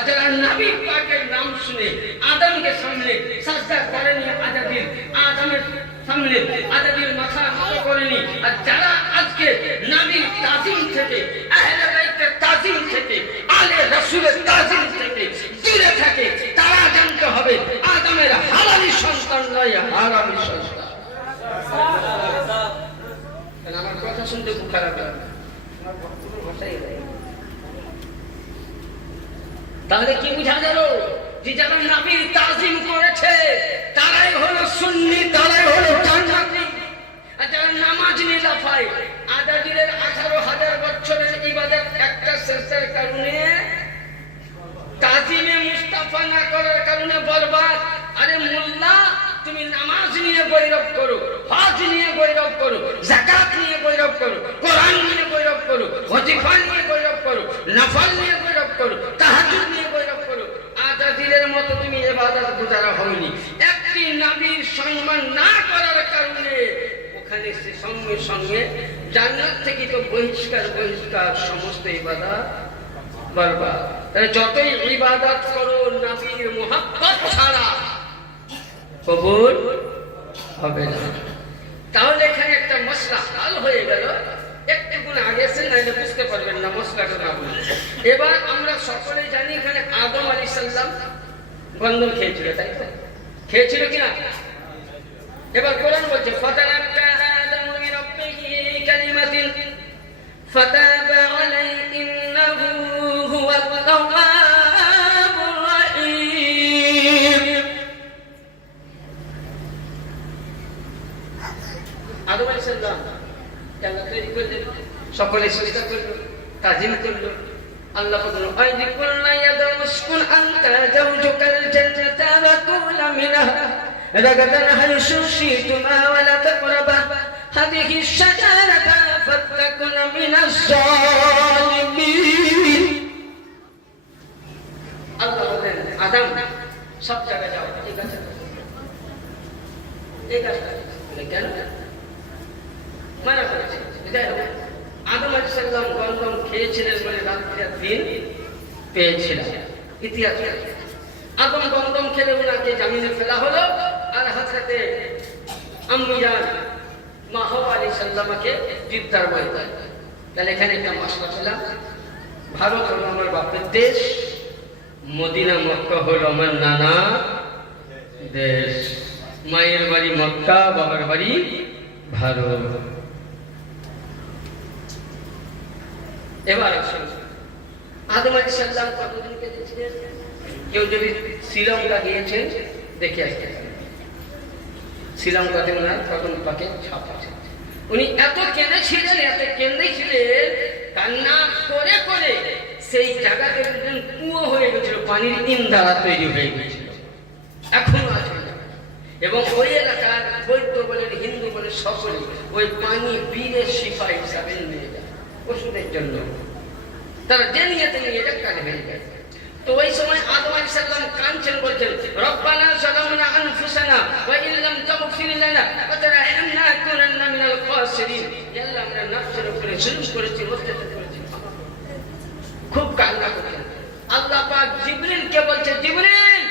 আর যারা নবী পাকের নাম শুনে আদমকে সামনে সাজদা করেনি, আদমের সামনে আদমের মাথা নত করেনি, আর যারা আজকে নবীর তাজিম থেকে, আহলে বাইতের তাজিম থেকে, আলে রাসূলের তাজিম থেকে দূরে থাকে, তারা জানতে হবে আদমের হালালি সন্তান নয়, হারামি সন্তান। আমার কথা শুনতে খুব খারাপ লাগে, আমার বক্তব্য ভাষাই তাহলে কি বুঝা গেল? যে যারা নবীর তাজিম করেছে তারাই হলো সুন্নি, তারাই হলো জান্নাতি। আর যারা নামাজ নিয়ে লাফায়, আদাদিলের 18,000 বছরের ইবাদত একটা সেজদার কারণে, তাজিমে মুস্তাফা না করার কারণে বরবাদ। আরে মোল্লা, তুমি নামাজ নিয়ে গৌরব করো, হজ নিয়ে গৌরব করো, যাকাত নিয়ে গৌরব করো, কোরআন নিয়ে গৌরব করো, ওয়াজিফা নিয়ে গৌরব করো, নফল নিয়ে গৌরব করো, তাহাজ্জুদ নিয়ে গৌরব করো। আদাদিলের মতো তুমি ইবাদত গুজারা হয়নি। একটি নবীর সম্মান না করার কারণে ওখানে সে সঙ্গে সঙ্গে জান্নাত থেকে তো বহিষ্কার সমস্ত ইবাদত বরবাদ। তাহলে যতই ইবাদত করো নবীর মুহাব্বত ছাড়া কবুল হবে না। তাহলে এখানে একটা মশলা হাল হয়ে গেল। একটুকুন আগে এসে নাইলে বুঝতে পারবেন না মশলাটা না বলে। এবার আমরা সকলেই জানি এখানে আদম আলাইহিস সালাম গন্ধম খেয়েছিল, তাই তো? খেয়েছিল কিনা? এবার কোরআন বলছে ফাতালাক্কা আদামু মির রাব্বিহি কালিমাতিন ফাতাবা আলাইহি ইন্নাহু হুয়াত তাওয়াবুর রাহিম। আদম আলাইহিস সালাম জান্নাত তৈরি করলেন, সকলে সিজদা করলো, তাজিম করলো। আল্লাহ বলল আইদি কুল্লা ইয়াদাম উসকুন আনতা জাওজুকাল জান্নাতা ওয়া কুলা মিনহা রাগাদান হাইসু শিতুমা ওয়া লা তাকরাবা হাদিহি শাজারাতা ফাত্তাকুনা মিনাজ জালিমিন। আল্লাহ বলেন আদম সব জায়গায় যাও, এই কাজটা কেন মানা করেছে? আদম আলাইহিস সালাম গন্ধম খেয়েছিলেন বলে রাত্রি দিন পেয়েছিলেন। ইতিহাস আদম গন্ধম খেলে ওনাকে জামিনে ফেলা হলো, আর হযরতে আম্বিয়া মা হাওয়া আলাইহিস সালামকে জিদ্দার ময়দান। তাহলে এখানে একটা মশলা ছিলাম, ভারত হলো আমার বাপের দেশ, মদিনা মক্কা হলো আমার নানা দেশ। মায়ের বাড়ি মক্কা, বাবার বাড়ি ভারত। এবার আদম আলাইহিস সালাম কতদিন কেঁদেছিলেন? কেউ যদি শ্রীলঙ্কা গিয়েছেন দেখে আসতে পারেন, শ্রীলঙ্কাতে ওনার প্রথম পাকে ছাপ আছে। উনি এত কেঁদেছিলেন, এত কেঁদেছিলেন, কান্না করে করে সেই জায়গাতে কুয়ো হয়ে গেছিল, পানির ইন্দারা তৈরি হয়ে গেছিল, এখনো আছে। এবং ওই এলাকার বৌদ্ধ বলেন, হিন্দু বলেন, সকলে ওই পানি বীরের শিফা হিসাবে নিয়ে যায় ওষুধের জন্য। তারা যে নিয়ে এটা কাজে হয়ে যায়। তো ওই সময় আদম আলাইহিস সালাম কাঁদছেন, বলছেন রব্বানা যালামনা আনফুসানা ওয়া ইন লাম তাগফির লানা ওয়া তারহামনা লাকুনান্না মিনাল খাসিরিন। আল্লাহ, আমরা নফসের উপরে জুলুম করেছি, অত্যাচার করেছি। খুব কান্না করছেন। আল্লাহ পাক জিবরিলকে বলছে, জিবরিল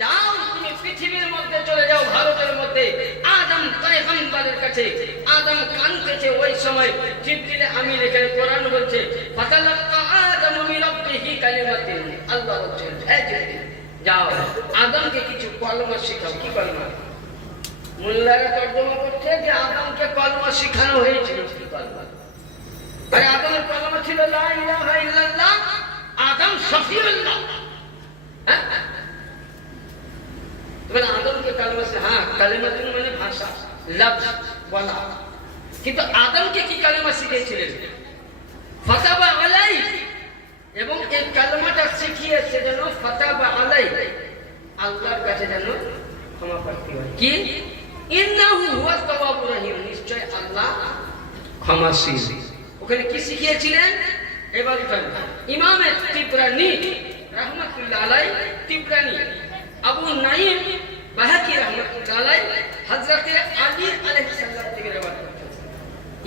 যাও, তুমি পৃথিবীর মধ্যে চলে যাও, ভারতের মধ্যে আদম পয়গম্বরের কাছে। আদম কাঁদতেছে ওই সময়। জিবরিল আমিন এখানে কোরআন বলছে ফাতালাক্কা আদামু মির রাব্বিহি কালিমাতিন। আল্লাহ বলছেন হে জিবরিল যাও, আদমকে কিছু কলমা শেখাও। কি কলমা? মোল্লারা তর্জমা করছে যে আদমকে কলমা শেখানো হয়েছিল। কি কলমা? আরে আদমের কলমা ছিল লা ইলাহা ইল্লাল্লাহ, আদম শফিউল্লাহ। হ্যাঁ, মানে আদমকে কালেমা, হ্যাঁ কালেমাতুন মানে ভাষা, লফজ বলা। কিন্তু আদমকে কি কালেমা শিখিয়েছিলেন? ফাতাবা আলাই। এবং এই কালেমাটা শিখিয়েছে যেন ফাতাবা আলাই, আল্লাহর কাছে যেন ক্ষমা প্রার্থী হয়। কি? ইন্নাহু হুয়াত তাওয়াবুর রহিম, নিশ্চয় আল্লাহ ক্ষমাশীল। ওখানে কি শিখিয়েছিলেন? এবার ইমাম তিবরানি রাহমাতুল্লাহ আলাইহি, তিবরানি আবু নাঈম বাহাকি রাহমাতুল্লাহ আলাইহি হযরত আলী আলাইহিস সালাম থেকে রওয়ায়াত করেছেন।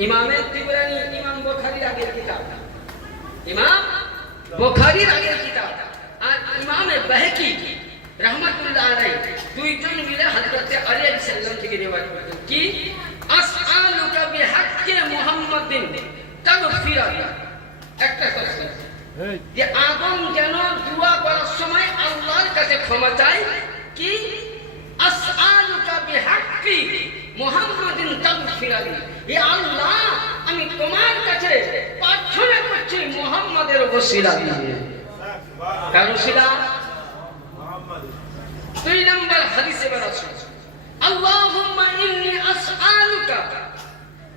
ইমাম তিবরানি ইমাম বুখারীর আগের কিতাব, ইমাম বুখারীর আগের কিতাব। আর রাহমাতুল্লাহ আলাইহি দুইজন মিলে হযরত আলী আলাইহিস সালাম থেকে রিওয়ায়াত করেন কি আসআলুকা বিহাক্কি মুহাম্মাদিন তাগফিরা একটা কথা যে আদম যেন দোয়া করার সময় আল্লাহর কাছে ক্ষমা চায় কি আসআলুকা বিহাক্কি মুহাম্মাদিন তাগফিরা হে আল্লাহ আমি তোমার কাছে প্রার্থনা করছি মুহাম্মাদের ওসিলা দিয়ে কার ওসিলা মুহাম্মদ দুই নম্বর হাদিসে বলেছে আল্লাহুম্মা ইন্নী আসআলুকা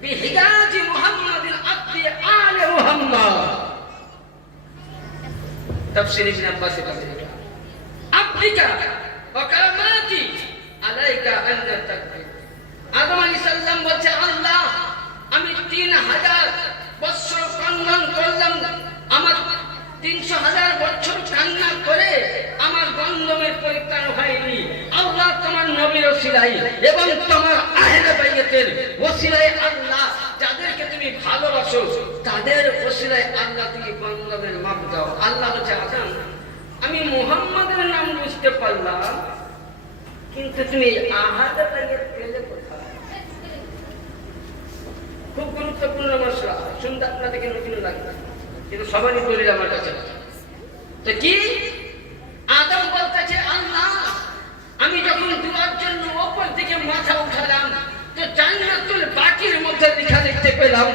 বিহিজাজি মুহাম্মাদিল আবদি আলি মুহাম্মদ তাফসীর ইবনে আব্বাস বলেন আবদিকা ওয়া কারামাতি আলাইকা আন তাকফির আদম আলাইহিস সালাম বলছে আল্লাহ আমি 3000 বছর কান্না করলাম আমার 300,000 বছর কান্না করে আমার গন্ধমের পরিত্রাণ হয়নি আল্লাহ তোমার নবীর ওসিলায় এবং তোমার আহলে বাইতের ওসিলায় আল্লাহ যাদেরকে তুমি ভালোবাসো তাদের ওসিলায় আল্লাহ তুমি গন্ধমের মাপ দাও আল্লাহ বলছে আদম আমি মুহাম্মাদের নাম বুঝতে পারলাম কিন্তু তুমি আহলে বাইত পেলে কোথায় খুব গুরুত্বপূর্ণ মশলা শুনতে আপনাদেরকে নতুন লাগে কিন্তু সবারই দলিল আমার কাছে তো কি আদম বলতেছে আল্লাহ আমি যখন দুয়ার জন্য উপর দিকে মাথা উঠালাম তো জান্নাতুল বাকির মধ্যে লেখা দেখতে পেলাম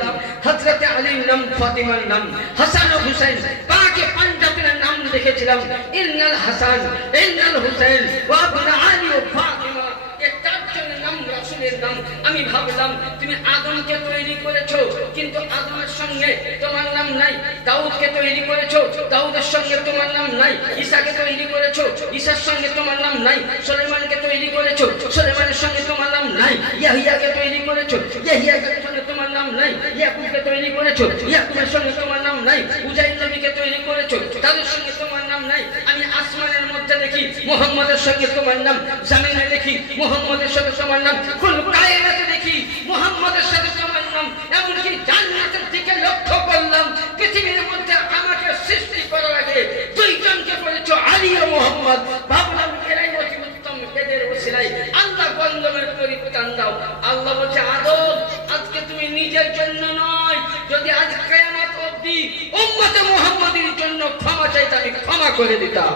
হযরত আলীর নাম ফাতিমার নাম হাসান ও হুসাইন বাকি পাঞ্জাবের নাম লিখেছিলাম ইন্নাল হাসান ইন্নাল হুসাইন ওয়া ইবনে আলী ও ফাতিমা এই চারজনের নাম রাসূলের নাম আমি ভাবলাম তুমি আদমকে তৈরি করেছো কিন্তু আদমের সঙ্গে তোমার নাম নাই দাউদকে তৈরি করেছো দাউদের সঙ্গে তোমার নাম নাই ঈসাকে তৈরি করেছো ঈসার সঙ্গে তোমার নাম নাই সুলাইমানকে তৈরি করেছো সুলাইমানের সঙ্গে তোমার নাম নাই ইয়াহিয়াকে তৈরি করেছো ইয়াহিয়ার সঙ্গে তোমার নাম নাই ইয়াকুবকে তৈরি করেছো ইয়াকুবের সঙ্গে তোমার নাম নাই উজাইর নবীকে তৈরি করেছো তাদের সঙ্গে তোমার নাম নাই আমি আসমানের মধ্যে দেখি মুহাম্মাদের সঙ্গে তোমার নাম জমিনে দেখি মুহাম্মাদের সঙ্গে তোমার নাম কুল কায়নাতে দেখি মুহাম্মাদের সাথে তোমার নাম এমনকি জান্নাতের দিকে লক্ষ্য করলাম পৃথিবীর মধ্যে আমাকে সৃষ্টি করার আগে দুইজনকে বলেছো আলী ও মুহাম্মদ ভাবলাম এরাই অতি উত্তম এদের ওসিলায় আল্লাহ গন্ধমের পরিত্রাণ দাও আল্লাহ বলছে আদম আজকে তুমি নিজের জন্য নয় যদি আজ কিয়ামত অবধি উম্মতে মুহাম্মাদের জন্য ক্ষমা চাইতে আমি ক্ষমা করে দিতাম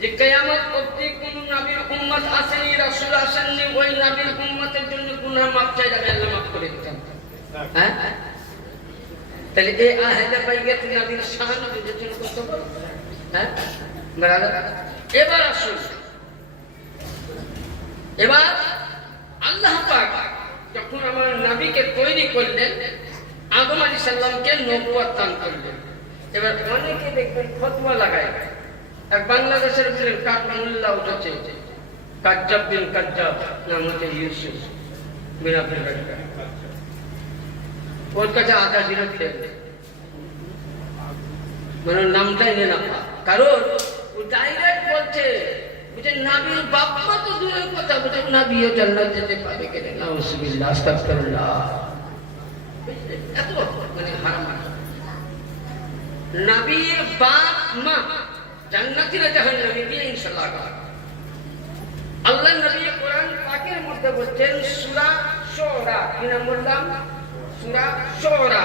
যে কিয়ামত অবধি কোন নবীর উম্মত আসেনি রাসূল আসেননি ওই নবীর উম্মতের জন্য গুনাহ মাফ চাইলে আল্লাহ মাফ করে দিতেন হ্যাঁ তাহলে এই আহলে বাইত নবীর শান বুঝেছেন কত বড় হ্যাঁ বরাবর এবার আসুন এবার আল্লাহ পাক যখন আমার নবীকে তৈরি করলেন আদম আলাইহিস সালামকে নবুয়ত দান করলেন এবার অনেকে দেখবেন ফতোয়া লাগায় এক বাংলাদেশের বলেন কাঠমুল্লাহ উঠেছে কাজ্জাব বিন কাজ্জাব নাম হচ্ছে ইউসুফ মিরাপুর ওর কাছে আধা দিন খেয়ে মানে নামটাই নে না কারণ ও ডাইরেক্ট বলছে বুঝে নাবির বাপ্পা তো দূরের কথা বুঝে নাবিও জান্নাত যেতে পারে কেন নাউজুবিল্লাহ আস্তাগফিরুল্লাহ এত মানে হারাম নাবির বাপ মা জান্নাতীরা জাহান্নামী দিয়ে ইনশাআল্লাহ আল্লাহ নবী কোরআন পাকের মধ্যে বলছেন সূরা শুরা কি নাম বললাম সূরা শুরা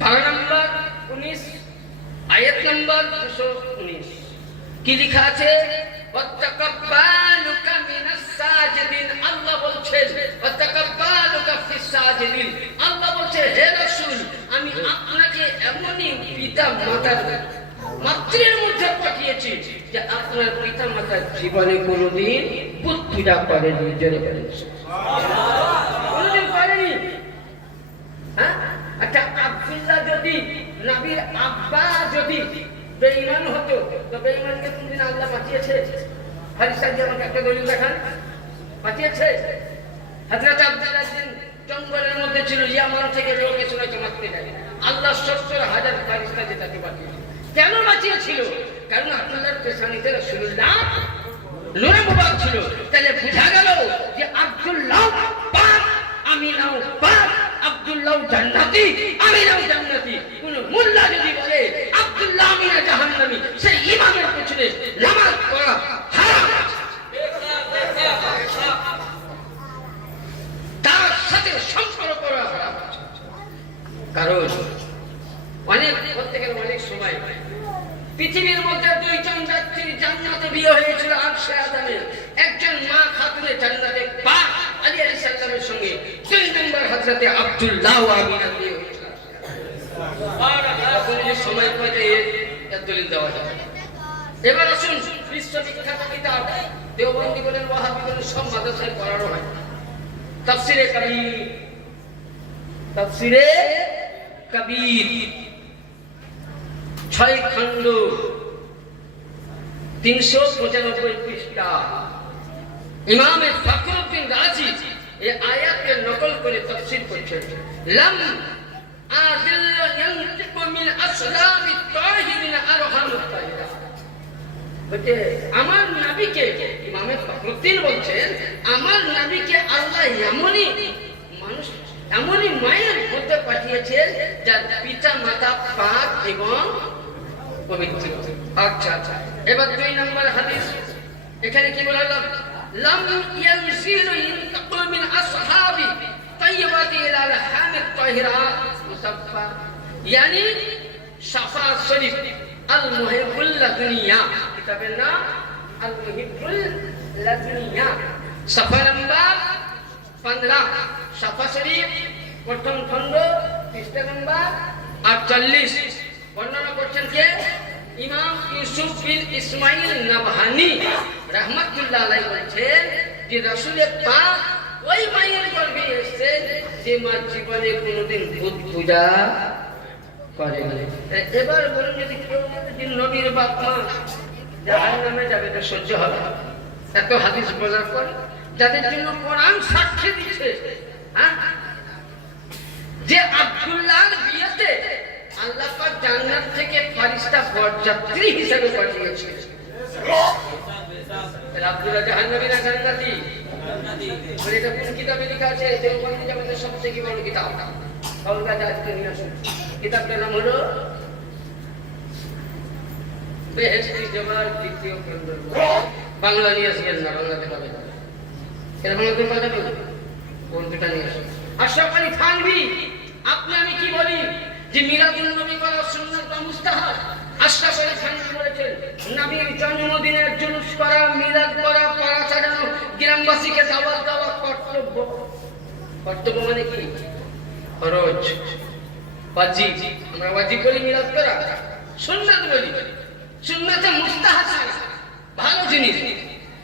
পারা নম্বর 19 আয়াত নম্বর 219 কি লেখা আছে ওয়াতাকাব্বালুকা মিনাস সাজিদিন আল্লাহ বলছেন ওয়াতাকাব্বালুকা ফিস সাজিদিন আল্লাহ বলছে হে রাসূল আমি আপনাকে এমনই পিতা মাতার মাতৃর মধ্যে পাঠিয়েছি যে আপনার পিতা মাতার জীবনে কোনোদিন বুদ্ধিটা করেনি জেনে বলেন সুবহানাল্লাহ কোনোদিন করেনি হ্যাঁ আচ্ছা আব্দুল্লাহ যদি যদি নবীর আব্বা যদি বেঈমান হতো, তো বেঈমানকে কোনদিন আল্লাহ বাঁচিয়েছে? হাদিস দিয়ে আমাকে একটা দলিল দেখান, বাঁচিয়েছে? হযরত আব্দুল্লাহ দিন জঙ্গলের মধ্যে ছিল, ইয়ামান থেকে লোক এসে ওনাকে মারতে যায়, আল্লাহ 70,000 ফারিস্তা দিয়ে তাকে বাঁচিয়েছে। কেন বাঁচিয়েছিল? কারণ আব্দুল্লাহর পেছানিতে রাসূলুল্লাহ নূরে মুবারক ছিল। তাহলে বোঝা গেল যে আব্দুল্লাহ পাক, আমিনাও পাক, আব্দুল্লাহ জান্নাতি, আমিনাও জান্নাতি। কোন মোল্লা যদি বলে আব্দুল্লাহ আমিনা জাহান্নামী, সেই ইমামের পেছনে নামাজ পড়া হারাম, তার সাথে সম্পর্ক করা হারাম। কারণ অনেক বলতে গেলে অনেক সময় পৃথিবীর মধ্যে দুইজন ব্যক্তির জান্নাতে বিয়ে হয়েছিল আরশে আদমের। একজন মা খাতুনে জান্নাতে পাক আলী আলাইহিস সালামের সঙ্গে, দুই নম্বর হযরতে আব্দুল্লাহ ওয়া আমিনা বিয়ে হয়েছিল। সুবহানাল্লাহ। সময় পেতে এর দলিল দেওয়া যাবে। এবার আসুন, বিশ্ববিখ্যাত কিতাব দেওবন্দি বলেন, ওয়াহাবি বলেন, সব মাদ্রাসায় পড়ানো হয় তাফসিরে কবির। তাফসিরে কবির 6 খণ্ড 395 পৃষ্ঠা। ইমাম ফখরুদ্দিন রাজি এই আয়াতকে নকল করে তাফসীর করেছেন। লাম আযিল ইয়ানতিকু মিন আসলামি তাহিরিন আরহামুত তাহিরা। বলে আমার নবীকে, ইমাম ফখরুদ্দিন বলছেন, আমার নবীকে আল্লাহ এমনই মানুষ, এমনই মায়ের মধ্যে পাঠিয়েছেন যার পিতা মাতা পাক এবং পবিত্র। আচ্ছা আচ্ছা, এবার 2 নম্বর হাদিস। এখানে কি বলা হলো? লাম ইয়ানসিলু ইনতাকু মিন আসহাবি তাইয়্যিবাতি ইলা আল-হামিদ তাহিরাত মুসাফফা, yani শাফা শরীফ আল মুহিব্বুল লাদুনিয়া, কিতাবের নাম আল মুহিব্বুল লাদুনিয়া, সাফা নাম্বার 15, শাফা শরীফ প্রথম খণ্ড পৃষ্ঠা নাম্বার 48। বর্ণনা করছেন কে? ইমাম ইউসুফ বিন ইসমাইল নাবহানি রাহমাতুল্লাহ আলাইহি বলেছেন যে রাসূলের পাক ওই মায়ের গর্ভে এসেছেন যে মা জীবনে কোনোদিন ভূত পূজা করেনি। এবার বলুন, যদি কেউ নবীর বাপ মা জাহান্নামে যাবে, তো সহ্য হবে? এত হাদিস বলার পর যাদের জন্য কোরআন সাক্ষী দিচ্ছে, হ্যাঁ, যে আব্দুল্লাহর বিয়েতে আল্লাহ পাক জান্নাত থেকে ফেরেশতা বরযাত্রী হিসেবে পাঠিয়েছেন। আব্দুল্লাহ জাহান্নামী না জান্নাতি? বলে এটা কোন কিতাবে লেখা আছে? দেওবন্দি জামাতের সবথেকে বড় কিতাব, কলকাতা আজকে নিয়ে আসুন। কিতাবটার নাম হলো বেহেশতি জমার দ্বিতীয় খণ্ড। বাংলা নিয়ে আসবেন না, বাংলাতে পাবেন না। এর বাংলাতে পাবেন না, কোনটা নিয়ে আসুন। আশরাফ আলী থানভী, আপনি আমি কি বলি যে মিলাদুন নবী করা সুন্নাত বা মুস্তাহাব? আশরাফ আলী থানভী বলেছেন নবীর জন্মদিনের জুলুস করা, মিলাদ করা, পাড়া সাজানো, গ্রামবাসীকে দাওয়াত দেওয়া কর্তব্য। কর্তব্য মানে কি? ফরজ, ওয়াজিব। আমরা ওয়াজিব বলি মিলাদ করা, সুন্নাত বলি। সুন্নাতে মুস্তাহাব ভালো জিনিস,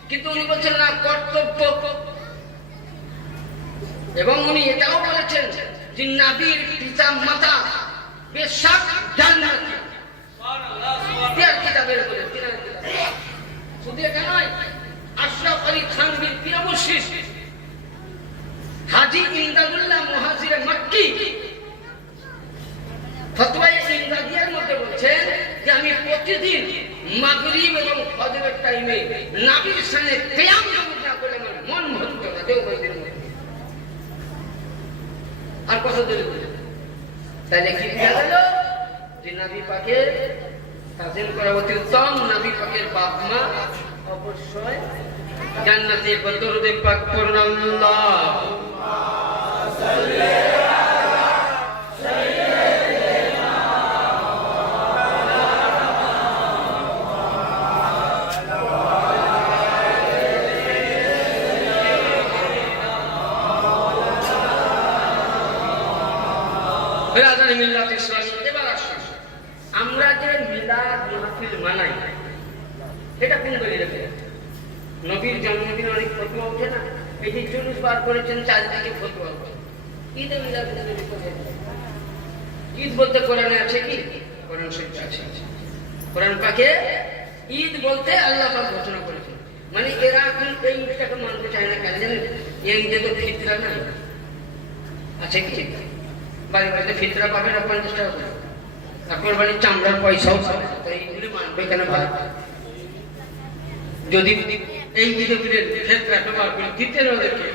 কিন্তু উনি বলছেন না, কর্তব্য। এবং উনি এটাও বলেছেন যে নবীর পিতা মাতা বেশক জান্নাতি। কিতাবের বলে শুধু এটা নয়, আশরাফ আলী থানভীর প্রিয় মুর্শিদ হাজী ইমদাদুল্লাহ মুহাজিরে মক্কি ফতোয়ায়ে ইমদাদিয়ার মধ্যে বলছেন যে আমি প্রতিদিন মাগরিব এবং ফজরের টাইমে নবীর সামনে কিয়াম না করে আমার মন ভরত না। দেওবন্দির মধ্যে আর কত দলিল? তাহলে কি গেল যে নবী পাকের তাজিম করা অতি উত্তম। নবী পাকের বাপ মা অবশ্যই জান্নাতে। দরুদ পাক পড়ুন, আল্লাহুম্মা সাল্লি আলা সাইয়্যিদিনা মিল্লাত ইসলামী। এবার আসুন, আমরা যে মিলাদ মাহফিল মানাই, এটা কোন দলিলে? নবীর জন্মদিনে অনেক ফতোয়া ওঠে না? এই যে জুলুস বার করেছেন, চারিদিকে ফতোয়া ওঠে। ঈদে মিলাদ, ঈদ বলতে কোরআনে কোরআন শরীফে আছে। কোরআন পাকে ঈদ বলতে আল্লাহ পাক ঘোষণা করেছেন। মানে এরা এখন এই ঈদটাকে মানতে চায় না, কেন জানেন? এই ঈদে তো ফিতরা না আছে কি, বাড়ি বাড়িতে ফিতরা পাবে না 50 টাকা করে, আপনার বাড়ির চামড়ার পয়সাও পাবে, তো এইগুলি মানবে কেন পারে? যদি এই ঈদে ফিতরাটা বার করে দিতেন ওদেরকে,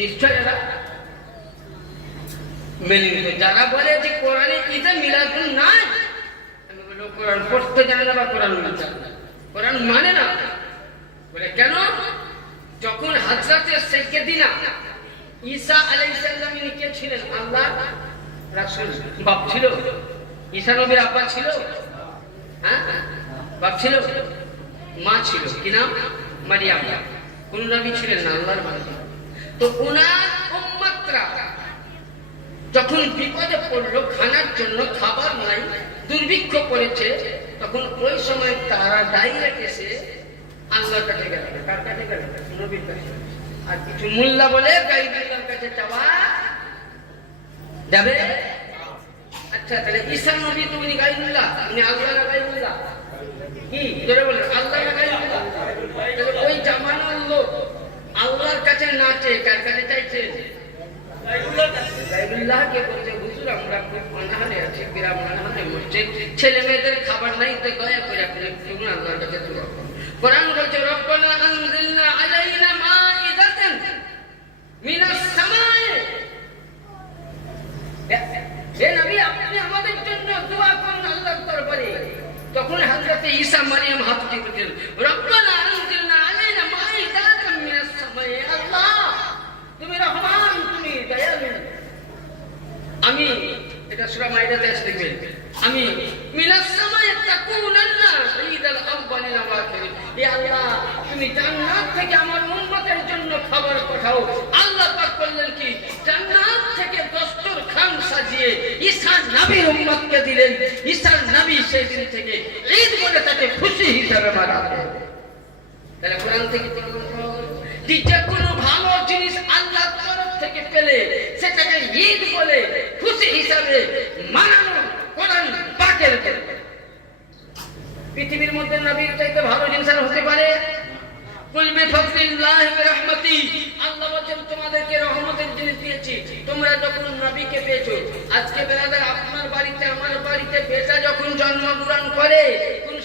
নিশ্চয় এরা মেনে নিত। যারা বলে যে কোরআনে ঈদে মিলাদুন নাই, আমি বলবো কোরআন পড়তে জানে না বা কোরআন মানতে জানে না, কোরআন মানে না। বলে কেন? যখন হযরতে সাইয়্যিদিনা ঈসা আলাইহিস সালাম কে ছিলেন আল্লাহ রাসূল, বাপ ছিল? ঈসা নবীর আব্বা ছিল? হ্যাঁ, বাপ ছিল? মা ছিল, কি নাম? মারিয়াম। কোন নবী ছিলেন না, আল্লাহর বান্দা। তো ওনার উম্মতরা যখন বিপদে পড়লো, খানার জন্য খাবার নাই, দুর্ভিক্ষ পড়েছে, তখন ওই সময় তারা ডাইরেক্ট এসে আল্লাহর কাছে গেল। কার কাছে গেল? নবীর কাছে। আর কিছু মোল্লা বলে গাইবুল্লাহর কাছে যাওয়া যাবে। আচ্ছা, তাহলে ঈসা নবী তো উনি গাইবুল্লাহ, উনি আল্লাহ না গাইবুল্লাহ? কি জোরে বলেন, আল্লাহ না গাইবুল্লাহ? তাহলে ওই জামানার লোক আল্লাহর কাছে নাচে, কার কাছে চাইছে? গাইবুল্লাহকে বলছে, হুজুর আমরা খুব অনাহারে আছি, গ্রাম অনাহারে মরছে, ছেলে মেয়েদের খাবার নাই, তো দয়া করে আপনি একটু আল্লাহর কাছে দোয়া করুন। কোরআন বলছে রব্বানা আনজিলনা আলাইনা মাইদাতান মিনাস সামাই। হে নবী, আপনি আমাদের জন্য দোয়া করুন আল্লাহর দরবারে। তখন হযরত ঈসা মারিয়াম হাত তুলে দিলেন, রব্বানা আনজিলনা আলাইনা মাইদাতান মিনাস সামাই। আল্লাহ তুমি রহমান, তুমি দয়ালু। আমি এটা সূরা মাইদাতে আছে, দেখবেন, আমি মিনাস সামাই তাকুনান্না ঈদাল আউয়ালিন ওয়া আখিরিন। হে আল্লাহ, তুমি জান্নাত থেকে আমার উম্মতের জন্য খাবার পাঠাও। আল্লাহ পাক বললেন কি, জান্নাত থেকে দস্তরখান সাজিয়ে ঈসা নবীর উম্মতকে দিলেন। ঈসা নবী সেই দিন থেকে ঈদ বলে তাকে খুশি হিসাবে মানাবে। তাহলে কোরআন থেকে যে কোনো ভালো জিনিস আল্লাহর তরফ থেকে পেলে সেটাকে ঈদ বলে খুশি হিসাবে মানানো কোরআন পাকের। পৃথিবীর মধ্যে নবীর চাইতে ভালো জিনিস আর হতে পারে? কুল বিফাদলিল্লাহি ওয়া রাহমাতি। আল্লাহ বলেন তোমাদেরকে রহমতের জিনিস দিয়েছি, তোমরা যখন নবীকে পেয়েছো। আজকে বেরাদার, আপনার বাড়িতে আমার বাড়িতে বেটা যখন জন্মগ্রহণ করে, কোন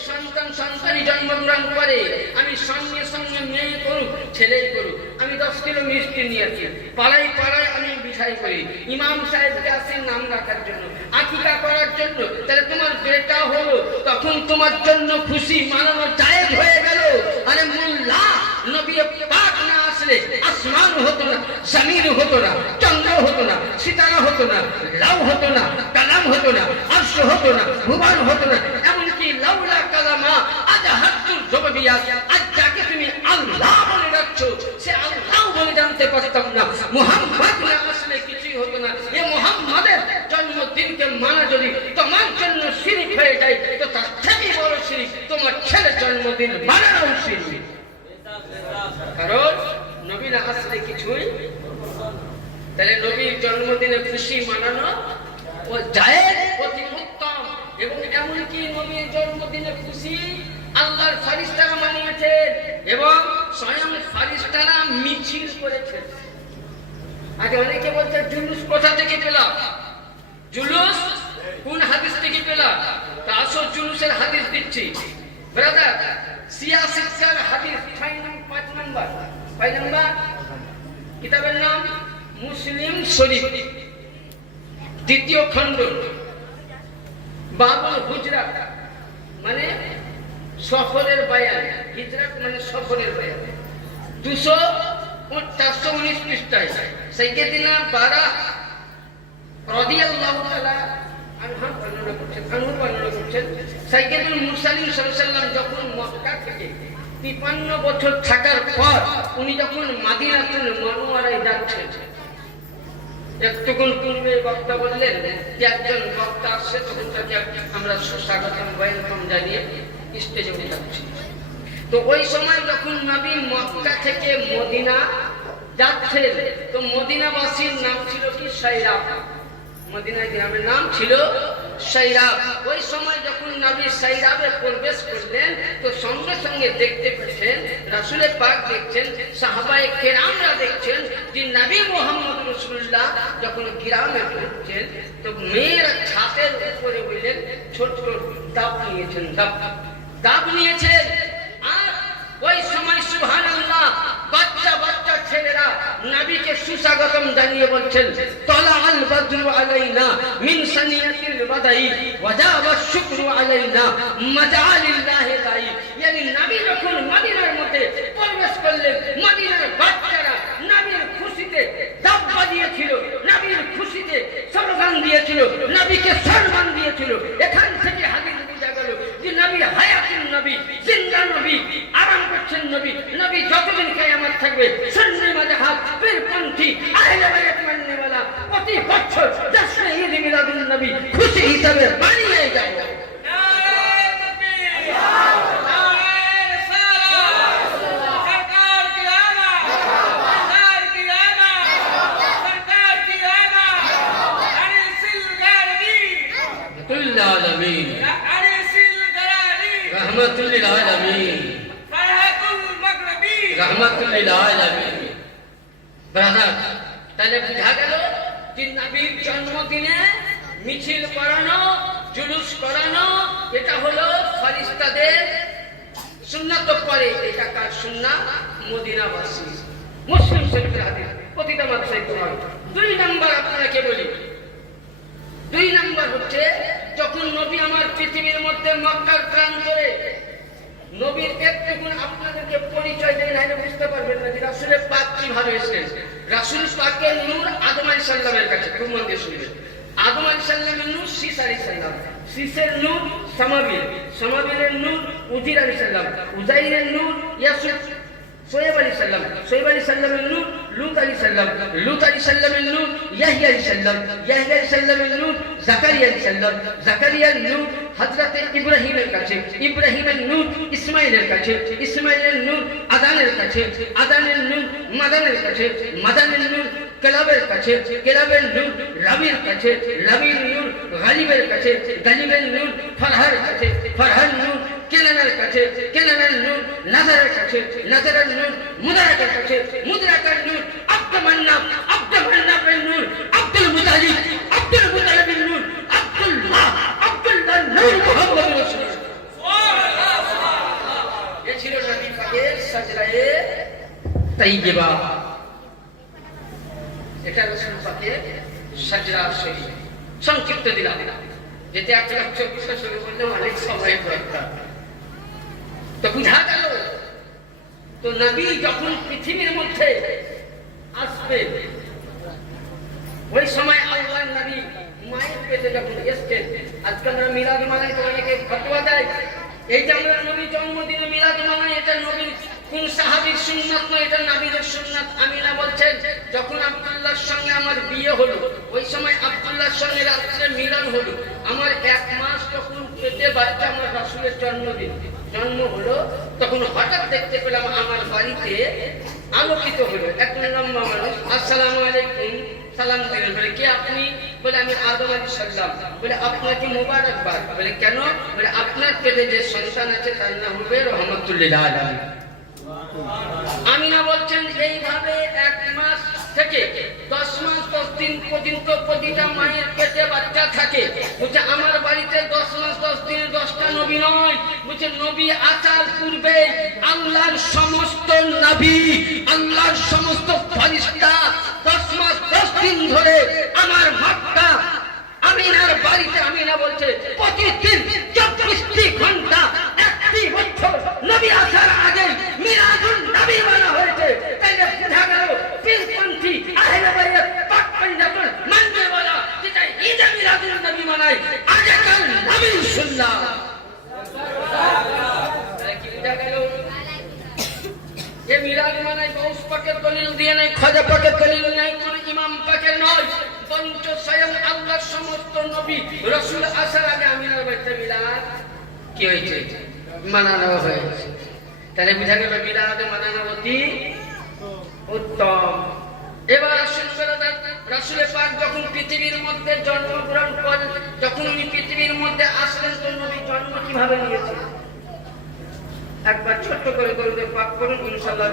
সন্তানই জন্মগ্রহণ করে, আমি সঙ্গে সঙ্গে মেয়ে করুক ছেলেই করুক, আমি 10 কিলো মিষ্টি নিয়ে আসি, পাড়ায় পাড়ায় আমি বিষয় করি, ইমাম সাহেবকে আসেন নাম রাখার জন্য, আকিকা করার জন্য। তাহলে তোমার বেটা হলো, তখন তোমার জন্য খুশি মানানো জায়েজ হয়ে গেল। আরে মোল্লা, নবী পাক না আসলে আসমান হতো না, জমিন হতো না, চন্দ্র হতো না, সিতারা হতো না, লাউ হতো না, কালাম হতো না, আরশ হতো না, ভুবন হতো না, এমনকি লাউলা কালামা আজ হাতুল জবাবিয়া। আজ যাকে তুমি আল্লাহ বলে রাখছো, সে আল্লাহ বলে জানতে পারতাম না। মুহাম্মদ না আসলে কিছুই হতো না। এ মুহাম্মাদের জন্মদিনকে মানা যদি তোমার জন্য শিরক হয়ে যায়, তো তার থেকে বড় শিরক তোমার ছেলের জন্মদিন মানানো শিরক। কারণ নবী না আসলে কিছুই। তাহলে নবীর জন্মদিনে খুশি মানানো ও জায়েজ, অতি উত্তম। এবং এমনকি নবীর জন্মদিনে খুশি আল্লাহর ফেরেশতারা মানিয়েছেন এবং স্বয়ং ফেরেশতারা মিছিল করেছেন। আগে অনেকে বলছে জুলুস কোথা থেকে পেলাম? জুলুস কোন হাদিস থেকে পেলাম? তা আসল জুলুসের হাদিস দিচ্ছি ব্রাদার। সিয়াসিসার হাদিস 5 নম্বর কিতাবের নাম মুসলিম শরীফ, 2য় খণ্ড, বাবুল হুজরাত মানে সফরের বায়ান, হিজরত মানে সফরের বায়ান, 419 পৃষ্ঠায় সাইয়্যিদিনা বারা রাদিয়াল্লাহু তাআলা আনহু বর্ণনা করছেন, সাইয়্যিদুল মুরসালিন সাল্লাল্লাহু আলাইহি ওয়াসাল্লাম যখন মক্কা থেকে 53 বছর থাকার পর উনি যখন মদিনাতুল মুনাওয়ারায় যাচ্ছেন, একটুকুন পূর্বে বক্তা বললেন যে একজন বক্তা আসছে, তখন তাকে আমরা সুস্বাগতম ওয়েলকাম জানিয়ে স্টেজে উঠাচ্ছি। তো ওই সময় যখন নবী মক্কা থেকে মদিনা যাচ্ছেন, তো মদিনাবাসীর নাম ছিল কি? সাইরা। মদিনা গ্রামের নাম ছিল সাইরাব। ওই সময় যখন নবী সাইরাবে প্রবেশ করলেন তো সঙ্গে সঙ্গে দেখতে পেয়েছেন রাসূলের পাক দেখছেন, সাহাবায়ে কেরামরা দেখছেন যে নবী মুহাম্মদ রাসূলুল্লাহ যখন গ্রামে ঢুকছেন তো মেয়েরা ছাদের উপরে বললেন ছোট ছোট ডাব নিয়েছেন, ডাব নিয়েছেন। আর ওই সময় সুবহানাল্লাহ বাচ্চা বাচ্চা ছেলেরা নবীকে সুস্বাগতম জানিয়ে বলছেন তালাআল বদরু আলাইনা মিন সানিয়াতিল বাদাই ওয়াজাবা শুকরু আলাইনা মাজালিল্লাহি তাই। yani নবী যখন মদিনার মধ্যে প্রবেশ করলেন মদিনার বাচ্চারা নবীর খুশিতে ডাব বাজিয়েছিল, নবীর খুশিতে স্লোগান দিয়েছিল, নবীকে সম্মান দিয়েছিল। এখান থেকে হাদিস বোঝা গেল যে নবী হায়াতুন নবী, জিন্দা নবী, আরাম করছেন নবী। নবী যতদিন কিয়ামত থাকবে সুন্নি মাযহাব পীরপন্থী আহলে বায়াত মাননেওয়ালা প্রতি বছর জশ্নে ঈদ মিলাদুন নবী খুশি হিসাবে মানিয়ে যাবে। रहमतुल्लिल आलमीन, रहमतुल्लिल आलमीन। ব্রাদার, তাহলে বুঝা গেল যে নবীর জন্মদিনে মিছিল করানো, জুলুস করানো এটা হলো ফেরেশতাদের সুন্নাত পরে। এটা কার সুন্নাত? মদিনাবাসী। মুসলিম শরীফের হাদিস, প্রতিটা মাদ্রাসায় তোমার। 2 নাম্বার আপনাকে বলি, 2 নাম্বার হচ্ছে যখন নবী আমার পৃথিবীর মধ্যে মক্কার প্রান্তরে, নবীর একটুকুন আপনাদেরকে পরিচয় দেয় না বুঝতে পারবেন না যে রাসূলের পাক কিভাবে এসেছেন। রাসূল পাকের নূর আদম আলাইহিস সালামের কাছে, খুব মন দিয়ে শুনবেন। আদম আলাইহিস সালামের নূর শীস আলাইহিস সালাম, শীসের নূর সামাবিল, সামাবিলের নূর উজির আলাইহিস সালাম, উজাইরের নূর ইয়াসুফ, সোয়েব আলাইহিস সালাম, সোয়েব আলাইহিস সালামের নূর লূত আলাইহিস সালাম, লূত আলাইহিস সালামের নূর ইয়াহইয়া আলাইহিস সালাম, ইয়াহইয়া আলাইহিস সালামের নূর জাকারিয়া আলাইহিস সালাম, জাকারিয়ার নূর হযরত ইব্রাহিমের কাছে, ইব্রাহিমের নূর ইসমাঈলের কাছে, ইসমাঈলের নূর আদানের কাছে, আদানের নূর মাদানের কাছে, মাদানের নূর কেলাবের কাছে, কেলাবের নূর রাবির কাছে, রাবির নূর গালিবের কাছে, গালিবের নূর ফারহার কাছে, ফারহার নূর কেনানের কাছে, কেনানের নূর নাজারের কাছে, নাজারের নূর মুদারাকের কাছে, মুদারাকের নূর আব্দুল মান্নাব, আব্দুল মান্নাবের নূর আব্দুল মুতালিব, আব্দুল মুতালিবের নূর আব্দুল্লাহ, আব্দুল্লাহর নূর মুহাম্মদ রাসূলুল্লাহ। সুবহানাল্লাহ। এ ছিল নবী পাকের সাজরায়ে তাইয়্যিবা। এটা রাসূল পাকের সাজরা শরীফ। সংক্ষিপ্ত দিলাম, যেতে 1,24,000 শুরু করলে অনেক সময় দরকার। তো বুঝা গেল তো নবী যখন পৃথিবীর মধ্যে আসবে ওই সময় আল্লাহর নবী মায়ের পেটে যখন এসেছেন। আজকে আমরা মিলাদ মানাই তো অনেকে ফতোয়া দেয়, এই যে আমরা নবীর জন্মদিনে মিলাদ মানাই এটা নবীর কোন সাহাবীর সুন্নাত নয়, এটা নবীর সুন্নাত। আমিনা বলছেন যখন আব্দুল্লাহর সঙ্গে আমার বিয়ে হলো ওই সময় আব্দুল্লাহর সঙ্গে রাত্রে মিলন হলো, আমার 1 মাস তখন পেটে বাচ্চা, আমার রাসূলের জন্মদিন জন্ম হলো, তখন হঠাৎ দেখতে পেলাম আমার বাড়িতে আলোকিত হলো এক লম্বা মানুষ। আসসালামু আলাইকুম, সালাম দিলেন। বলে কে আপনি? বলে আমি আদম আলাইহিস সালাম। বলে আপনাকে মোবারকবাদ। বলে কেন? বলে আপনার পেটে যে সন্তান আছে তার নাম হবে রহমাতুল্লিল আলামিন। আমিনা বলছেন এইভাবে 1 মাস থেকে 10 মাস 10 দিন পর্যন্ত প্রতিটা মায়ের পেটে বাচ্চা থাকে। বলছে আমার বাড়িতে 10 মাস 10 দিনে 10টা নবী নয়, বলছে নবী আসার পূর্বে আল্লাহর সমস্ত নবী, আল্লাহর সমস্ত ফেরেশতা 10 মাস 10 দিন ধরে আমার মক্কা আমিনার বাড়িতে। আমিনা বলছে প্রতিদিন 24 ঘন্টা 1 বছর নবী আসার আগে মিলাদুন নবী মানা হয়েছে। তাইলে বোঝা গেল পীরপন্থী আহলে বায়াত পাক পাঞ্জাবের মাননেওয়ালা যেটা ঈদ মিলাদুন নবী মানায় আগেকার নবীর সুন্নাত। কি বোঝা গেল? এ মিলাদ মানায় গৌস পাকের দলিল দিয়ে নাই, খাজা পাকের দলিল নাই, কোন ইমাম পাকের নয়, বরঞ্চ স্বয়ং আল্লাহর সমস্ত নবী রাসূল আসার আগে আমিনার বাড়িতে মিলাদ কি হয়েছে? মানানো হয়েছে। তাহলে বুঝা গেল মিলাদ মানানো অতি উত্তম। এবার আসুন রাসূল পাক যখন পৃথিবীর মধ্যে জন্মগ্রহণ করেন, যখন উনি পৃথিবীর মধ্যে আসলেন, তো নবী জন্ম কিভাবে নিয়েছিলেন? একবার ছোট্ট করে দরুদ পাক করুন, ইনশাআল্লাহ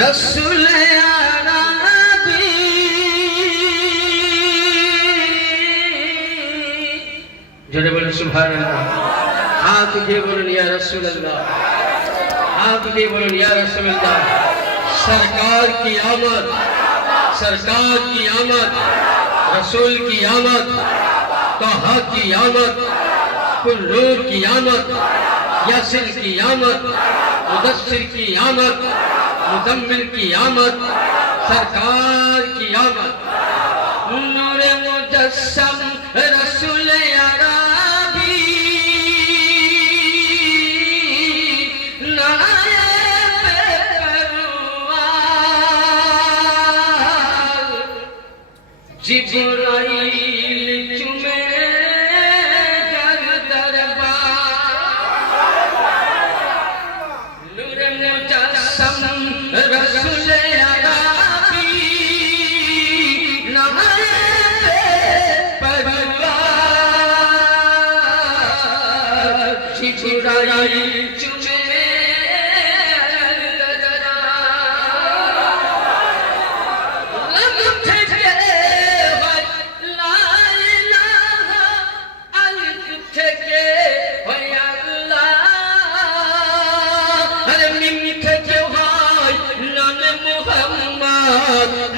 रसूल अरबी जोरे बोले सुभान अल्लाह। हाथ दिए बोलो या रसूल अल्लाह, हाथ दिए बोलो या रसूल अल्लाह। सरकार की आमद, सरकार की आमद, रसूल की आमद, तोहा की आमद, कुल्लूर की आमद, यासिर की आमद, मुदस्सिर की आमद, मुजम्मिल की आमद, सरकार की आमद। नूरे मुजस्सम रसूल अरबी नायब परवार, जिब्राइल चुमे कर दरबार। नूरे मुजस्सम रसूल अरबी नायब परवार, जिब्राइल चुमे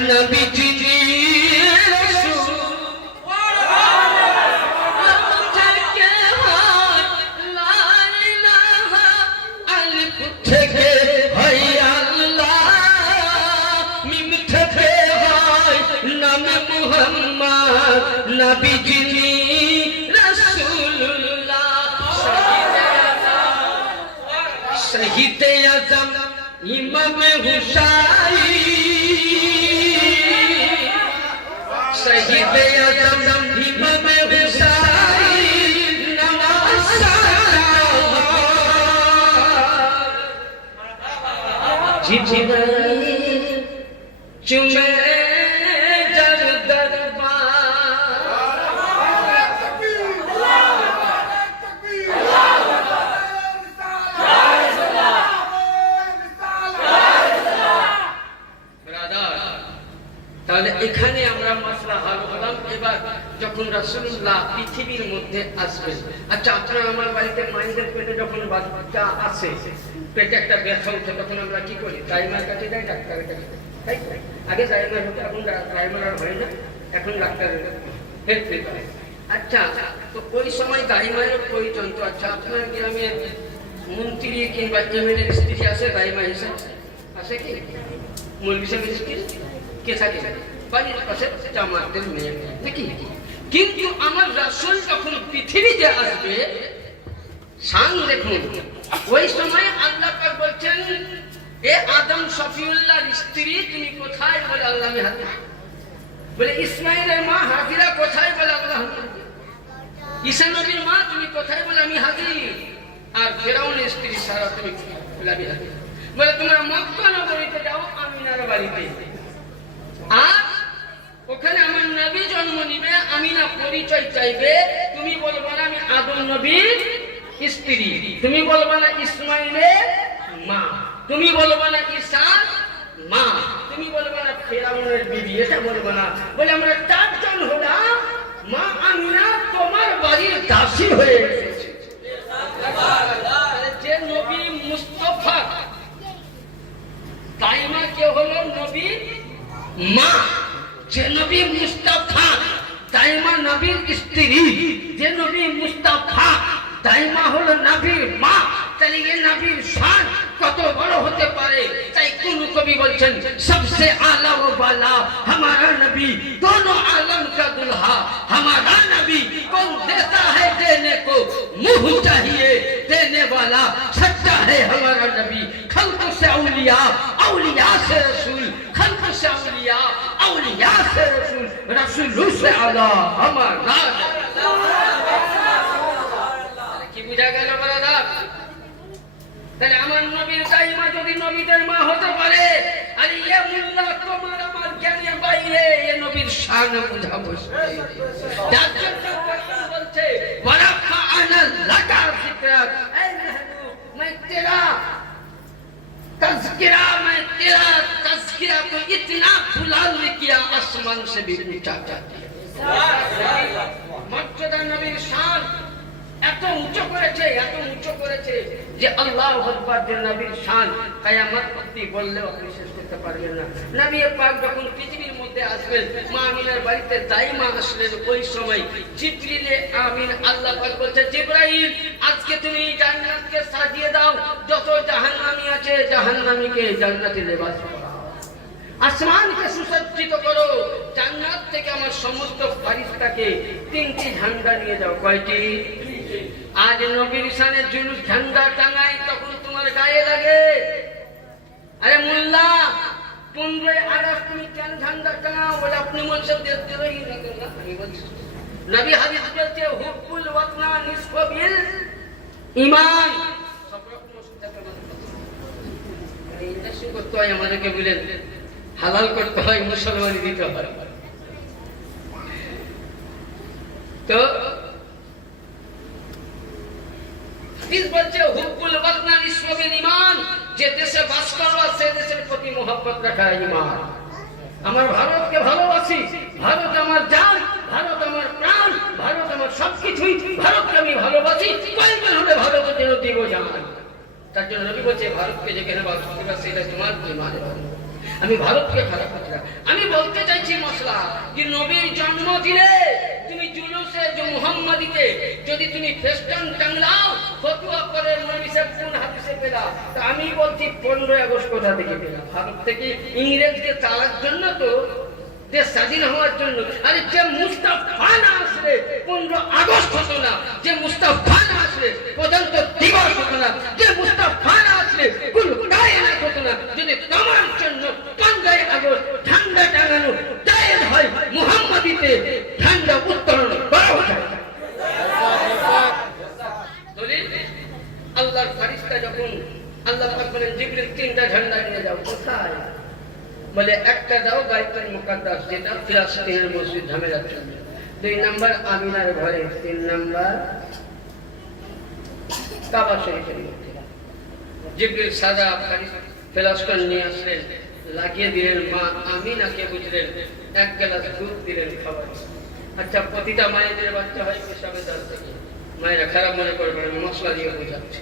नबी जी रसूल থেকে লা ইলাহা আলিফ থেকে হয় আল্লাহ, মিম থেকে হয় নাম মুহাম্মদ, নবী জি রাসূলুল্লাহ। শহীদ আজম ইমাম হুসাইন, शहीद आजम इमाम हुसैन नवाज जिब्राइल चुमे जर दरबार। তাহলে এখানে আমরা মাসলা হাল হলাম। এবার যখন রাসূলুল্লাহ পৃথিবীর মধ্যে আসবেন, আচ্ছা আপনারা আমার বাড়িতে মায়েদের পেটে যখন বাচ্চা আসে, পেটে একটা ব্যথা উঠে, তখন আমরা কি করি? দাইমার কাছে যাই, ডাক্তারের কাছে যাই, তাই তো? আগে দাইমার হতো, এখন দাইমার আর হয় না, এখন ডাক্তারের হেল্প নিতে হয়। আচ্ছা, তো ওই সময় দাইমায়ের প্রয়োজন। তো আচ্ছা আপনার গ্রামের মন্ত্রী কিংবা এমএলএ স্ত্রী আসে দাইমা হিসেবে, আসে কি? মৌলভী সাহেবের স্ত্রী কে থাকে? বাড়ির পাশে জামাতের মেয়ে নাকি? কিন্তু আমার রাসূল যখন পৃথিবীতে আসবে, শান দেখুন, ওই সময় আল্লাহ পাক বলছেন, এ আদম শফিউল্লাহর স্ত্রী তুমি কোথায়? বলে আল্লাহ আমি হাজির। বলে ইসমাইলের মা হাজিরা কোথায়? বলে আল্লাহ হাজির। ঈসা নবীর মা তুমি কোথায়? বলে আমি হাজির। আর ফেরাউনের স্ত্রী সারা তুমি বলে আমি হাজির। বলে তোমরা মক্কা নগরীতে যাও, আমিনার বাড়িতে, আর ওখানে আমার নবী জন্ম নিবে, আমিনা পরিচয় চাইবে। তুমি বলবা না আমি আদম নবীর স্ত্রী, তুমি বলবা না ইসমাইলের মা, তুমি বলবা না ঈসার মা, তুমি বলবা না ফেরাউনের বিবি, এটা বলবা না। বলে আমরা চারজন হলাম, মা আমিনা তোমার বাড়ির দাসী হয়ে এসেছে। যে নবী মুস্তাফা, তাই মা কে হলো নবী মা। যে নবী মুস্তাফা, তাই মা নবীর স্ত্রী। যে নবী মুস্তাফা, তাই মা হলো নবীর মা। তাহলে ये नबीर शान কত বড় হতে পারে। তাই কোন কবি বলছেন सबसे आला व बाला हमारा नबी दोनों आलम का दुल्हा हमारा नबी कौन देता है देने को मुंह चाहिए देने वाला सच्चा है हमारा नबी खल्क से औलिया औलिया से रसूल खल्क से औलिया औलिया से रसूल रसूल से आला हमारा কি বুঝা গেল বড়দা? তাহলে আমার নবীর দাইমা যদি নবীদের মা হতে পারে, আর ইয়ে মুল্লা তোমার আমার জ্ঞানের বাইরে এ নবীর শান বুঝা বসে। যার জন্য কোরআন বলছে ওয়ারাফা আনা লাকা যিকরাক এই মেহবুব मैं तेरा तज़किरा मैं तेरा तज़किरा को इतना बुलंद किया आसमान से भी ऊंचा कर दिया। মর্যাদা নবীর শান এত উঁচু করেছে যে আল্লাহু আকবার যে নবীর শান কিয়ামত অবধি বললেও আপনি শেষ করতে পারবেন না। নবী পাক যখন পৃথিবীর মধ্যে আসবেন, মা আমিনার বাড়িতে দাইমা আসলেন, ওই সময় জিবরিল আমিন আল্লাহ পাক বলছে জিবরাইল আজকে তুমি জান্নাতকে সাজিয়ে দাও, যত জাহান্নামী আছে জাহান্নামীকে জান্নাতে লেবাস পরাও, আসমানকে সুসজ্জিত করো, জান্নাত থেকে আমার সমস্ত ফেরেশতাকে তিনটি ঝান্ডা নিয়ে যাও। কয়টি? আজ নবীর শানে জুলুস ঝান্ডা টাঙাই তখন তোমার গায়ে লাগে। আরে মোল্লা 15 আগস্ট তুমি কেন ঝান্ডা টাঙাও? বলে আপনি মনসা দেখতে রই না কেন? আমি বলছি নবী হাদিস বলছে হুব্বুল ওয়াতনা নিসফু বিল ঈমান। সব রকম অসুবিধা মানে ইন্ডাস্ট্রি করতে হয়, আমাদেরকে বলেন হালাল করতে হয়, মুসলমানি দিতে হয়। তো হাদিস বলছে হুব্বুল ওয়াতনা নিসফু বিল ঈমান, যে দেশে বাস করবা সে দেশের প্রতি মহব্বত রাখা ঈমান। আমার ভারতকে ভালোবাসি, ভারত আমার জান, ভারত আমার প্রাণ, ভারত আমার সবকিছুই, ভারতকে আমি ভালোবাসি, কয়েকজন হলে ভারতের জন্য দিব জান। তার জন্য নবী বলছে ভারতকে যেখানে বাস করবা সেটা তোমার ঈমানের ভালো। আমি ভারতকে খারাপ করছি না, আমি বলতে চাইছি মশলা যে নবীর জন্মদিনে তুমি জুলুসে যে মুহাম্মাদিতে যদি তুমি ফেস্টান টাংলাও, ফতোয়া করে নবী সাহেব কোন হাদিসে পেলা? তা আমি বলছি 15 আগস্ট কোথা থেকে পেলা? ভারত থেকে ইংরেজকে তাড়ার জন্য তো, দেশ স্বাধীন হওয়ার জন্য। আরে যে মুস্তাফা না আসলে 15 আগস্ট হতো না, যে মুস্তাফা না আসলে প্রজাতন্ত্র দিবস হতো না, যে মুস্তাফা না আসলে কোন কায়নাত হতো না। যদি তোমার জন্য 15 আগস্ট ঠান্ডা টাঙানো জায়েজ হয়, মুহাম্মাদিতে ঠান্ডা উত্তোলন করা যায়। দলিল আল্লাহর ফেরেশতা যখন আল্লাহ পাক বলেন জিবরিল 3টা ঝান্ডা নিয়ে যাও, কোথায়? বলে একটা দাও বাইতুল মুকাদ্দাস, যেটা ফিলিস্তিনের মসজিদ ঝামেলার জন্য, 2 নাম্বার আমিনার ঘরে, 3 নাম্বার কাবা শরীফের মধ্যে। জিবরিল সাদা ফিলিস্তিন নিয়ে আসলেন, লাগিয়ে দিলেন, মা আমিনাকে বুঝলেন, 1 গ্লাস দুধ দিলেন খাবার। আচ্ছা প্রতিটা মায়েদের বাচ্চা হয় পেশাবে দাঁড় থেকে, মায়েরা খারাপ মনে করবেন, আমি মশলা দিয়ে বোঝাচ্ছি।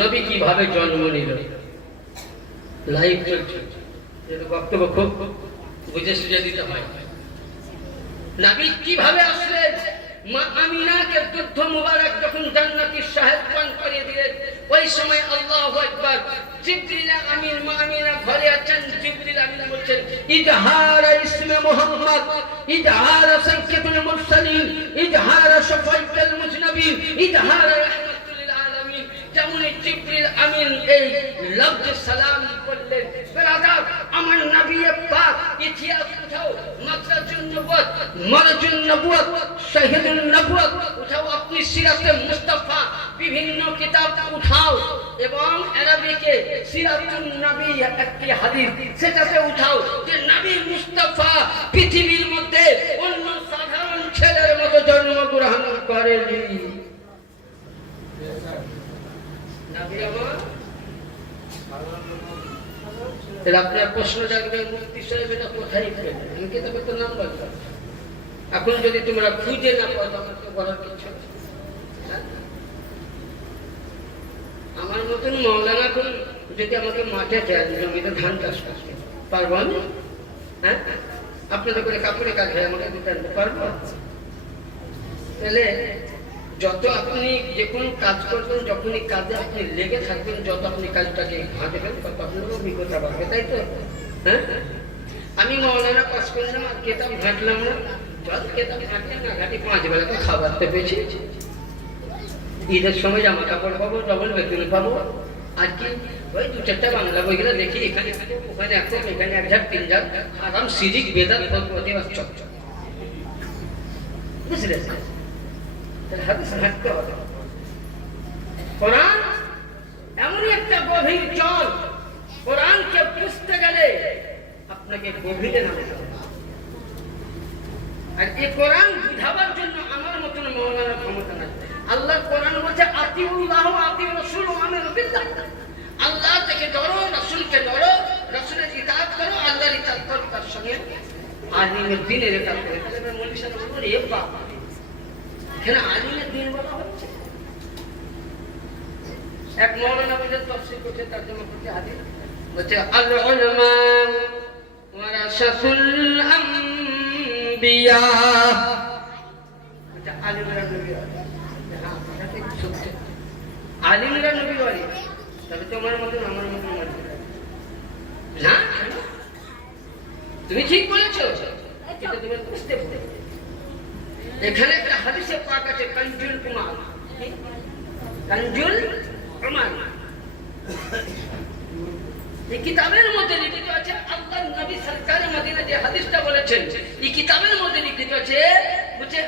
নবী কিভাবে জন্ম নিল, লাইভ চলছে, যেহেতু বক্তব্য খুব বুঝে সুঝে দিতে হয়। নবী কিভাবে আসলেন? মা আমিনাকে দুধ মুবারক যখন জান্নাতি সাহেব পান করিয়ে দিলেন, ওই সময় আল্লাহু আকবার, জিবরিল আমিন মা আমিনা ঘরে আছেন। জিবরিল আমিন বলছেন ইজহার ইসমে মুহাম্মদ, ইজহার সাইয়্যিদুল মুরসালিন, ইজহার শাফাঈতুল মুজনাবিন, ইজহার রাহমাতুল লিল আলামিন। যেমন জিবরিল আমিন এই লফজ সালাম করলেন, ব্রাদার আমার নবী পাক ইতিহাস উঠাও, মাকসাদুন নবুয়ত, মারজুন নবুয়ত, শাহিদুন নবুয়ত উঠাও, আপনি সিরাতে মুস্তাফা বিভিন্ন কিতাব উঠাও, এবং আরবিকে সিরাতুন নবী একটি হাদিস সেটাতে উঠাও যে নবী মুস্তাফা পৃথিবীর মধ্যে অন্য সাধারণ ছেলের মতো জন্মগ্রহণ করেনি। নবী আমার আপনার প্রশ্ন জাগবে, মুফতি সাহেব এটা কোথায় পেলেন? আমি কিতাবের তো নাম বললাম। এখন যদি তোমরা খুঁজে না পাও আমার তো বলার কিছু নেই। আমার মতন মৌলানা কোন যদি আমাকে মাঠে দেন, জমিতে ধান চাষ করতে পারবো আমি? হ্যাঁ, আপনাদের করে কাপড়ে কাজ হয়, আমাকে দিতে আনতে পারবো? তাহলে যত আপনি যে কোনো কাজ করবেন, যখনই কাজে আপনি লেগে থাকবেন, যত আপনি কাজটাকে ঘাঁটবেন তত আপনার অভিজ্ঞতা বাড়বে, তাই তো? হ্যাঁ, আমি মৌলানা কাজ করলাম আর কেতাব ঘাঁটলাম না, কেতাব ঘাঁটলাম না ঘাঁটি 5 বেলা তো খাবার তো পেয়েছি। ঈদের সময় জামা কাপড় পাবো, ডবল বেতন পাবো, আর কি ওই 2-4টা বাংলা বইগুলো দেখি, এখানে ওখানে একদম, এখানে 1 ঝাড় 3 ঝাড় আরাম সিরিক বেদাত প্রতিবাদ চকচক, বুঝলেন? হাদিস হাঁটতে হবে। কোরআন এমনই একটা গভীর জল, কোরআনকে বুঝতে গেলে আপনাকে গভীরে নামতে হবে। আর এই কোরআন বুঝাবার জন্য আমার মতন মৌলানার ক্ষমতা নাই। আল্লাহ কোরআন বলছে আতিউল্লাহ আতিউর রাসূল ওয়া আমিনু বিল্লাহ, আল্লাহ থেকে ডরো, রাসূলকে ডরো, রাসূলের ইতাআত করো, আল্লাহর ইতাআত করো, তার সঙ্গে আলিমের দ্বীনের ইতাআত করো। তাহলে মনীষা বলে এ বাবা, এখানে আলিমের দ্বীন বলা হচ্ছে। এক মৌলানা বলে তাফসীর করতে, তরজমা করতে হাদিস বলছে আল উলামা ওয়ারাসাতুল আম্বিয়া, এটা আলিমরা নবী হয়। হ্যাঁ, এটা ঠিক সত্য, আলিমরা নবী হয়। তবে তোমার মতন আমার মতন না, তুমি ঠিক বলেছো, কিন্তু তুমি বুঝতে পারবে। এখানে একটা হাদিসে পাক আছে কানজুল উমার, কানজুল উমার, এই কিতাবের মধ্যে লিখিত আছে আল্লাহর নবী সরকারে মদিনা যে হাদিসটা বলেছেন, এই কিতাবের মধ্যে লিখিত আছে বুঝে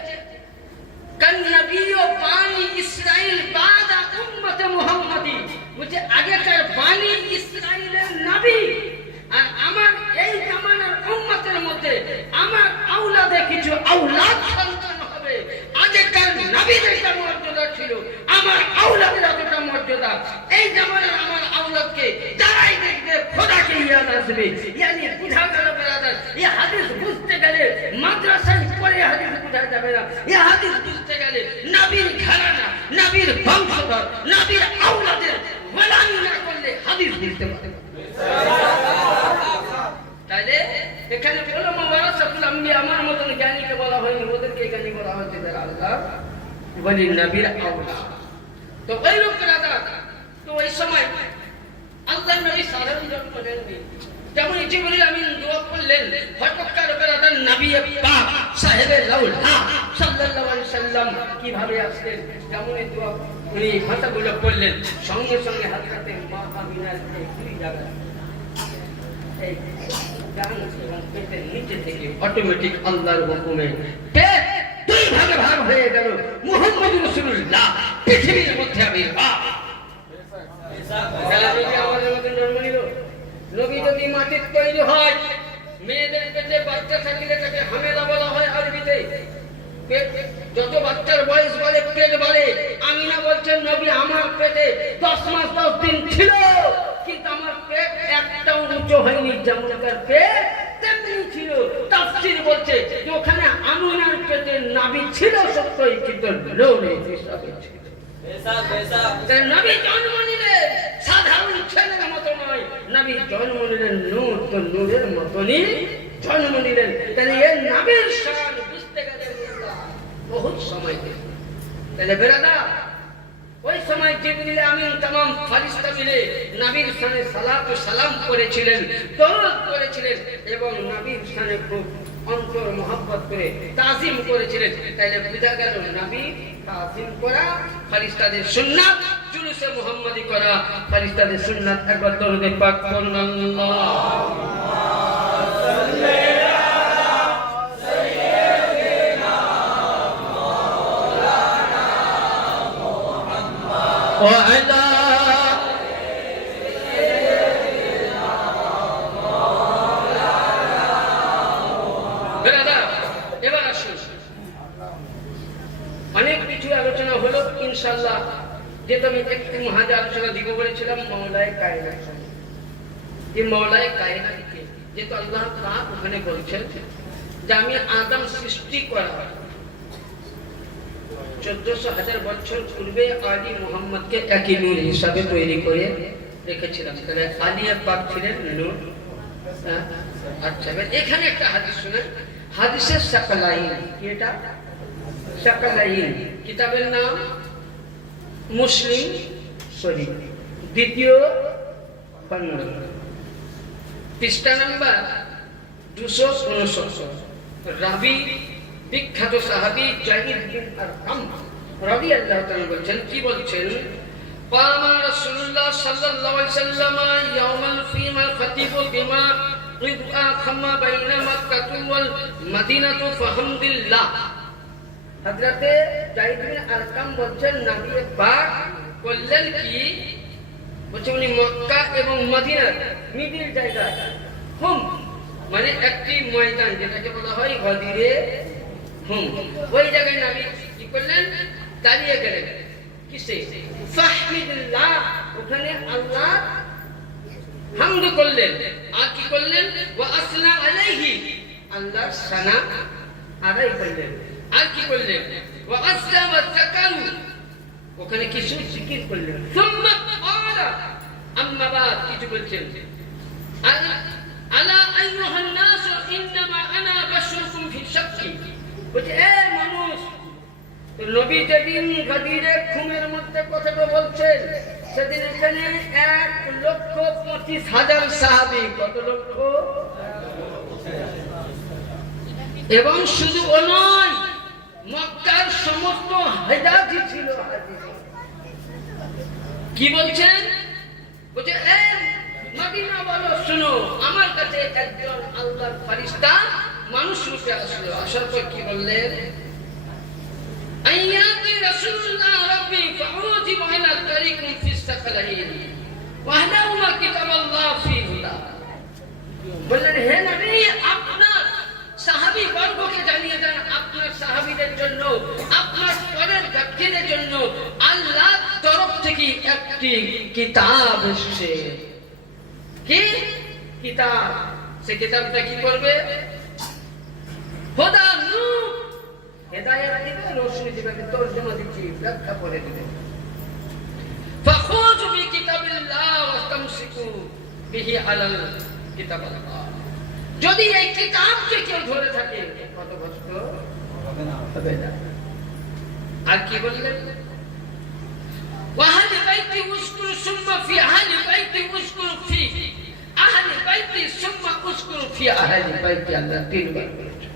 কান নবী ও বানি ইসরাইল বাদা উম্মতে মুহাম্মাদি, বুঝে আগেকার বানি ইসরাইলের নবী আর আমার এই জামানার উম্মতের মধ্যে আমার আওলাদে কিছু আওলাদ সন্তান হবে। আগেকার নবীদের যে মর্যাদা ছিল, আমার আওলাদের এতটা মর্যাদা। এই জামানার আমার আওলাদকে যারাই দেখবে খোদাকে ইয়াদ আসবে। ইয়ানি বুঝা গেল ব্রাদার, এই হাদিস বুঝতে গেলে মাদ্রাসায় পড়ে হাদিস বুঝা যাবে না। এই হাদিস বুঝতে গেলে নবীর ঘরানা, নবীর বংশধর, নবীর আওলাদের গোলামি না করলে হাদিস বুঝতে পারবে না। তাইলে এখানে উলামা ওয়ারাসাতুল আম্বিয়া, আমার মতন জ্ঞানীকে বলা হয়নি, ওদেরকে জ্ঞানী বলা হয়েছে যারা আল্লাহ বলি নবীর আওলাদ। তো ওই লোকেরা, তো ওই সময় আল্লাহর নবী সাধারণ জন্ম নেননি, যেমন জিবরিল আমিন দোয়া করলেন, হঠাৎকার লোকেরা তার নবী পাক সাহেবে লাউলা সাল্লাল্লাহু আলাইহি সাল্লাম কিভাবে আসলেন, যেমন এই দোয়া উনি ভাষাগুলো পড়লেন, সঙ্গে সঙ্গে হাজরাতে মা আমিনার এই দুই জায়গায় এই ডান এবং পেটের নিচে থেকে অটোমেটিক আল্লাহর হুকুমে পেট 2 ভাগে ভাগ হয়ে গেল। মুহাম্মদুর রাসূলুল্লাহ পৃথিবীর মধ্যে আবির্ভাব। আমাদের মধ্যে জন্ম নিল। নবী যদি মাটির তৈরি হয়, মেয়েদের পেটে বাচ্চা থাকলে তাকে হামেলা বলা হয় আরবিতে। যত বাচ্চার বয়স বাড়ে পেট বাড়ে। আমিনা বলছেন নবী আমার পেটে 10 মাস 10 দিন ছিল, কিন্তু আমার পেট একটাও উঁচু হয়নি, যেমনকার পেট তেমনি ছিল। তাফসীর বলছে যে ওখানে আমিনার পেটে নাভি ছিল সত্যই, কিন্তু লোরে হিসাবে ছিল। নবী জন্ম নিলেন সাধারণ ছেলের মতো নয়, নবী জন্ম নিলেন নূর, তো নূরের মতনই জন্ম নিলেন। তাহলে এই নবীর শান বুঝতে গেলে বহুত সময় দিল। তাহলে বেরাদার, ওই সময় জিবরিল আমিন तमाम ফেরেশতা মিলে নবীর শানে সালাত ও সালাম করেছিলেন, দরুদ করেছিলেন এবং নবীর শানে খুব অন্তর মহব্বত করে তাজিম করেছিলেন। তাইলে বুঝা গেল নবী তাজিম করা ফেরেশতাদের সুন্নাত, জুলুসে মুহাম্মাদি করা ফেরেশতাদের সুন্নাত। একবার দরুদে পাক পড়ুন আল্লাহুম্মা সাল্লি وعلى এবার আসুন, অনেক কিছু আলোচনা হলো ইনশাআল্লাহ। যেহেতু আমি একটু মহাজা আলোচনা দিব বলেছিলাম মাওলায়ে কায়নাত, যে মাওলায়ে কায়নাত কে, যেহেতু আল্লাহ পাক ওখানে বলছেন যে আমি আদম সৃষ্টি করা 1400,000 বছর পূর্বে আলী মুহাম্মদকে একই নূর হিসাবে তৈরি করে রেখেছিলাম। তাহলে আলিয়া পাক ছিলেন নূর। আচ্ছা, এখানে একটা হাদিস শুনেন, হাদিসের সাকালাইন কি? এটা সাকালাইন, কিতাবের নাম মুসলিম শরীফ, দ্বিতীয় খণ্ড, পৃষ্ঠা নাম্বার 269। রাবি বিখ্যাত সাহাবী জাহিদ বিন আরকাম রাদিয়াল্লাহু তাআলা বলছেন, কি বলছেন, কামা রাসূলুল্লাহ সাল্লাল্লাহু আলাইহি ওয়াসাল্লাম ইয়াওমাল ফিমা খাতিবু বিমা রিদআ খামা বাইনা মাক্কাহ ওয়াল মদিনাতু ফাহামদুলিল্লাহ। হযরতে জাহিদ বিন আরকাম বলছেন, নবী পাক বললেন কি, বলছেন উনি মক্কা এবং মদিনার মিডিল জায়গা, হুম মানে একটি ময়দান যেটাকে বলা হয় গদিরে হুম, ওই জায়গায় নবী কি করলেন, দাঁড়িয়ে গেলেন, কিসে, ফাহমিদুল্লাহ, ওখানে আল্লাহ হামদ করলেন, আর কি করলেন, ওয়া আসনা আলাইহি, আল্লাহর সানা আদায় করলেন, আর কি করলেন, ওয়া আসলামা যাকারু, ওখানে কিছু জিকির করলেন, সুম্মা ক্বালা, আম্মা বাদ, কিছু বলছেন, আলা আইয়ুহান নাস ইন্নামা আনা বাশারুকুম ফি শাক্কি, বলছে এ মানুষ, নবী যেদিন গাদিরে খুমের মধ্যে কথাটা বলছেন, সেদিন এখানে 1,25,000 সাহাবী, কত লক্ষ, এবং শুধু ও নয়, মক্কার সমস্ত হাজাজি ছিল। কি বলছেন, বলছে এ মদিনা বলো, শুনো, আমার কাছে একজন আল্লাহর ফেরেশতা মানুষ রূপে আসলো, আসার পর কি বললেন, আইয়াতি রাসূলুল্লাহ রাব্বি ফাউজিবু আলা তারিকুম ফিস সাকালাইন ওয়া আহলাউমা কিতাবাল্লাহ ফি হুদা। বললেন হে নবী, আপনার সাহাবী বর্গকে জানিয়ে দেন, আপনার সাহাবীদের জন্য, আপনার পরের ব্যক্তিদের জন্য আল্লাহর তরফ থেকে একটি কিতাব এসেছে। কি কিতাব? সে কিতাবটা কি করবে, হুদা, নূর, হেদায়েত দিবে, রোশনি দিবে, তরজমা দিচ্ছি, ব্যাখ্যা করে দিবে। ফাখুযু বিকিতাবিল্লাহ ওয়াস্তামসিকু বিহি আলাল কিতাবাল্লাহ। যদি এই কিতাবকে কেউ ধরে থাকে, কত কষ্ট হবে না। আর কি বললেন, ওয়াহলি বাইতি উসকুরু সুম্মা ফি আহলি বাইতি উসকুরু ফি আহলি বাইতি সুম্মা উসকুরু ফি আহলি বাইতি। আল্লাহ তিনবার বলেছেন।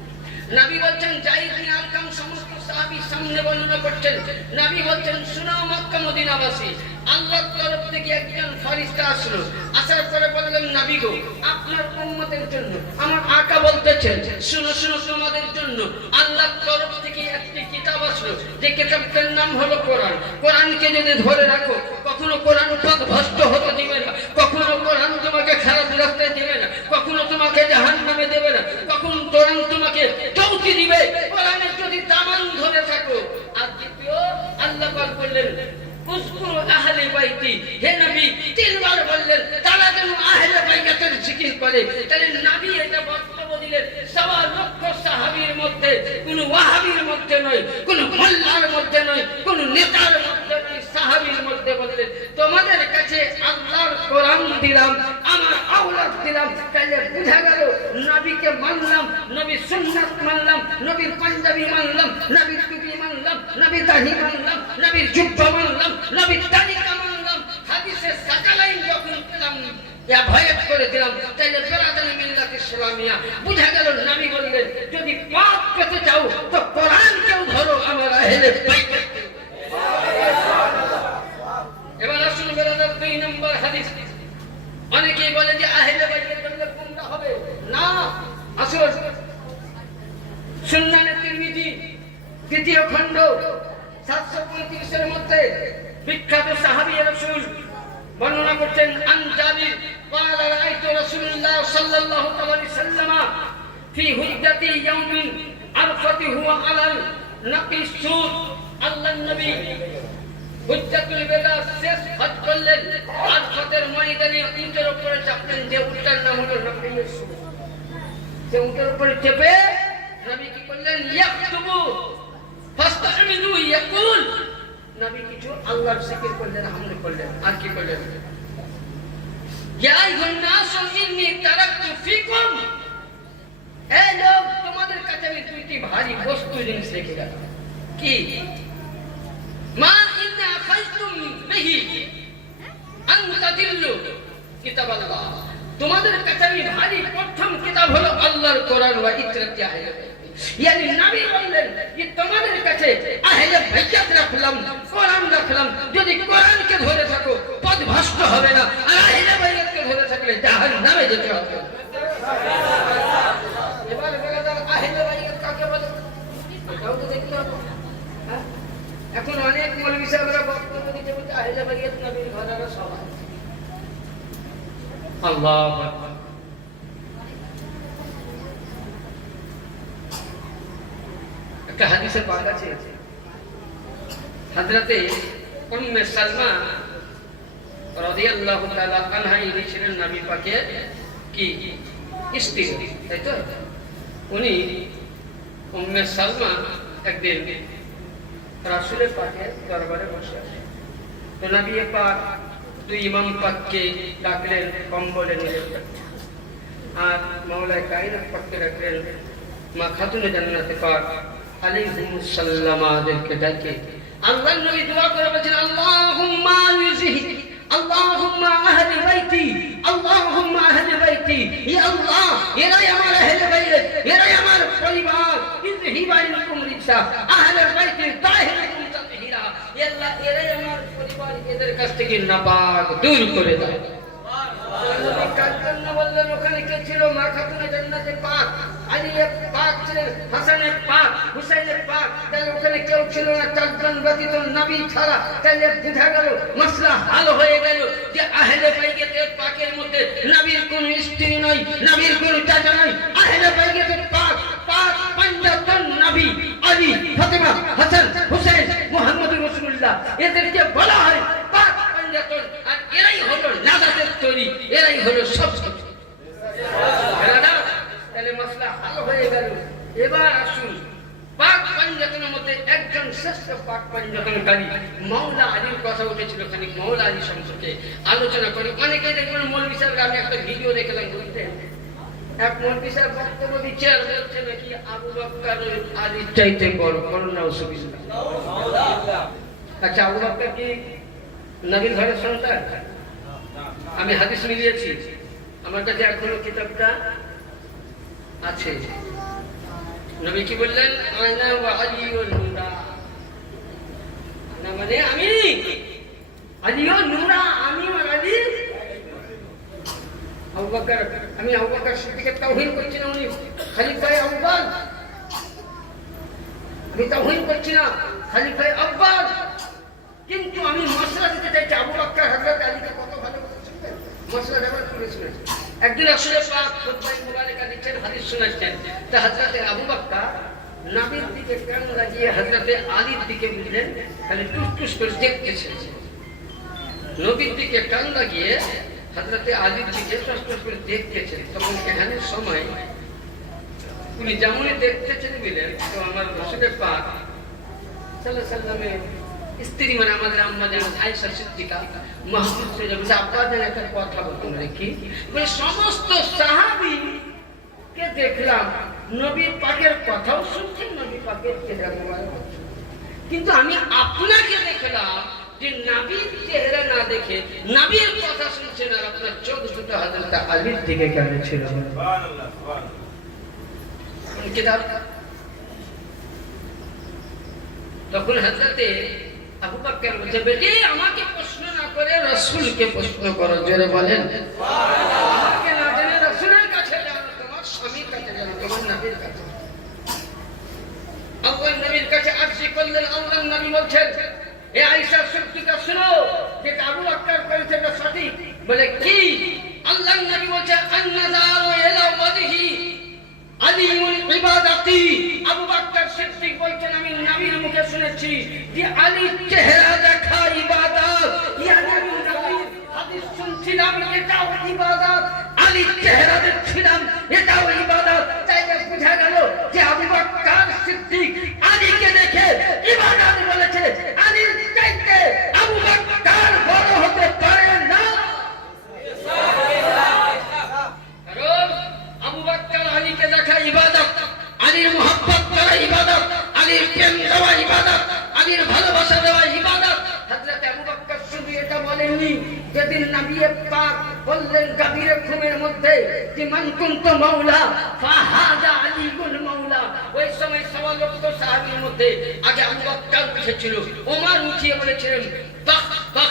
নবী বলছেন, জাহিদ বিন আরকাম সমস্ত সাহাবীর সামনে বর্ণনা করছেন, নবী বলছেন, শুনো মক্কা মদিনাবাসী, আল্লাহর তরফ থেকে একজন ফেরেশতা আসলো, আসার পরে বললেন, নবী গো, আপনার উম্মতের জন্য আমার আকা বলতেছেন, শুনো শুনো, তোমাদের জন্য আল্লাহর তরফ থেকে একটি কিতাব আসলো, যে কিতাবটার নাম হলো কোরআন। কোরআনকে যদি ধরে রাখো, কখনো কোরআন পথভ্রষ্ট হতে দিবে না, কখনো কোরআন তোমাকে খারাপ রাস্তায় দেবে না, কখনো তোমাকে জাহান্নামে দেবে না, কখনো কোরআন তোমাকে চৌকি দিবে। কোরআনের যদি দামান ধরে থাকো। আর দ্বিতীয়, আল্লাহ পাক বললেন, উযকুরু আহলে বাইতি, হে নবী তিনবার বললেন তারা যেন আহলে বাইতের জিকির করে। তাহলে নবী এটা বক্তব্য দিলেন সওয়া লক্ষ সাহাবীর মধ্যে, কোন ওয়াহাবীর মধ্যে নয়, কোন মোল্লার মধ্যে নয়, কোন নেতার মধ্যে নয়, সাহাবীর মধ্যে বললেন, তোমাদের কাছে আল্লাহর কোরআন দিলাম, আমার আওলাদ দিলাম। তাহলে বুঝা গেল নবীকে মানলাম, নবীর সুন্নাত মানলাম, নবীর পাঞ্জাবি মানলাম, নবীর টুপি মানলাম, নবীর দাড়ি মানলাম, নবীর জুব্বা মানলাম, নবীর তালিকা মানলাম, হাদিসের সাকালাইন যখন পেলাম ভয়েট করে দিলাম। তাহলে বেরাদারি মিল্লাত ইসলামিয়া বুঝা গেল নবী বললেন, যদি পাপ পেতে চাও তো কোরআনকেও ধরো, আমার আহলে বাইত। এবার আসুন বেরাদার 2 নম্বর হাদিস। অনেকেই বলে যে আহলে বাইতের বললে কোনটা হবে না। আসুন সুন্নানে তিরমিজি 3য় খণ্ড 735 এর মধ্যে বিখ্যাত সাহাবী রাসূল বর্ণনা করছেন, আন জাবির قال رأيت رسول الله صلى الله عليه وسلم في هجة يوم عرفة هو على النقي السور। আল্লাহর নবী হুজ্জাতুল বেদা শেষ হজ করলেন, আরফাতের ময়দানে উটের উপরে চাপলেন, যে উটটার নাম হলো নাকিয়ুস সুর। সে উটের উপরে চেপে নবী কি করলেন, ইয়াকতুবু ফাস্তামিনু ইয়াকুল, নবী কিছু আল্লাহর জিকির করলেন, হামদ করলেন। আর কি করলেন, ইয়া আইয়ুহান নাস ইন্নী তারাকতু ফিকুম, হে লোক, তোমাদের কাছে আমি দুইটি ভারী বস্তু জিনিস রেখে গেলাম। কি মা ইন্না খাইতুম বিহি আন তাদিল্লু কিতাবাল্লাহ, তোমাদের কাছে আমি ভারী প্রথম কিতাব হলো আল্লাহর কোরআন ওয়া ইত্রাতি আহলে বাইত। ইয়ানি নবী বললেন যে তোমাদের কাছে আহলে বাইত রাখলাম, কোরআন রাখলাম, যদি কোরআনকে ধরে থাকো পথভ্রষ্ট হবে না, আর আহলে বাইতকে ধরে থাকলে জাহান্নামে যেতে হবে। এবার বলা যাক আহলে বাইত কাকে বলে, এটাও তো দেখতে হবে। এখন অনেক মৌলভী সাহেবরা বক্তব্য দিতে বলতে আহলে বাইত নবীর ঘরের সবাই। আল্লাহু আকবার। একটা হাদিসে পাওয়া গেছে হযরতে উম্মে সালমা রাদিয়াল্লাহু তাআলা আনহা ইনি ছিলেন নবী পাকের কি স্ত্রী, তাই তো? উনি উম্মে সালমা একদিন রাসূলের পাকের দরবারে বসে আছেন। তো নবী পাক দুই ইমাম পাককে ডাকলেন, কম্বলে নিলেন, আর মাওলায়ে কায়নাত পাককে ডাকলেন, মা খাতুনে জান্নাতে পাক আলাইহিস সালামকে ডাকে আল্লাহর নবী দোয়া করে বলেন, আল্লাহুম্মা ইউজিহি আল্লাহুম্মা আহলি বাইতি আল্লাহুম্মা আহলি বাইতি, ইয়া আল্লাহ এরাই আমার আহলে বাইত, এরাই আমার পরিবার, ইউজিহি বাইনাকুম রিসা আহলে বাইতি তাহিরাকুম তাহিরা, ইয়া আল্লাহ এরাই আমার পরিবার, এদের কাছ থেকে নাপাক দূর করে দাও। নবী কাঁদলেন না, বললেন ওখানে কে ছিল? মা খাতুনে জান্নাতে পাক, আলী পাক ছিলেন, হাসান পাক, হুসাইন পাক, তাহলে ওখানে কেউ ছিল না চারজন ব্যতীত নবী ছাড়া। তাহলে বুঝা গেল, মাসলা হাল হয়ে গেল যে আহলে বাইতের পাকের মধ্যে নবীর কোন স্ত্রী নয়, নবীর কোন চাচা নয়, আহলে বাইতের পাক পাক পঞ্চজন নবী, আলী, ফাতেমা, হাসান, হুসাইন, মুহাম্মদুর রাসূলুল্লাহ, এদেরকে বলা হয় পাক পঞ্চজন, আর এরাই হলো নাজাতের তৈরি, এরাই হলো সব কিছু। তাহলে মাসলা হাল হয়ে গেল। এবার আসুন পাক পঞ্চজনের মধ্যে একজন শ্রেষ্ঠ পাক পঞ্চজনকারী মাওলা আলীর কথা উঠেছিল, খানিক মাওলা আলী সম্পর্কে আলোচনা করি। অনেকে দেখবেন মৌলভী সাহেব, আমি একটা ভিডিও দেখলাম, বলতেন এক মৌলভী সাহেব বক্তব্য দিচ্ছে আর বলছে নাকি আবু বকর আলীর চাইতে বড়, করোনা অসুবিধা। আচ্ছা, আবু বকর কি নবীর ঘরের সন্তান? আমি হাদিস মিলিয়েছি, আমার কাছে এখনো কিতাবটা আছে। নবী কি বললেন? আনা ওয়া আলিউন নূরা, না মানে আমি, আলিউন নূরা, আমি আর আলী। আবু বকর, আমি আবু বকর সিদ্দিকের তাওহীন করছি না, উনি খলিফায়ে আউয়াল, আমি তাওহীন করছি না, খলিফায়ে আউয়াল। কিন্তু আমি মশলা দিতে চাইছি, আবু বকর হযরত আলীকে কত ভালোবাসেন মশলা দেওয়ার করে শুনেছি। একদিন রাসূল পাক খুতবায়ে মুবারাকা দিচ্ছেন, হাদিস শোনাচ্ছেন, তা হযরত আবু বকর নবীর দিকে কান লাগিয়ে হযরত আলীর দিকে বুঝলেন, খালি টুস করে দেখতেছেন। নবীর দিকে কান লাগিয়ে হযরত আলীর দিকে টুস করে দেখতেছেন। তখন এখানের সময় উনি যেমনই দেখতেছেন বলেন, তো আমার রাসূল পাক সাল্লাল্লাহু আলাইহি ওয়াসাল্লামের স্ত্রী, মানে আমাদের আম্মা জান আয়েশা সিদ্দিকা মাহফুজ হয়ে যাবে, আপনাদের একটা কথা বলুন রেখি, মানে সমস্ত সাহাবী কে দেখলাম নবী পাকের কথাও শুনছেন, নবী পাকের চেহারা মোবারক, কিন্তু আমি আপনাকে দেখলাম যে নবীর চেহারা না দেখে নবীর কথা শুনছেন, আর আপনার চোখ দুটো হযরত আলীর দিকে কেন ছিল? সুবহানাল্লাহ, সুবহানাল্লাহ। কিতাব তখন হযরতে আবু বকর বলছে, বেটি আমাকে প্রশ্ন না করে রাসূলকে প্রশ্ন করো। জোরে বলেন সুবহানাল্লাহ। আমাকে না জেনে রাসূলের কাছে যাও, তোমার স্বামীর কাছে যাও, তোমার নবীর কাছে। আল্লাহর নবীর কাছে আরজি করলেন। আল্লাহর নবী বলছেন, হে আয়েশা সিদ্দিকা শুনো, যে আবু বকর করেছে এটা সঠিক। বলে কি? আল্লাহর নবী বলছেন, আন-নাযারু ইলা ওয়াজহি আলিমুল ইবাদাতি। আবু বকর সিদ্দিক বলছেন, আমি নবীর মুখে শুনেছি যে আলীর চেহারা দেখা ইবাদত। ইয়ানি আমি নবীর হাদিস শুনছিলাম, এটাও ইবাদত। আলীর চেহারা দেখছিলাম, এটাও ইবাদত। তাইলে বুঝা গেল যে আবু বকর সিদ্দিক আলীকে দেখে ইবাদত বলেছে। আলীর চাইতে আবু বকর বড় হতে পারে না। কারণ আবু বকর আলীকে দেখা ইবাদত, আলীর মুহাব্বত করা ইবাদত, আলীর প্রেম দেওয়া ইবাদত, নবীর ভালোবাসা দেওয়া ইবাদত। হযরত আবু বকর শুধু এটা বলেননি, যেদিন নবী পাক বললেন গাভীর ঘুমের মধ্যে যে মান কুনতু মাওলা ফাহাদা আলীকুল মাওলা, ওই সময় সওয়া লক্ষ সাহাবীর মধ্যে আগে আবু বকর উঠেছিল, ওমর উঠিয়ে বলেছিলেন বাহ বাহ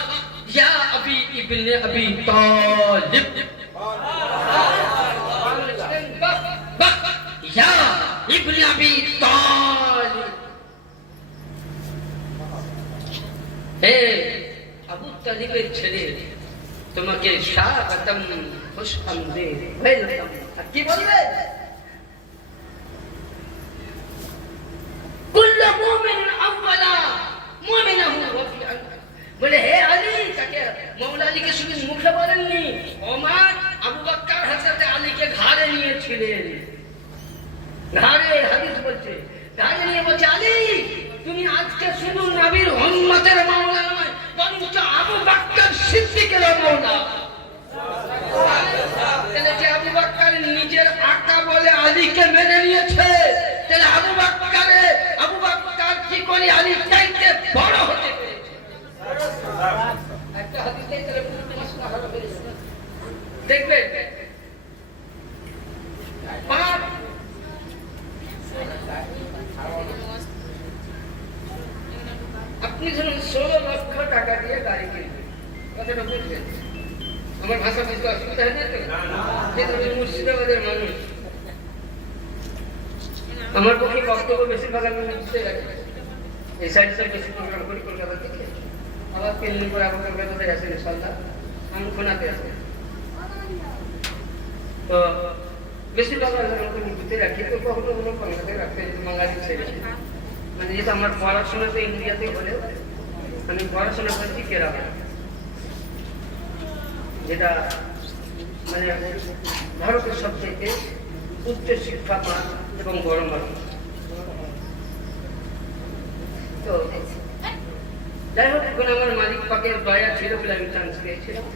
ইয়া আবি ইবনে আবি তালিব, বাহ বাহ ইয়া ইবনে আবি তালিব। হে আবু তালিবের ছেলে, তোমাকে স্বাগতম খুশআমদীদ ওয়েলকাম। কি বলবে? কুল্লু মুমিন আউয়ালা মুমিনাহু রাফিআন, বলে হে আলী, তাকে মাওলা আলীকে শুধু মুখে বলেননি, ওমর আবু বকর হযরত আলীকে ঘাড়ে নিয়েছিলেন। ঘাড়ে, হাদিস বলছে ঘাড়ে নিয়ে বলছে আলী তুমি আজকে শুধু নবীর উম্মতের মাওলা নয়, বরঞ্চ আবু বকর সিদ্দিকের মাওলা। তাহলে যে আবু বকর নিজের আকা বলে আলীকে মেনে নিয়েছে, তাহলে আবু বকর কি করে আলী চাইতে বড় হতে পেরেছে? একটা হাদিসে তাহলে পুরো মাসলা হলো দেখবে। আপনি ধরুন 16 লক্ষ টাকা দিয়ে গাড়ি কিনবেন, কথাটা বুঝবেন? আমার ভাষা বুঝতে অসুবিধা হয় না তো? যেহেতু আমি মুর্শিদাবাদের মানুষ, আমার পক্ষে বক্তব্য বেশিরভাগ আমি বুঝতে রাখি। এই সাইডে বেশি প্রোগ্রাম করি কলকাতা থেকে, আবার 3 দিন পর আবার কলকাতাতে আসেন ইনশাআল্লাহ, আমি খুনাতে আসি। তো বেশিরভাগ আমি বুঝতে রাখি, তো কখনো কোনো কলকাতায় রাখতে বাঙালি ছেড়ে, মানে যেহেতু আমার পড়াশোনা তো ইন্ডিয়াতে হলেও আমি পড়াশোনা করছি কেরালা, যেটা মানে ভারতের সবথেকে উচ্চ শিক্ষা মান এবং বড় মান। তো যাই হোক, এখন আমার মালিক পাকের দয়া ছিল বলে আমি চান্স পেয়েছিলাম,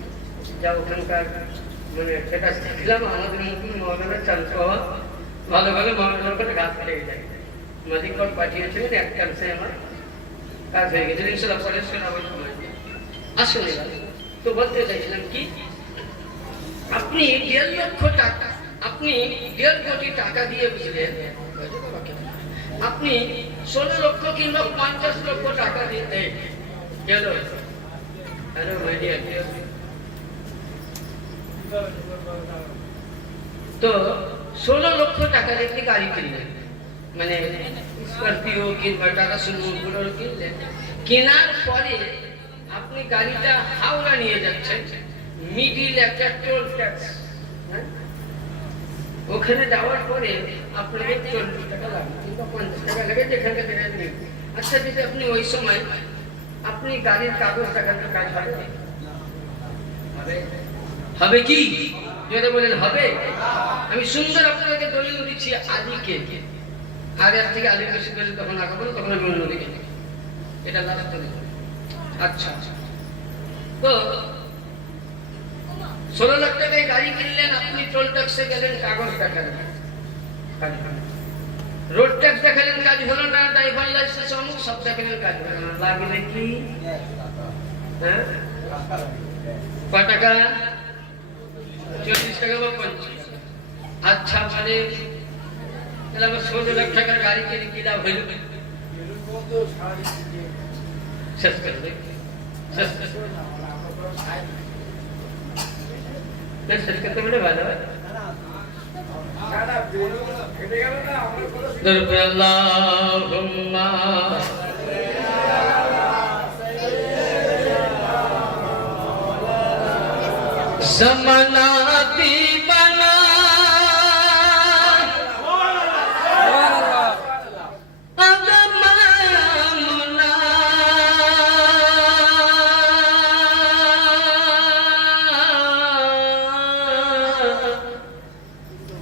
যা ওখানকার মানে সেটা শিখলাম। আমাদের নতুন মহানগরের চান্স পাওয়া, ভালো ভালো মহানগর করে ঘাস খেয়ে যায়। মালিক পাক পাঠিয়েছিলেন, এক চান্সে আমার কাজ হয়ে গেছিল ইনশাআল্লাহ। পরে সেটা আবার সময় আসলে তো বলতে চাইছিলাম কি, আপনি 1.5 লক্ষ টাকা, আপনি 1.5 কোটি টাকা দিয়ে বুঝলেন, আপনি 16 লক্ষ কিংবা 50 লক্ষ টাকা দিতে গেল। হ্যালো মাই ডিয়ার, তো 16 লক্ষ টাকা দিয়ে গাড়ি কিনলেন, মানে স্করপিও কিংবা টাটা সুমো গুলো কিনলেন। কেনার পরে আপনি গাড়িটা হাওড়া নিয়ে যাচ্ছেন, মিডিল একটা টোল ট্যাক্স, ওখানে যাওয়ার পরে আপনাকে 40 টাকা লাগবে কিংবা 50 টাকা লাগে, যেখানে নেবেন। আচ্ছা, যদি আপনি ওই সময় আপনি গাড়ির কাগজ দেখাতে কাজ হবে কি? যদি বলেন হবে, আমি সুন্দর আপনাকে দলিল দিচ্ছি আলীকে, আর এর থেকে আলীর বেশি পেলে তখন আঁকাবো, তখন আমি অন্যদিকে, এটা লাস্ট দলিল। আচ্ছা, তো 16 লাখ টাকায় গাড়ি কিনলেন, আপনি টোল ট্যাক্সে গেলেন, কাগজ দেখালেন, রোড ট্যাক্স দেখালেন, কাজ হলো না, ড্রাইভার লাইসেন্স অমুক সব দেখালেন, কাজ হলো না, লাগবে কি? হ্যাঁ, ক টাকা? 40 টাকা বা 50। আচ্ছা, মানে তাহলে আবার 16 লাখ টাকার গাড়ি কিনে কি লাভ হইল? শেষ করে দেখ, শেষ করতে বলে ভালো হয়। আল্লাহুম্মা ज़मानाती बना अज़मामुना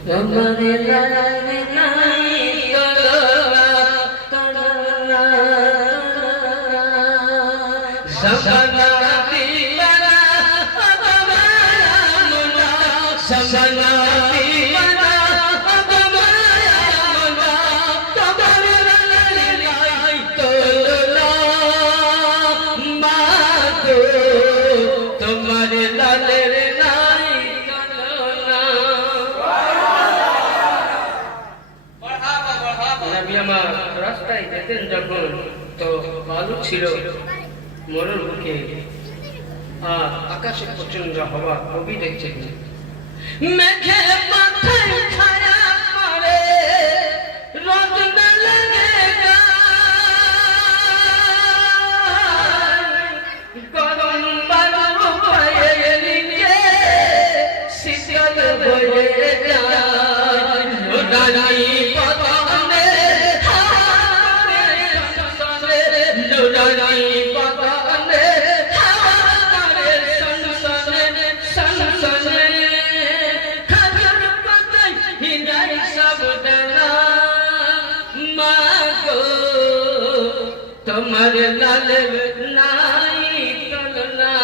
हमारे लाने नहीं ज़मानाती बना ज़मानाती बना अज़मामुना तबरनाई तोला নবী আমার রাস্তায় যেতেন যখন, তো বালু ছিল মরুর বুকে, আর আকাশে প্রচন্ড হাওয়া। কবি দেখছেন মেঘে মাথায় ছায়া পড়ে, রোদ না লাগে গরম বালু পায়ে নিচে শীতল হয়ে যায়। নুরানি বদনে নুরানি বদনে সনসনে সনসনে খাজর পাতায় হিজাই শব্দনা মাগো তোমার লাল নাই তুলনা।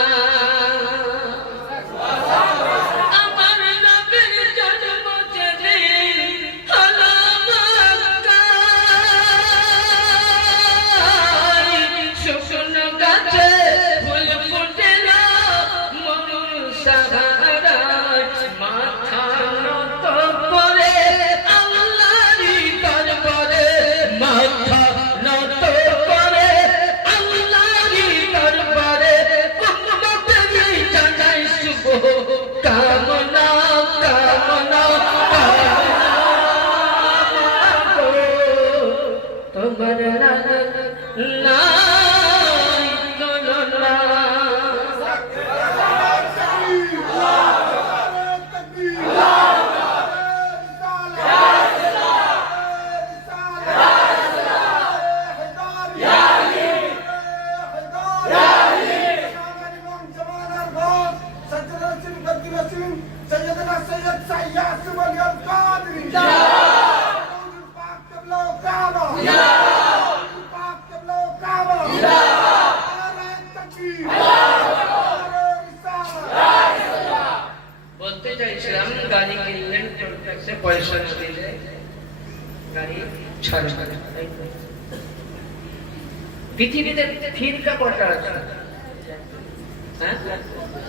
আমার নবীর জন্ম যেদিন হলো মক্কায়, শুকনো গাছে ফুল ফুটেল মরুর সাহারায়, মাথা নত করে আল্লাহরই দরবারে, মাথা নত করে আল্লাহরই দরবারে, উম্মতেরই জানাই শুভ কামনা কামনা কামনা। তোমার নাই তুলনা। سيدنا السيد سياس ولي القادر الباك قبله كعبة الباك قبله كعبة نعرة التكبير نعرة رسالة। বলতে চাইছিলাম গাড়ি কিনলেন টোল ট্যাক্সে পয়সা না দিলে গাড়ি ছাড়বে না। পৃথিবীতে ফিরকা কটা আছে? হ্যাঁ,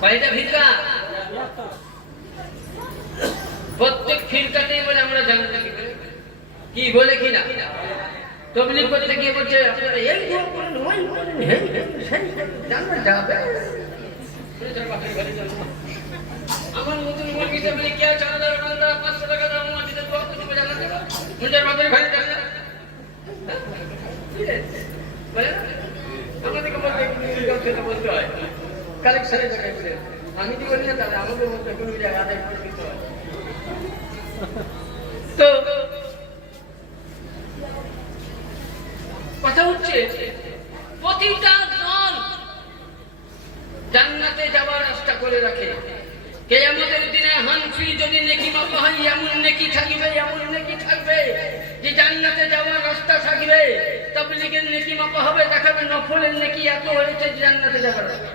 কয়টা ফিরকা? প্রত্যেক ফিরকাতেই বলে আমরা জানতে কি বলে কিনা। তবলিগ করতে গিয়ে বলছে আপনারা এই দোয়া করেন, ওই করেন, জানতে যাবে। আমার নতুন মুরগিতে বলে কে চাঁদা বান্দা 500 টাকা দাম মুরগিতে দোয়া করতে বলে জানা দেবা মুন্ডার মাথায় ঘরে যাবে না। বলে না আমাদেরকে বলতে সেটা বলতে হয় কালেকশনের জায়গায় বলে আমি কি বলি না, তাহলে আমাকে বলতে কোনো জায়গায় আদায় করে দিতে হয়। তো কথা হচ্ছে প্রতিটা দল জান্নাতে যাওয়ার রাস্তা করে রাখে। কিয়ামতের দিনে হানফি যদি নেকি মাপা হয়, এমন নেকি থাকবে, এমন নেকি থাকবে যে জান্নাতে যাওয়ার রাস্তা থাকবে। তাবলীগের নেকি মাপা হবে, দেখাবে নফলের নেকি এত হয়েছে জান্নাতে যাওয়ার রাস্তা।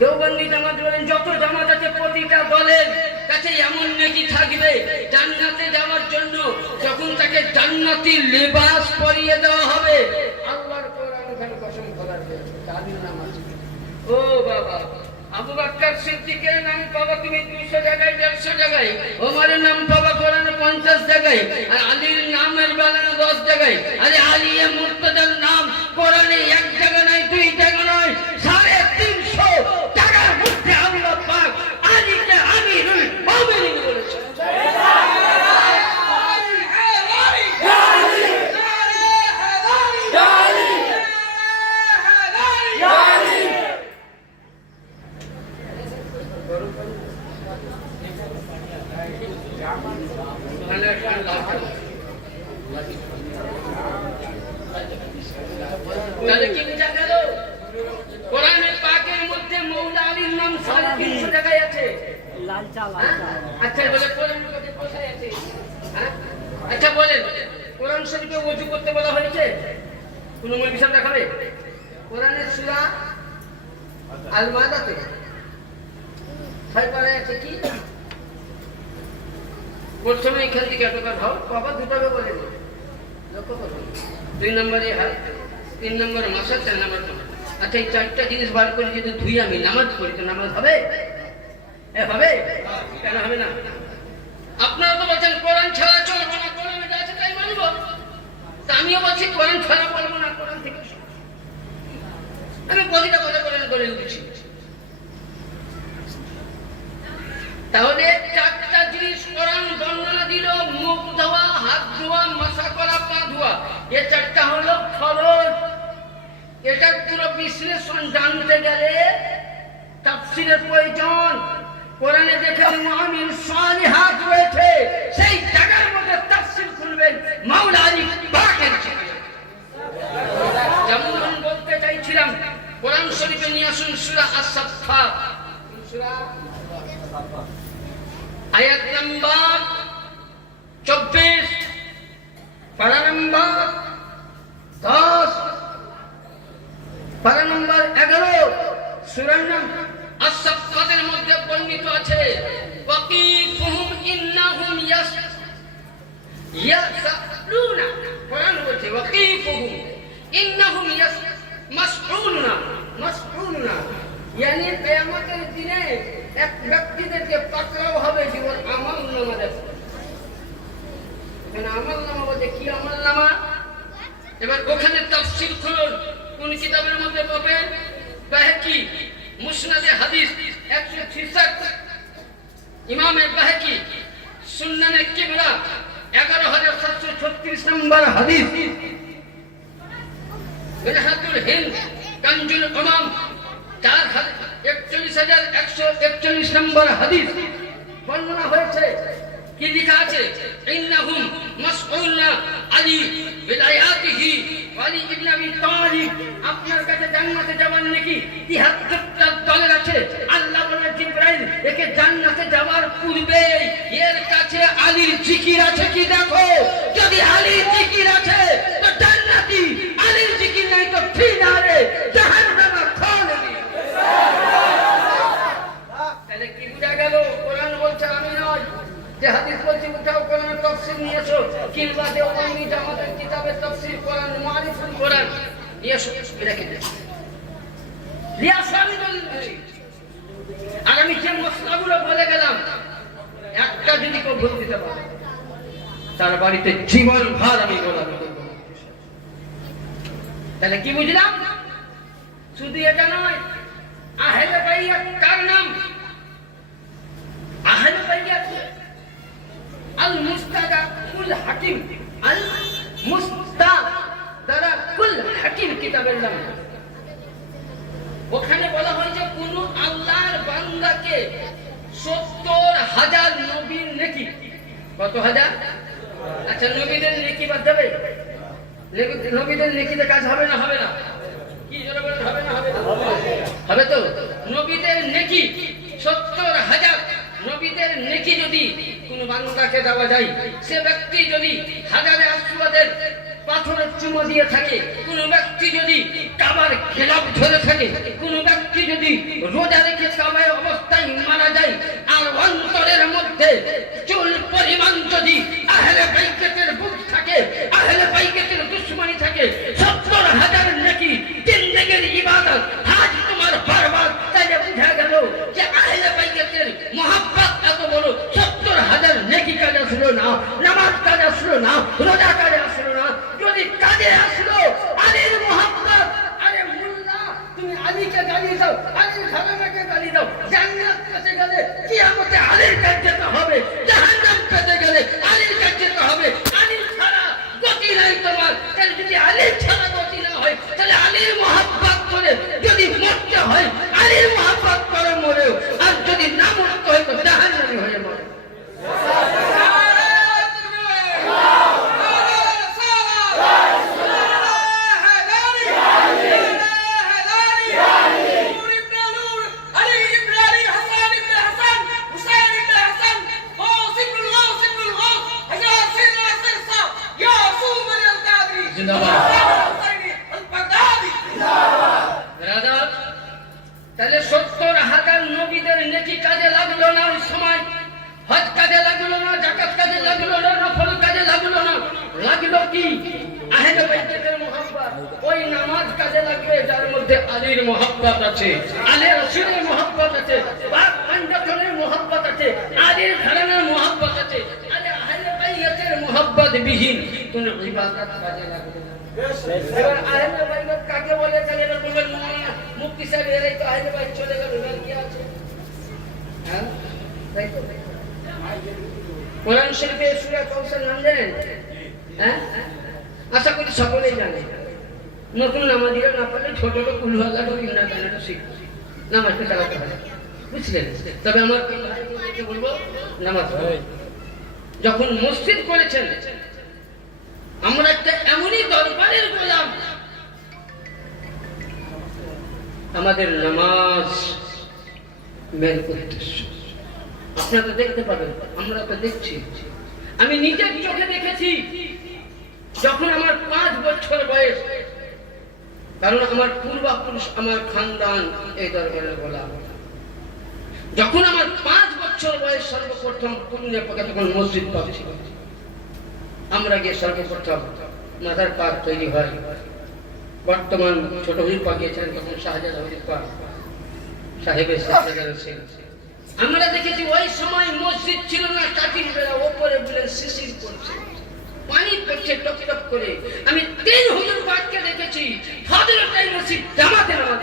দেওবন্দি জামাত বলেন যত জামাত আছে প্রতিটা দলের কাছে এমন নেকি থাকবে জান্নাতে যাওয়ার জন্য। যখন তাকে জান্নাতি লিবাস পরিয়ে দেওয়া হবে, আল্লাহর কোরআন ওখানে কসম খোদার তাদের নাম আছে। ও বাবা, আবু বকর সিদ্দিকের নাম পাবা তুমি 200 জায়গায়, 150 জায়গায়। ওমরের নাম পাবা কোরআনে 50 জায়গায়, আর আলীর নামের বেলায় 10 জায়গায়। আরে আলী মুর্তজার নাম কোরআনে 1 জায়গা নয়, 2 জায়গা নয়, 350 জায়গার মধ্যে আল্লাহ পাক আলীকে আমিরুল মুমিনিন বলেছেন। তাহলে কি বুঝা গেল? কোরআনে পাকের মধ্যে মৌলা আলীর নাম 350 জায়গায় আছে। আচ্ছা বলে কোরআন কোথায় আছে? আচ্ছা বলেন, কোরআন শরীফে ওযু করতে বলা হয়েছে? কোন মৌলবী সাহেব দেখাবে? কোরআনের সূরা আল মাদাতে 6 পারায় আছে কি? প্রথমে এখান থেকে এতটা ভাব বাবা দুটাকে বলে দিল, লক্ষ্য করুন। 2 নম্বরে হাত, 3 নম্বরে মাসা, 4 নম্বর তোমার। আচ্ছা এই 4টা জিনিস বার করে যদি ধুই আমি নামাজ পড়ি তো নামাজ হবে? হবে? কেন হবে না? আপনারা তো বলছেন কোরআন ছাড়া চলবে না, কোরআনে যা আছে তাই মানব। আমিও বলছি কোরআন ছাড়া বলবো না, কোরআন থেকে শুনবো। আমি প্রতিটা কথা কোরআন করে দিচ্ছি। তাহলে চারটা জিনিস কোরআন বর্ণনা দিল, মুখ ধোয়া, হাত ধোয়া, মাথা করা, পা ধোয়া। এ চারটা হলো ফরজ। এটার পুরো বিশ্লেষণ জানতে গেলে তাফসীরের প্রয়োজন। কোরআনে যেখানে মুআমিন সালিহাত রয়েছে সেই জায়গার মধ্যে তাফসীর খুলবেন মাওলা আলী পাকের। যেমন বলতে চাইছিলাম, কোরআন শরীফে নিয়ে আসুন সূরা আস-সাফফাত, সূরা আয়াত নাম্বার 24, পারা নাম্বার 10, পারা নাম্বার 11, সূরার নাম আস-সাফফাতের মধ্যে বর্ণিত আছে ওয়াকিফুহুম ইন্নাহুম ইয়াসআলুনা। কোরআন বলছে ওয়াকিফুহুম ইন্নাহুম মাসউলুনা, ইয়ানি কিয়ামতের দিনে এক ব্যক্তিদেরকে পাকড়াও হবে যে ওর আমলনামা দেখো। আমলনামা বলতে কি আমলনামা? এবার ওখানে তাফসীর খুলুন, কোন কিতাবের মধ্যে পাবেন? বাহকি মুসনাদে হাদিস 166, ইমামের বাহকি সুন্নানে কিবরা 11736 নম্বর হাদিস, মিনহাতুল হিন্দ কানজুল উমাম 41141 নম্বর হাদিস বর্ণনা হয়েছে। কি লেখা আছে? ইন্নাহুম মাসউলুনা আলী বিলায়াতিহি ওয়ালি ইবনে আবি তালিব। আপনার কাছে জান্নাতে যাওয়ার নাকি 73টা দলের আছে। আল্লাহ বলে জিবরাইল একে জান্নাতে যাওয়ার পূর্বে এর কাছে আলীর জিকির আছে কি দেখো। যদি আলীর জিকির আছে তো জান্নাতি, আলীর জিকির নাই তো ফিনারে জাহান্নামে খোলবে। তাহলে কি বুঝা গেল? কোরআন বলছে আমি নয়, যে হাদিস বলছি উঠাও কোরআনের তাফসীর নিয়ে এসো, কিংবা দেওবন্দি জামাতের কিতাবের তাফসীর কোরআন মুআরিফুল কোরআন নিয়ে এসো, রেখে দেন। লিয়াসামি দলিল দিচ্ছি। আর আমি যে মশলাগুলো বলে গেলাম, একটা যদি কেউ ভুল দিতে পারে তার বাড়িতে জীবন ভার আমি গোলামি করব। তাহলে কি বুঝলাম? শুধু এটা নয়, আহলে বাইত কার নাম? আহলে বাইত আল মুস্তাদাকুল হাকিম, আল মুস্তাদাকুল হাকিম কিতাবের নাম। ওখানে বলা হয় যে কোন আল্লাহর বান্দাকে 70,000 নবীর নেকি। কত হাজার? আচ্ছা, নবীদের নেকি বাদ যাবে? নবীদের নেকিতে কাজ হবে না? হবে না? কি জোরে বলেন, হবে না? হবে না? হবে তো। নবীদের নেকি 70,000 নবীদের নেকি যদি কোন বান্দাকে দেওয়া যায়, সে ব্যক্তি যদি হাজারে আসওয়াদের পাথরের চুমো দিয়ে থাকে, কোন ব্যক্তি যদি কাবার খেলাফ ধরে থাকে, কোন ব্যক্তি যদি রোজা রেখে কাবার অবস্থায় মারা যায়, আর অন্তরের মধ্যে চুল পরিমাণ যদি আহলে বাইতের বুক থাকে, আহলে বাইতের দুশমনি থাকে, 70,000 নেকি জিন্দেগির ইবাদত আজ তোমার বরবাদ। তাইলে বুঝা গেল যে আহলে বাইতের মুহাব্বত এত বড়। 70,000 নেকি কাজে আসলো না, নামাজ কাজে আসলো না, রোজা কাজে আসলো না, যদি কাজে আসলো আলীর মুহাব্বত। আরে মুল্লা, তুমি আলীকে গালি দাও, আলীর ঘরানাকে গালি দাও, জান্নাত পেতে গেলে কিয়ামতে আলীর কাছে যেতে হবে, জাহান্নাম পেতে গেলে আলীর কাছে যেতে হবে। আলী ছাড়া গতি নাই তোমার। তাহলে যদি আলী ছাড়া গতি না হয়, তাহলে আলীর মুহাব্বত করে যদি মরতে হয়, আলীর মুহাব্বত করে মরেও, আর যদি না মরতে হয় তো জাহান্নামী হয়ে মরে। তাহলে 70,000 নবীদের নেকি কাজে লাগলো না ওই সময়। হজ কাজে লাগলো না, যাকাত কাজে লাগলো না, নফল কাজে লাগলো না। লাগলো কি? আহলে বাইতের মুহাব্বত। ওই নামাজ কাজে লাগবে যার মধ্যে আলীর মুহাব্বত আছে, আলী রাসূলের মুহাব্বত আছে, পাক পাঞ্জাতনের মুহাব্বত আছে, আলীর ঘরানার মুহাব্বত আছে। আহলে বাইতের মুহাব্বত মোহাব্বত বিহীন কোন ইবাদত কাজে লাগবে না। এবার আহলে বাইত কাকে বলে? তাহলে এবার বলবেন মুফতি সাহেব এরাই তো আহলে বাইত চলে গেল, এবার কি আছে? হ্যাঁ, তাই তো। কোরআন শরীফে সূরা কাউসার নাম জানেন? হ্যাঁ, আশা করি সকলেই জানে। নতুন নামাজিরা না পারলে ছোট ছোট কুলহাল্লাটা কিনা কানাটা শিখবে, নামাজটা চালাতে পারে, বুঝলেন? তবে আমার ভাইকে বলবো নামাজ যখন মসজিদ করেছেন, আমরা একটা এমনই দরবারের গোলাম, আমাদের নামাজ মেন উদ্দেশ্য। আপনারা তো দেখতে পাবেন, আমরা তো দেখছি। আমি নিজের চোখে দেখেছি যখন আমার 5 বছর বয়স, কারণ আমার পূর্বপুরুষ, আমার খানদান এই দরবারের গোলাম। যখন আমার 5 বছর বয়স সর্বপ্রথম পুণ্যে পথে তখন মসজিদ পাচ্ছি, আমরা গিয়ে সর্বপ্রথম মাথার পাক তৈরি হয়। বর্তমান ছোট হুজুর পাক গিয়েছেন, তখন শাহজাদা হুজুর পাক সাহেবের সাথে ছিল। আমরা দেখেছি ওই সময় মসজিদ ছিল না, কাঠির বেলা, ওপরে বলে শিশির করছে, পানি পড়ছে টপ টপ করে। আমি 3 হুজুর পাককে দেখেছি ফজরের টাইম মসজিদ জামাতে নামাজ।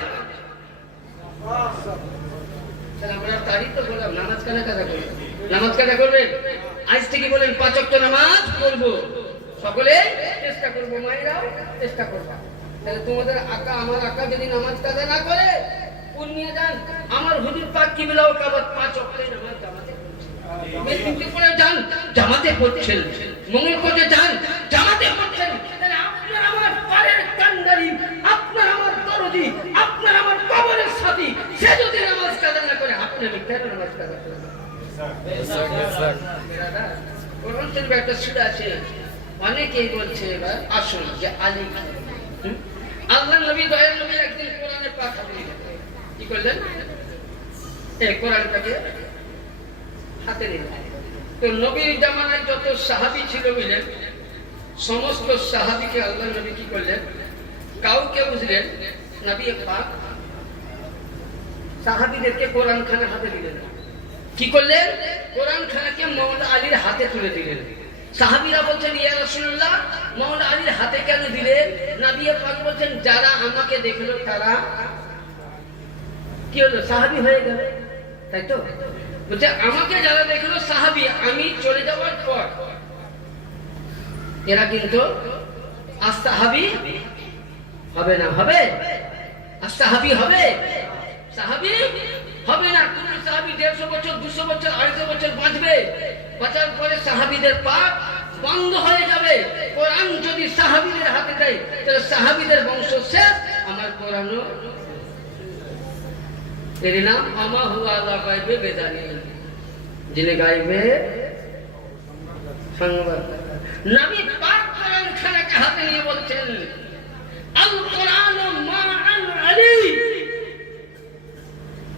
তাহলে আমরা তারিখ তো বললাম, নামাজ কারা কারা করবেন? নামাজ কারা করবেন? আজ থেকে বলেন 5 ওয়াক্ত নামাজ পড়বো, সকলে চেষ্টা করবো, মায়েরাও চেষ্টা করবা। তাহলে তোমাদের আকা, আমার আকা যদি নামাজ কাজা না করে পূর্ণিয়া যান, আমার হুজুর পাক কিবলাও কাবাত 5 ওয়াক্ত নামাজ জামাতে পড়ছে, মেদিনীতে পড়ে যান জামাতে পড়ছেন, মঙ্গলকোটে যান জামাতে পড়ছেন। তাহলে আপনার আমার পারের কান্ডারি, আপনার আমার দরদি, আপনার আমার কবরের সাথী, সে যদি নামাজ কাজা না করে, আপনি আমি কেন নামাজ কাজা করব? কোরআন শরীফে একটা সূরা আছে, অনেকেই বলছে এবার আসুন যে আলী আল্লাহ নবী, দয়াল নবী একদিন কোরআনের পাক হাতে নিলেন। কি করলেন? এই কোরআনটাকে হাতে নিলেন। তো নবীর জামানায় যত সাহাবী ছিল বুঝলেন, সমস্ত সাহাবীকে আল্লাহ নবী কি করলেন? কাউকে বুঝলেন নবী পাক সাহাবীদেরকে কোরআন খানা হাতে দিলেন। কি করলেন? কোরআন খানাকে মাওলানা আলীর হাতে তুলে দিলেন। সাহাবীরা বলছেন, ইয়া রাসূলুল্লাহ, মাওলানা আলীর হাতে কেন দিলেন? নবী পাক বলছেন, যারা আমাকে দেখলো তারা কি হলো? সাহাবী হয়ে গেল, তাই তো? বলছে আমাকে যারা দেখলো সাহাবী, আমি চলে যাওয়ার পর এরা কিন্তু আসহাবী হবে না। হবে? আসহাবী হবে? সাহাবী হবে না। কোন সাহাবী 150 বছর, 200 বছর, 250 বছর বাঁচবে, বাঁচার পরে সাহাবীদের পাক বন্ধ হয়ে যাবে। কোরআন যদি সাহাবীদের হাতে দেয়, তাহলে সাহাবীদের বংশ শেষ, আমার কোরআনও। এর নাম আমা হুয়া আল্লাহ গায়বে বেদানি, যিনি গায়বে সংবাদ। নবী পাক কোরআন খানাকে হাতে নিয়ে বলছেন, আল কোরআন মা'আন আলী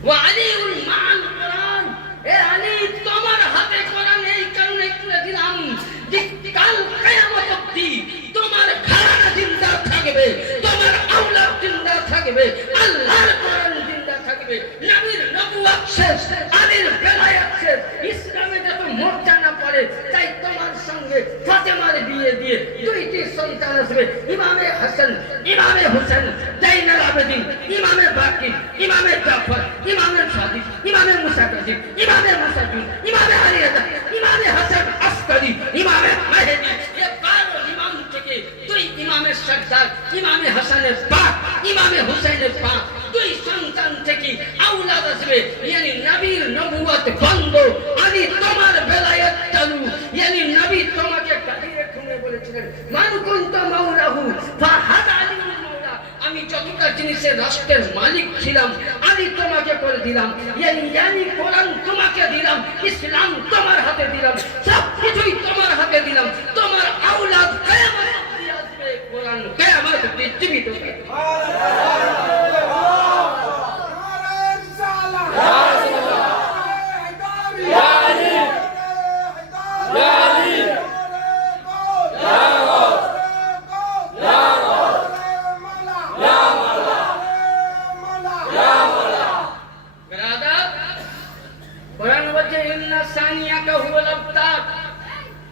ওয়া আলীউল মা'আল কোরআন। এ আলী, তোমার হাতে কোরআন এই কারণে তুলে দিলাম যে কাল কিয়ামত অবধি তোমার ঘরানা জিন্দা থাকবে, তোমার আওলাদ জিন্দা থাকবে, আল্লাহর কোরআন জিন্দা থাকবে। নবীর নবুয়ত শেষ, আলীর বেলায়েত শেষ, ইসলামে যত মোর্চা না পড়ে, তাই তোমার সঙ্গে ফাতেমার বিয়ে দিয়ে 2টি সন্তান আসবে, ইমামে হাসান, ইমামে হোসেন, জাইনুল আবেদিন, ইমামে বাকির, ইমামে জাফর, ইমামে সাদিক, ইমামে মুসা কাজিম, ইমামে মুসাদ্দিদ, ইমামে আলী রাজা, ইমামে হাসান আসকারি, ইমামে মাহদি। এই 12 ইমাম থেকে 2 ইমামের সরদার, ইমামে হাসানের পাক, ইমামে হোসেনের পাক, 2 সন্তান থেকে আওলাদ আসবে। yani নবীর নবুয়ত বন্ধ, আলী তোমার বেলায়েত চালু। yani নবী তোমাকে কাদিরে খুলে বলেছিলেন, মান কুনতা মাওলাহু ফাহাদা আলীউল মাওলা। আমি যতটা জিনিসের রাষ্ট্রের মালিক ছিলাম, আলী তোমাকে করে দিলাম। yani কোরআন তোমাকে দিলাম, ইসলাম তোমার হাতে দিলাম, সব কিছুই তোমার হাতে দিলাম। তোমার আওলাদ কিয়ামত অবধি আসবে, কোরআন কিয়ামত অবধি জীবিত থাকবে।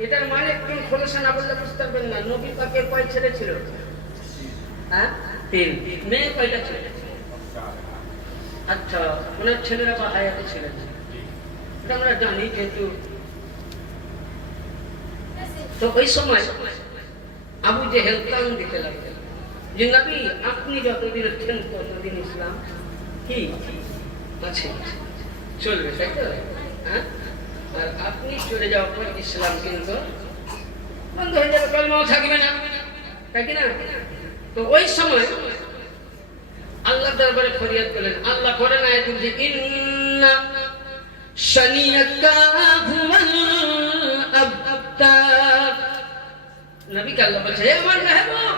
এটার মানে বলেছে না বললে বুঝতে পারবেন না। নবী পাকের কয় ছেলে ছিল? হ্যাঁ, 3। মেয়ে কয়টা ছিল? আচ্ছা, ওনার ছেলেরা বা হায়াতে ছিলেন, এটা আমরা জানি। কিন্তু তো ওই সময় আবু জেহেল কান দিতে লাগলেন যে নবী আপনি যতদিন আছেন ততদিন ইসলাম কি আছে, চলবে, তাই তো? হ্যাঁ, আর আপনি চলে যাওয়ার পর ইসলাম কিন্তু বন্ধ হয়ে যাবে, কলমাও থাকবে না, তাই কি না? তো ওই সময় আল্লাহ দরবারে ফরিয়াদ করলেন। আল্লাহ করেন আয়াত যে ইন্না শানিয়াকা হুয়াল আবতার। নবীকে আল্লাহ বলছে, হে আমার মেহবুব,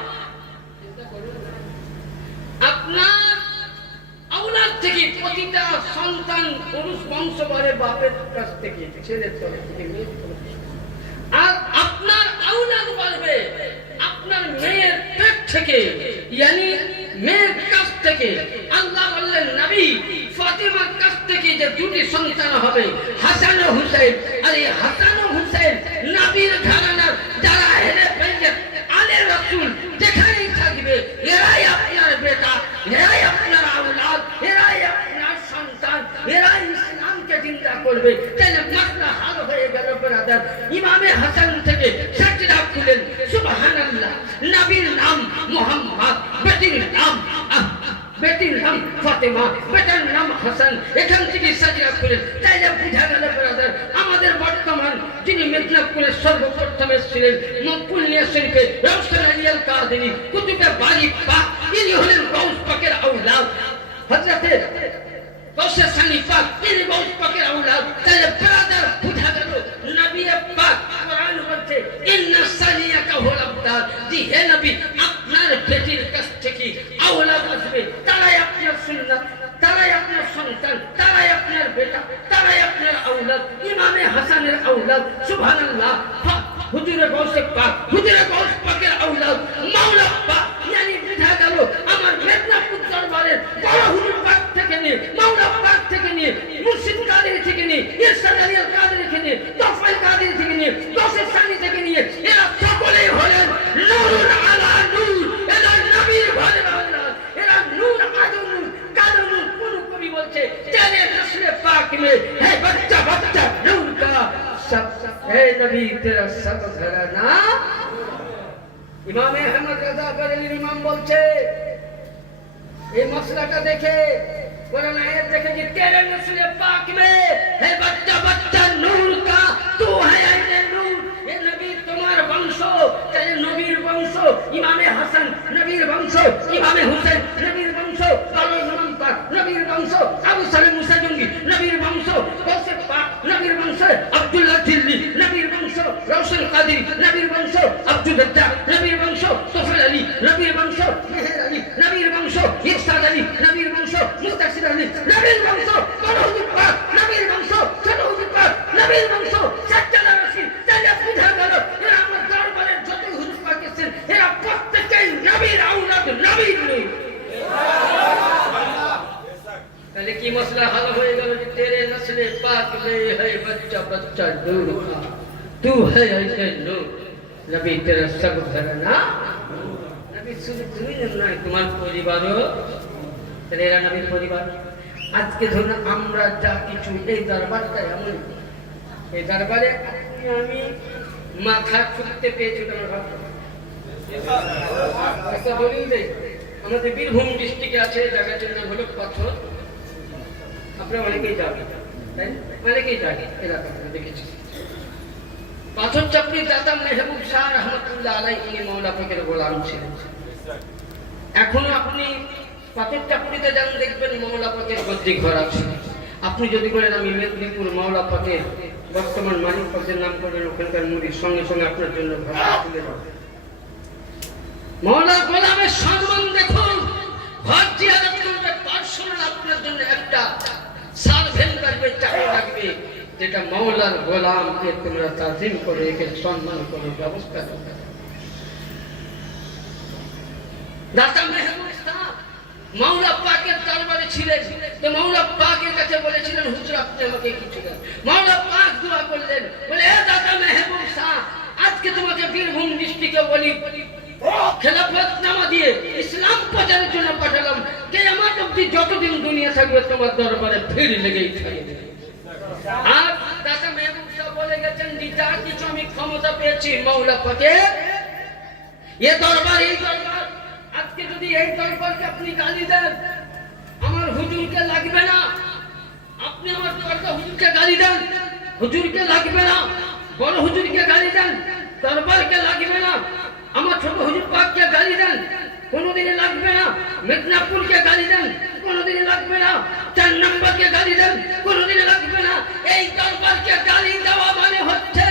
আপনার আওলাদ থেকে প্রতিটা সন্তান পুরুষ বংশধরের বাপের কাছ থেকে, ছেলের তরফ থেকে, মেয়ের তরফ থেকে, আর আপনার আওলাদ বাড়বে আপনার মেয়ের পেট থেকে, ইয়ানি মেয়ের কাছ থেকে। আল্লাহ বললেন নবী ফাতিমার কাছ থেকে যে দুটি সন্তান হবে, হাসান ও হুসাইন, আর এই হাসান ও হুসাইন নবীর ঘরানার যারা আহলে বাইত আলে রাসূল যেখানেই থাকবে, এরাই আপনার বেটা, এরাই আপনার আওলাদ, এরাই আপনার সন্তান, এরাই ইসলামকে জিন্দা করবে। তাহলে মাসলা হাল হয়ে গেল ব্রাদার। ইমামে হাসান থেকে সাতটা খুলেন সুবহানাল্লাহ। নবীর নাম মুহাম্মদ, বেটির নাম ফাতেমা, বেটার নাম হাসান। এখান থেকে সাজিয়া করেন। তাইলে বুঝা গেল ব্রাদার, আমাদের বর্তমান যিনি মেদিনীপুরের সর্বপ্রথম এসেছিলেন মকুলিয়া শরীফে রওশন আলী আল কাদেরী কুতুবে বারি পাক, ইনি হলেন গাউস পাকের আওলাদ, হযরতে গাউসে সানি পাক, ইনি গাউস পাকের আওলাদ। তাইলে ব্রাদার বুঝা গেল নবী পাক কোরআন বলছে ইন্না সানিয়াকা হুল আবতার, জি হে নবী আপনার বেটির কাছ থেকে আওলাদ আসবে, তারাই আপনার সুন্নাত, তারাই আপনার সন্তান, তারাই আপনার বেটা, তারাই আপনার আওলাদ। ইমামে হাসানের আওলাদ, সুবহানাল্লাহ। হুজুরে গাউসে পাক, হুজুরে গাউস পাকের আওলাদ, মাওলা পাক। ইয়ানি বুঝা গেল আমার মেদিনীপুর দরবারের বড় হুজুর পাক থেকে নিয়ে, মাওলা পাক থেকে নিয়ে, মুর্শিদ কাদের থেকে নিয়ে, ইরশাদ আলী আল কাদের থেকে নিয়ে, তফাইল কাদের থেকে নিয়ে, গাউসে সানি থেকে নিয়ে, এরা সকলেই হলেন নূরুন আলা নূর। এরা নবীর ঘরের আওলাদ, এরা নূর আদম নূর কালো নূর। কোন কবি বলছে তেরে নসলে পাক মে হে বাচ্চা বাচ্চা নূর কা সব, হে নবী তেরা সব ঘরানা। ইমামে আহমদ রাজা বরেলির ইমাম বলছে এই মসলাটা দেখে, কোরআন আয়াত দেখে যে তেরে নসলে পাক মে হে বাচ্চা বাচ্চা নূর কা তু হে আইনে নূর। হে নবী তোমার বংশ, তাহলে নবীর বংশ ইমামে হাসান, নবীর বংশ ইমামে হুসেন, নবীর বংশ আলী ইমাম পাক, নবীর বংশ আবু সালেম মুসা জঙ্গি, নবীর বংশ গাউসে পাক, নবীর বংশ আব্দুল্লাহ দিল্লি, নবীর বংশ রওশন কাদেরী, নবীর বংশ আব্দুল রাজ্জাক, নবীর বংশ তফাইল আলী, নবীর বংশ মেহের আলী, নবীর বংশ ইরশাদ আলী, নবীর বংশ মুস্তাশির আলী, নবীর বংশ বড় হুজুর পাক, নবীর বংশ ছোট হুজুর পাক, নবীর বংশ সাজ্জাদা রাশিদ। তাহলে বুঝা গেল এরা আমার দরবারের যত হুজুর পাক এসেছেন এরা প্রত্যেকেই নবীর আওলাদ, নবীর নূর। তাহলে কি মসলা হাল হয়ে গেল যে তেরে নসলে পাক মে হে বাচ্চা বাচ্চা নূর কা তু হে আইনে নূর। নবী তেরা সব ঘরানা, নবী শুধু তুমি নয় তোমার পরিবারও, তাহলে এরা নবীর পরিবার। আজকে ধরুন আমরা যা কিছু এই দরবারটা এমন, এই দরবারে আমি মাথা ছুটতে পেয়েছি তোমার ভাবো একটা দলিল দেই। আমাদের বীরভূম ডিস্ট্রিক্টে আছে জায়গাটির নাম হলো পাথর, আপনারা অনেকেই যাবেন, তাই অনেকেই জানেন এলাকাটা দেখেছি। পাথর চাপড়ি দাতা মেহবুব শাহ রহমতুল্লাহ আলাইহি ইনি মাওলা পাকের গোলাম ছিলেন। এখনো আপনি পাথর চাপড়িতে যান দেখবেন মাওলা পাকের গদ্দি ঘর আছে। আপনি যদি বলেন আমি মেদিনীপুর মাওলা পাকের বর্তমান মালিক পাকের নাম করবেন, ওখানকার মুড়ির সঙ্গে সঙ্গে আপনার জন্য ভাড়া তুলে দেবে। মাওলা গোলামের সম্মান দেখুন, ঘর জিয়ারত করবে, পার্সোনাল আপনার জন্য একটা সার্ভেন্ট লাগবে, চাকরি লাগবে, যেটা মাওলার গোলামকে তোমরা তাজিম করে, একে সম্মান করে ব্যবস্থা করবে। দাতা মেহবুব শাহ মাওলা পাকের দরবারে ছিলেন, তো মাওলা পাকের কাছে বলেছিলেন হুজুর আপনি আমাকে কিছু দেন। মাওলা পাক দোয়া করলেন, বলে হে দাতা মেহবুব শাহ আজকে তোমাকে বীরভূম ডিস্ট্রিক্টে বলি খেলাফতনামা দিয়ে ইসলাম প্রচারের জন্য পাঠালাম। কিয়ামত অবধি যতদিন দুনিয়া থাকবে তোমার দরবারে ভিড় লেগেই থাকবে। আর দাদা মেহবুব সাহেব বলে গেছেন যে যা কিছু আমি ক্ষমতা পেয়েছি মাওলা পাকে এই দরবার আজকে যদি এই দরবারকে আপনি গালি দেন আমার হুজুরকে লাগবে না। আপনি আমার দরবার হুজুরকে গালি দেন, হুজুরকে লাগবে না। বড় হুজুরকে গালি দেন, দরবারকে লাগবে না। আমার ছোট হুজুর পাককে গালি দেন, কোনোদিনই লাগবে না। মেদিনীপুরকে গালি দেন, কোনোদিনই লাগবে না। 4 নম্বরকে গালি দেন, কোনোদিনই লাগবে না। এই দরবারকে গালি দেওয়া মানে হচ্ছে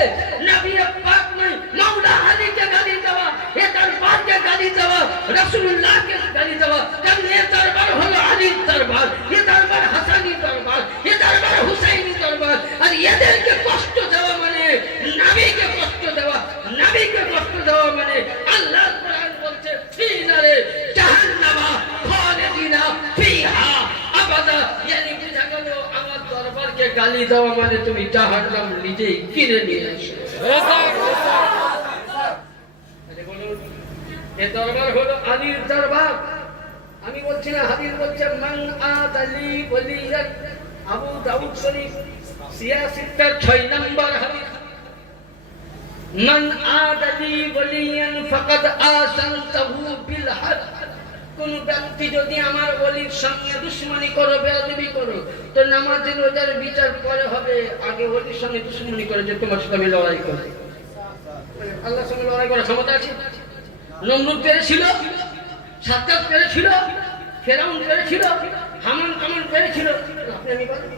নবী পাক নয় মাওলা আলীকে গালি দেওয়া, এই দরবারকে গালি দেওয়া, রাসূলুল্লাহকে গালি দেওয়া। কারণ এই দরবার হলো আলীর দরবার, এই দরবার হাসানী দরবার, এই দরবার হুসাইনি দরবার। আর এদেরকে কষ্ট দেওয়া মানে নবীকে কষ্ট দেওয়া, নবীকে কষ্ট দেওয়া মানে আল্লাহ কোরআন বলছে ফিনারে জাহান্নামা খালিদিনা ফিহা আবাদা। yani বুঝা গেল আমার দরবারকে গালি দেওয়া মানে তুমি জাহান্নাম নিজেই কিনে নিয়ে আসো। আরে বলুন এই দরবার হলো আলীর দরবার। আমি বলছি না, হাদিস বলছে মান আদালি ওলিয়ান, আবু দাউদ শরীফ 66 6 নম্বর হাদিস। মান আদালি ওলিয়ান ফাকাদ আসানতাহু বিল হদ। কোন ব্যক্তি যদি আমার ওলির সঙ্গে দুশমনি করো, বেয়াদবি করো, তো নামাজের রোজার বিচার পরে হবে। আগে ওলির সঙ্গে দুশমনি করে যে তোমার সাথে আমি লড়াই করি। আল্লাহর সঙ্গে লড়াই করার ক্ষমতা আছে? নমরুদ পেরেছিল, সাদ্দাত পেরেছিল, ফেরাউন পেরেছিল, হামান কামান পেরেছিল। আপনি আমি বলি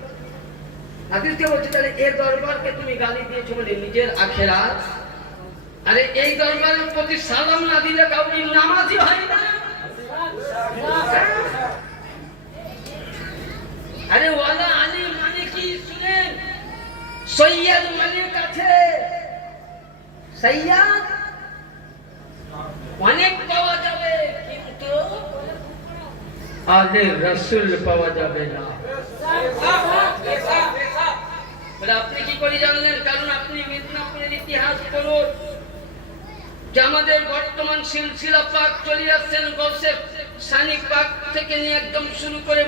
হাদিসকে বলছে তাহলে এই দরবারকে তুমি গালি দিয়েছো মানে নিজের আখেরাত। আরে এই দরবারের প্রতি সালাম না দিলে কাউরি নামাজই হয় না। আরে ওয়ালা আলী মানে কি শুনেন, সৈয়দ মানে কাছে সৈয়দ অনেক পাওয়া যাবে কিন্তু আলে রাসূল পাওয়া যাবে না। আপনি কি করে জানলেন? কারণ আপনি মিদনাপুরের ইতিহাস পড়ুন যে আমাদের বর্তমান সিলসিলা পাক চলে আসছেন গৌসে সানি পাক থেকে নিয়ে একদম শুরু করে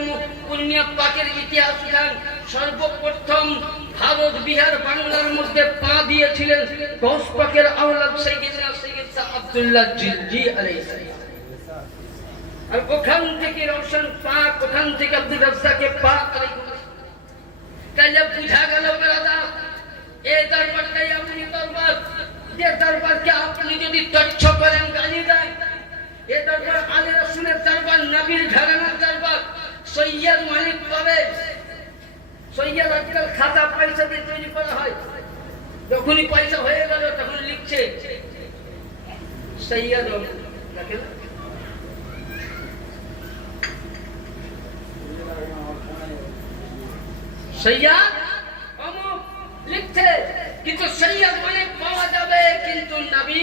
পূর্ণিয়া পাকের ইতিহাস উঠান। সর্বপ্রথম ভারত বিহার বাংলার মধ্যে পা দিয়েছিলেন গৌস পাকের আওলাদ সাইয়েদনা সৈয়দ শাহ আব্দুল্লাহ জিলজি আলাইহিস সালাম। আর ওখান থেকে রওশন পাক, ওখান থেকে আব্দুল রাজ্জাকে পাক আলাইহিস সালাম। তাহলে বুঝা গেল ব্রাদার এই দরবারটাই আপনি দরবার, যে দরবারকে আপনি যদি তচ্ছ করেন গালি দেন। এই দরবার আলী রাসূলের দরবার, নবীর ঘরানার দরবার। সৈয়দ মালিক পাবে, সৈয়দ আজকাল খাতা পয়সা দিয়ে তৈরি করা হয়। যখনই পয়সা হয়ে গেল তখন লিখছে সৈয়দ দেখেন সৈয়দ অমুক লিখছে, কিন্তু সৈয়দ মানে পাওয়া যাবে কিন্তু নবী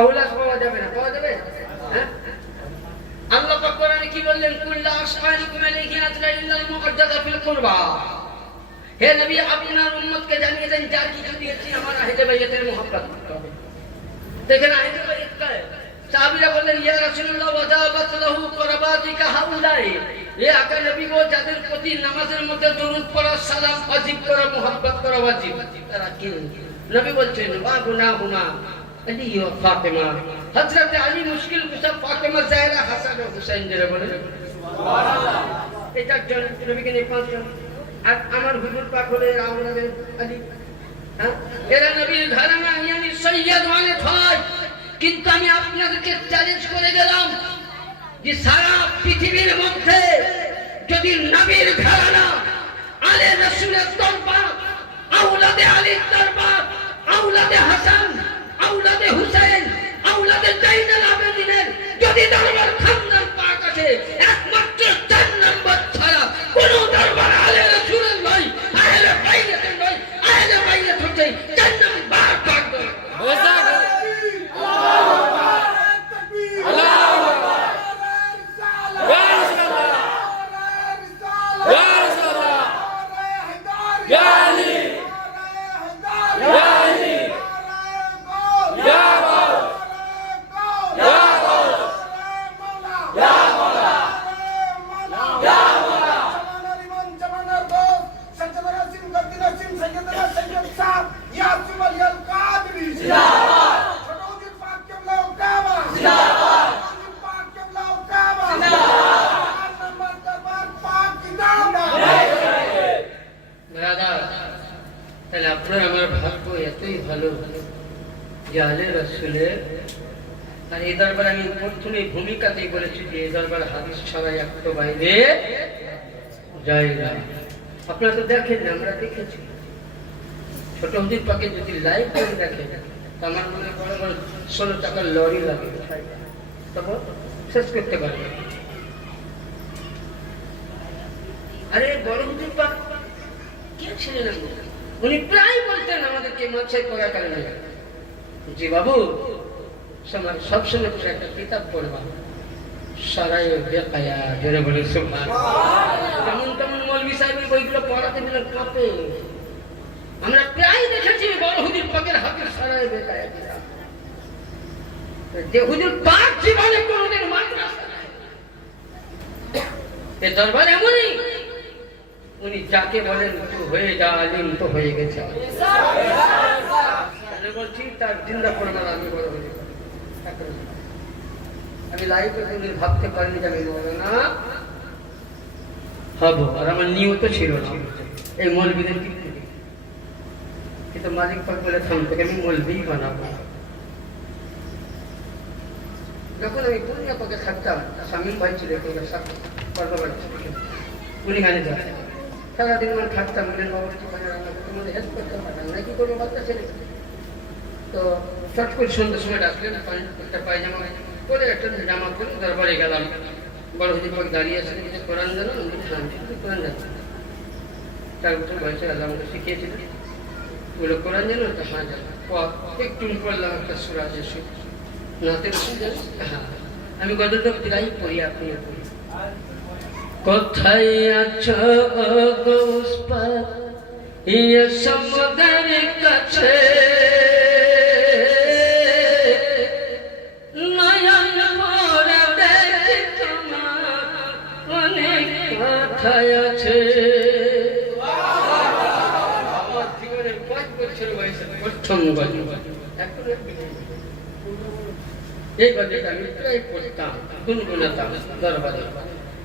আওলাদ পাওয়া যাবে না। পাওয়া যাবে? হ্যাঁ, আল্লাহ পাক কোরআনে কি বললেন? কুল্লা আসফানিকুম আলাইহি আজরাইল্লাল মুআজ্জাদা ফিল কুরবা। হে নবী আপনার উম্মতকে জানিয়ে দেন যার কিছু দিয়েছি আমার আহলে বাইতের মুহাব্বত করবে। দেখেন আহলে বাইত কায় সাহাবীরা বললেন ইয়া রাসূলুল্লাহ ওয়াজাবাত লাহু কুরবাতিকা হাউলাই। এ আকা নবী গো যাদের প্রতি নামাজের মধ্যে দরুদ পড়া, সালাম ওয়াজিব করা, মুহাব্বত করা ওয়াজিব, তারা কি? নবী বলছেন ওয়া গুনাহুমা আলী ও ফাতেমা। হযরত আলী মুশকিল কুশা, ফাতেমা জাহরা, হাসান ও হুসাইন যারা বলে সুবহানাল্লাহ। এটা জন নবীকে নিয়ে 5 জন। আর আমার হুজুর পাক হলে আওলাদের আলী। হ্যাঁ, এরা নবীর ঘরানা ইয়ানি সৈয়দ মানে হয়। কিন্তু আমি আপনাদেরকে চ্যালেঞ্জ করে গেলাম যে সারা পৃথিবীর মধ্যে যদি নবীর ঘরানা, আলে রাসূলের দরবার, আওলাদে আলীর দরবার, আওলাদে হাসান, আওলাদে হুসাইন, আওলাদে জাইনুল আবেদিনের যদি দরবার খানদান পাক আছে, একমাত্র 4 নম্বর ছাড়া কোন দরবার আলে রাসূলের নয়, আহলে বাইতের নয়। আহলে বাইত হচ্ছে 4 নম্বর পাক দরবার। Yeah. কতই ভালো যে আলে রসুলের। আর এই দরবার আমি প্রথমে ভূমিকাতেই বলেছি যে এই দরবার হাদিস ছাড়া একটু বাইরে যায় না। আপনারা তো দেখেন, আমরা দেখেছি ছোট হুজুর পাকে যদি লাইভ করে দেখেন, আমার মনে বড় বড় 16 টাকার লরি লাগে, তখন শেষ করতে পারবে। আরে বড় হুজুর পাক কে ছিলেন? উনি প্রায় বলতেন আমাদেরকে মাছের পড়া কারণে, জি বাবু সবসময় একটা কিতাব পড়বা, সারাই বেকায়া, জোরে বলে তেমন তেমন মৌলভী সাহেবের বইগুলো পড়াতে দিলে কাঁপে। আমরা প্রায় দেখেছি বড় হুজুর পাকের হাতে সারাই বেকায়া কিতাব, যে হুজুর পাক জীবনে কোনোদিন মাদ্রাসা নাই। এ দরবার এমনই, উনি যাকে বলেন তুই হয়ে যা আলিম, তো হয়ে গেছে। বলছি তার জিন্দা পরিমাণ আমি বড় হয়ে আমি লাইফে কোনদিন ভাবতে পারিনি যে আমি বলবো না হবো, আর আমার নিয়ত ছিল না এই মৌলবীদের দিক থেকে। কিন্তু মালিক পাক বলে থাম থেকে আমি মৌলবী বানাবো। যখন আমি পূর্ণিয়া পাকে থাকতাম, শামীম ভাই ছিল উনি গানে যায়, সারাদিন মানে থাকতাম, বলেন বাবা তোমাদের হেল্প করতে পারতাম না, কি করবো বাচ্চা ছেলে। তো চট করে সন্ধ্যার সময় ডাকলেন, একটা পায়জামা পরে একটা জামা পরে দরবারে গেলাম। বড় হুজুর পাক দাঁড়িয়ে আছেন, কোরআন জানো? কোরআন জানো? 4 বছর বয়সে আল্লাহ আমাকে শিখিয়েছিলেন, বলে কোরআন জানো? হ্যাঁ জানো। একটু পড়লাম একটা সূরা আছে, নাতে রসুল জানো? হ্যাঁ। আমি গজলটা প্রায় পড়ি, আপনিও পড়ি। কোথায় আছো গো উস পার ইয়ে সমুদ্রের কাছে, নয়ন ভরে দেখি তোমার অনেক কথাই আছে। আমার জীবনের 5 বছর বয়সে প্রথম গজল, এই গজলটা আমি প্রায় পড়তাম, গুনগুনাতাম দরবারে।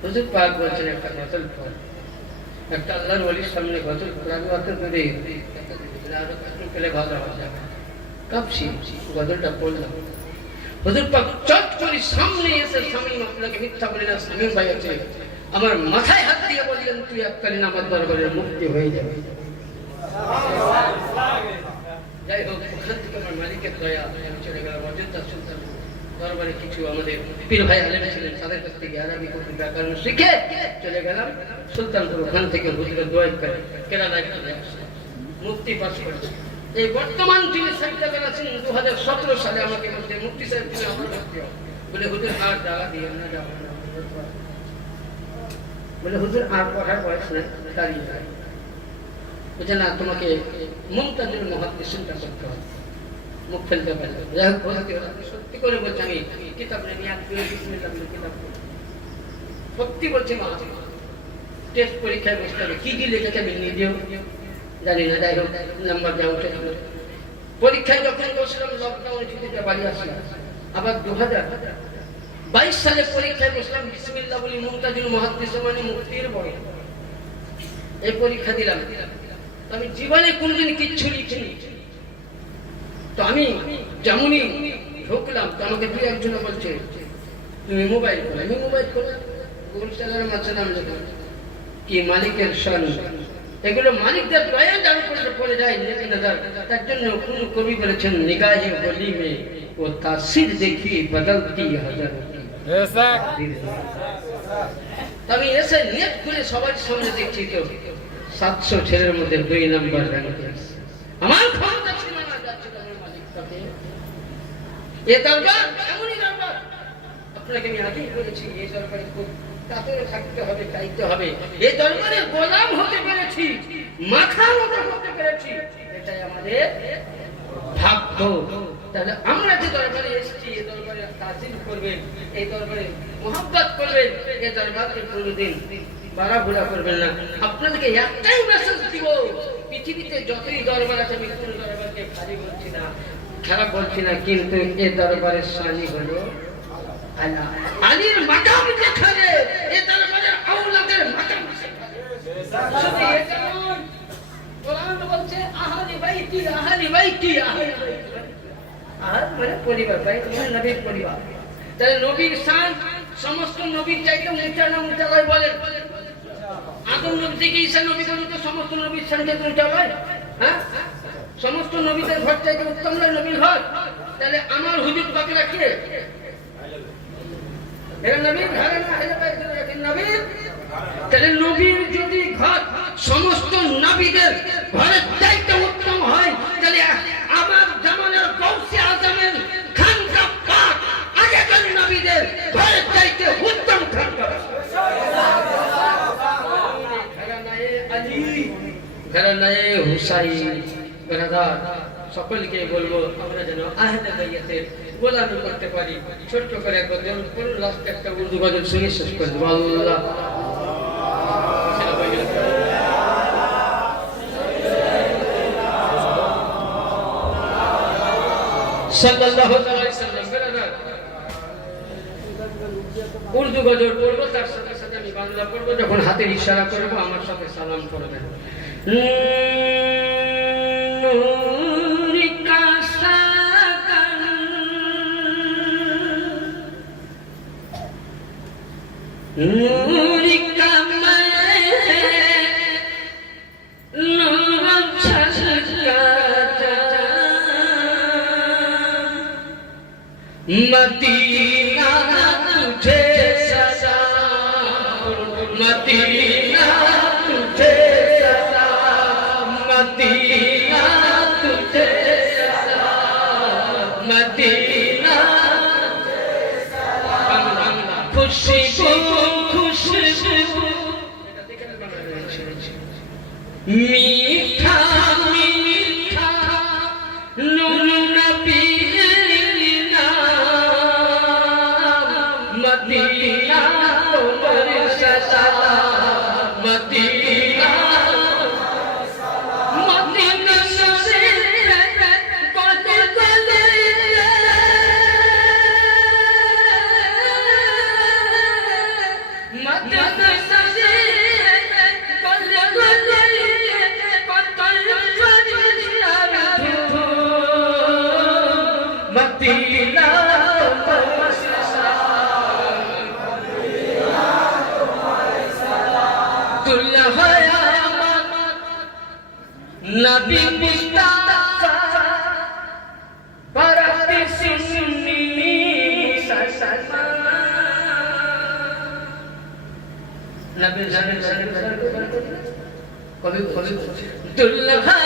হুজুর পাক বলছেন একটা গজল পড়, একটা আল্লাহর ওলির সামনে গজল পড়াবে, অত করে আরো কষ্ট পেলে ভালো হবে। কাঁপছি, গজলটা পড়লাম। হুজুর পাক চট করে সামনে এসে, শামীম আপনাকে মিথ্যা বলি না, শামীম ভাই আছে, আমার মাথায় হাত দিয়ে বললেন তুই এককালীন আমার দরবারের মুক্তি হয়ে যাবে। যাই হোক, ওখান থেকে আমার মালিকের দয়া, আমি চলে গেলাম অযোধ্যা সুলতান দরবারে। কিছু আমাদের পীর ভাই আলেম ছিলেন, তাদের কাছ থেকে আরবি উর্দু ব্যাকরণ শিখে চলে গেলাম সুলতানপুর। ওখান থেকে হুজুরের দোয়া করে কেরালায় মুফতি পাস করেছে। এই বর্তমান যিনি সাহিত্যকার আছেন, 2017 সালে আমাকে বলছে মুফতি সাহেব তুমি আমার ভর্তি হও। বলে হুজুর আর জায়গা দিয়ে না, যাবো না। বলে হুজুর আর পড়ার বয়স নেই, দাঁড়িয়ে যায়। বলছে না, তোমাকে মুমতাজুল মুহাদ্দিসিনটা করতে হবে, মুখ ফেলতে পারবে। যাই হোক, সত্যি করে বলছে আমি কিতাব নিয়ে কিতাব সত্যি বলছি, মা টেস্ট পরীক্ষায় বসতে হবে, কি কি লিখেছে আমি নিজেও জানি না। যাই হোক, নাম্বার যা উঠেছিল পরীক্ষায় যখন বসলাম, লকডাউনে ছুটিতে বাড়ি আসলাম। আবার 2022 সালে পরীক্ষায় বসলাম, বিসমিল্লাহ বলি, মুমতাজুল মুহাদ্দিস মানে মুফতির বড়। এই পরীক্ষা দিলাম, আমি জীবনে কোনদিন কিচ্ছু লিখিনি। তো আমি যেমনই ঢুকলাম, তো আমাকে 2-1 জন বলছে তুমি মোবাইল খোলো। আমি মোবাইল খোলা, গুগল চ্যানেলের মাঝখানে আমি দেখলাম কি মালিকের শান, এগুলো মালিকদের দয়া দান করে পড়ে যায় নেকি নজর। তার জন্য কোন কবি বলেছেন, নিগাহে গলি মে ও তাসির দেখি বদলতি হাজার। আমি এসে নেট খুলে সবার সামনে দেখছি তো 700 ছেলের মধ্যে 2 নম্বর র্যাঙ্কে। আমার ক্ষমতা ছিল না, যাচ্ছে আমার মালিক তাকে। এ দরবার এমনই দরবার, আপনাকে আমি আগেই বলেছি, এই দরবারে খুব কাতরে থাকতে হবে, চাইতে হবে। এই দরবারে গোলাম হতে পেরেছি, মাথা মতো হতে পেরেছি, এটাই আমাদের ভাগ্য। তাহলে আমরা যে দরবারে এসেছি, এই দরবারে তাজিম করবেন, এই দরবারে মোহাব্বত করবেন, এই দরবারে কোনোদিন বাড়াঘোরা করবেন না। আপনাদেরকে একটাই মেসেজ দিব, পৃথিবীতে যতই দরবার আছে, আমি কোন দরবারকে খালি বলছি না, খারাপ বলছি না, কিন্তু এই দরবারের শানি হলো আল্লাহ। আলীর মাকাম যেখানে, এই দরবারের আওলাদের মাকাম সেখানে। শুধু এটা নয়, কোরআন বলছে আহলি বাইতি আহালি বাইতি আর মানে পরিবার ভাই তোমার নবীর পরিবার তাহলে নবীর শান সমস্ত নবীর চাইতে উঁচা না উঁচা হয় বলেন আদম নবী থেকে ঈসা নবী পর্যন্ত সমস্ত নবীর শান চাইতে উঁচা হয় হ্যাঁ সমস্ত নবীদের ঘর চাইতে উত্তম নয় নবীর ঘর তাহলে আমার হুজুর পাকেরা কে এরা নবীর ঘরে না নবীর তাহলে নবীর যদি ঘর সমস্ত নবীদের ঘরের চাইতে উত্তম হয় তাহলে আমার জামানের গৌসে আজমের খানকা পাক আগেকার নবীদের ঘরের চাইতে উত্তম খানকা ঘরানায়ে আলী ঘরানায়ে হুসাইন ব্রাদার সকলকে বলবো আমরা যেন আহলে বাইতের গোলামি করতে পারি ছোট্ট করে একবার কোন লাস্ট একটা উর্দু গজল শুনে শেষ করে দেবো আল্লাহ সাল্লাল্লাহু আলাইহি ওয়াসাল্লাম ব্রাদার উর্দু গজল পড়বো তার সাথে সাথে আমি বাংলা পড়বো যখন হাতের ইশারা করবো আমার সাথে সালাম করবেন नूरी का नूर छलका मदीना तुझे सदा मदीना तुझे सदा मदीना तुझे सदा मदीना खुशी मीठा मीठा नूर नबीर नाम मदीना तुमर सदा मदीना मदीना से कोते कोते मदीना से नबी मुस्ताफा बरती सुन्नी ससमा नबी कभी दुल्हा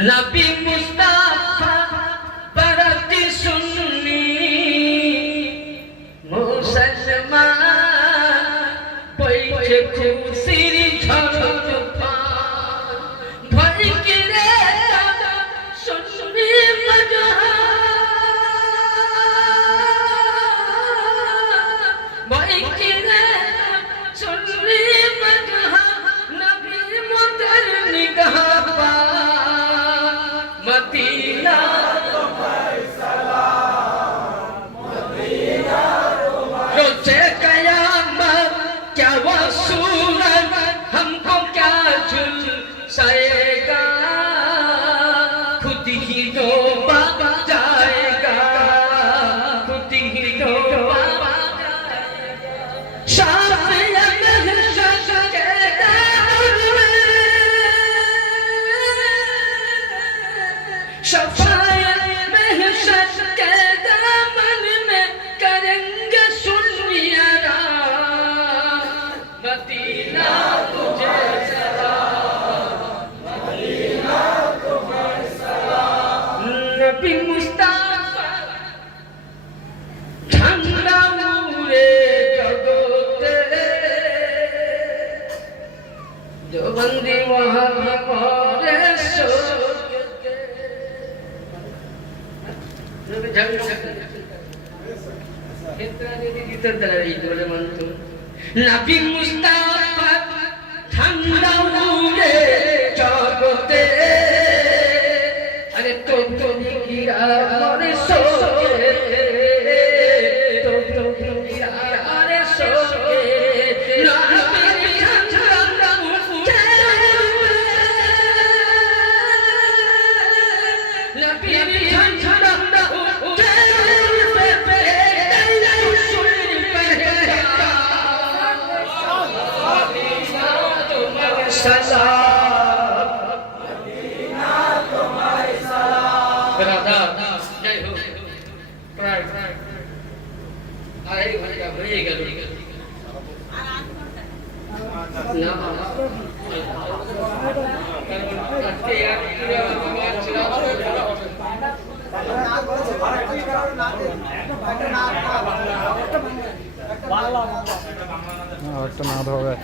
नबी मुस्ताफा बरती सुन्नी मुसलमान बैठे खुशीर झड़ भर के रे सुन्नी मजहा भाई के रे सुन्नी मजहा नबी मुतर निगाह पा मदीना तुम्हारे सलाम मदीना रोज़े क़यामत क्या वो सूरत हमको क्या झुलसाएगा खुद ही डूबा जाएगा खुद ही डूबा जाएगा शायद शकेगा शफायत महशर के दामन में करेंगे सुनिया मदीना तुझे सलाम मदीना तुम्हारे सलाम नबी मुस्ताफा ठंडा उरे जगते जो बंदी वहाँ मोरे सोचते नबी नबी मुस्ताफा ठंडा उड़े जगते अरे तो गिरा मोरे सोए तो गिरा मोरे सोए नबी ठंडा उड़े সালাম রাধা জয় হোক প্রায় আড়াই ঘন্টা হয়ে গেল না আজকে একটা নাদ হবে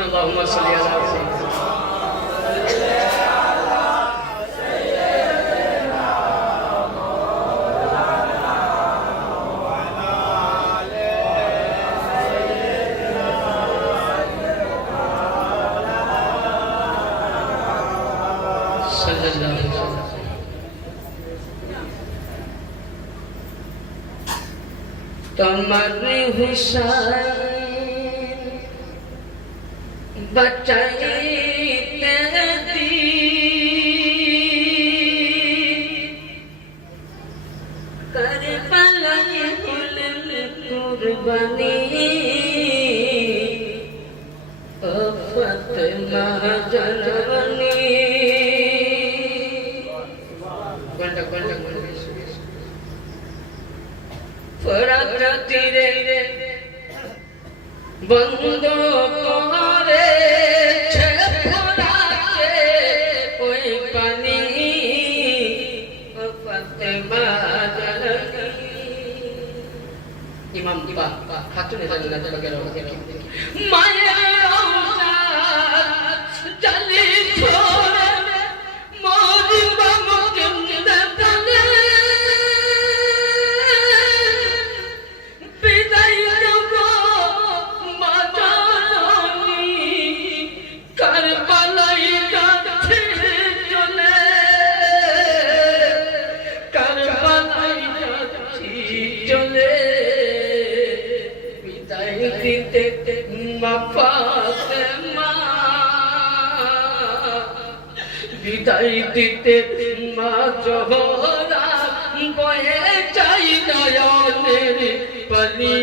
اللهم صل على سيدنا তোমার হুসাইন বচাইতে দি করবলাই হলেন কুরবানি ও ফাতেমা জননী ঘন্টা ঘন্টা ফরাত তীরে বন্ধ করে ফরাতে ওই পানি ও ফাতেমা জননী ইমাম বা খাতুনে জান্নাত লগের মায়া আওলাদ জালি ছোড়ে মরিবা মুকিন্দে তালে বিদায় দেব মা জননী কারবালাই যাচ্ছে চলে কারবালাই যাচ্ছি চলে বিদায় দিতে মা ফাতেমা বিদায় দিতে মা জোহরা বয়ে চাই নয়নের পানি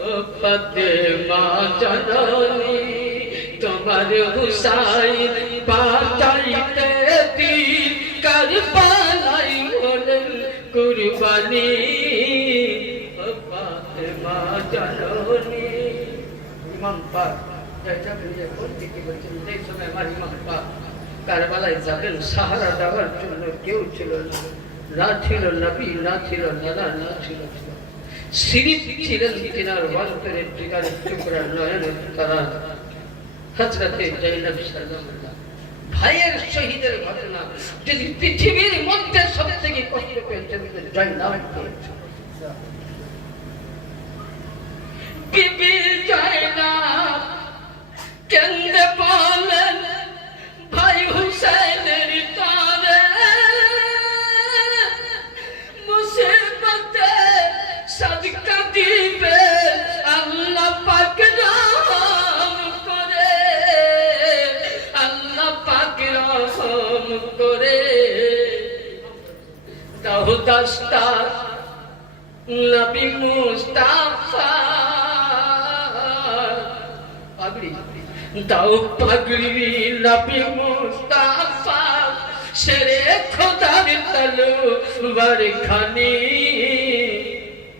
ও ফাতেমা জননী তোমার হুসাইন বাঁচাইতে দিন কারবালাই হলেন কুরবানি ও ফাতেমা জননী ইমাম পাক কোন দিকে বলছেন সেই সময় আমার ইমাম পাক কারবালায় যাবেন সাহারা দেওয়ার জন্য কেউ ছিল না ছিল নবী না ছিল নানা না ছিল সিরিফ ছিলেন তিনার অন্তরের জিগারের টুকরা নয়নের তারা হযরতে জয়নব সাল্লাল্লাহু ভাইয়ের শহীদের ঘটনা যদি পৃথিবীর মধ্যে সবথেকে কষ্ট পেয়েছেন জয়নব বিবি জয়নব কেন্দ্রে বলেন ভাই হুসাইনের তারে মুসিবতে সাদকা দিবে আল্লাহ পাক রহম করে আল্লাহ পাক রহম করে দাও দাস্তা নবী মুস্তাফা পাগড়ি দাও পাগড়ি নবী মুস্তাফা শেরে খোদার তলোয়ার খানি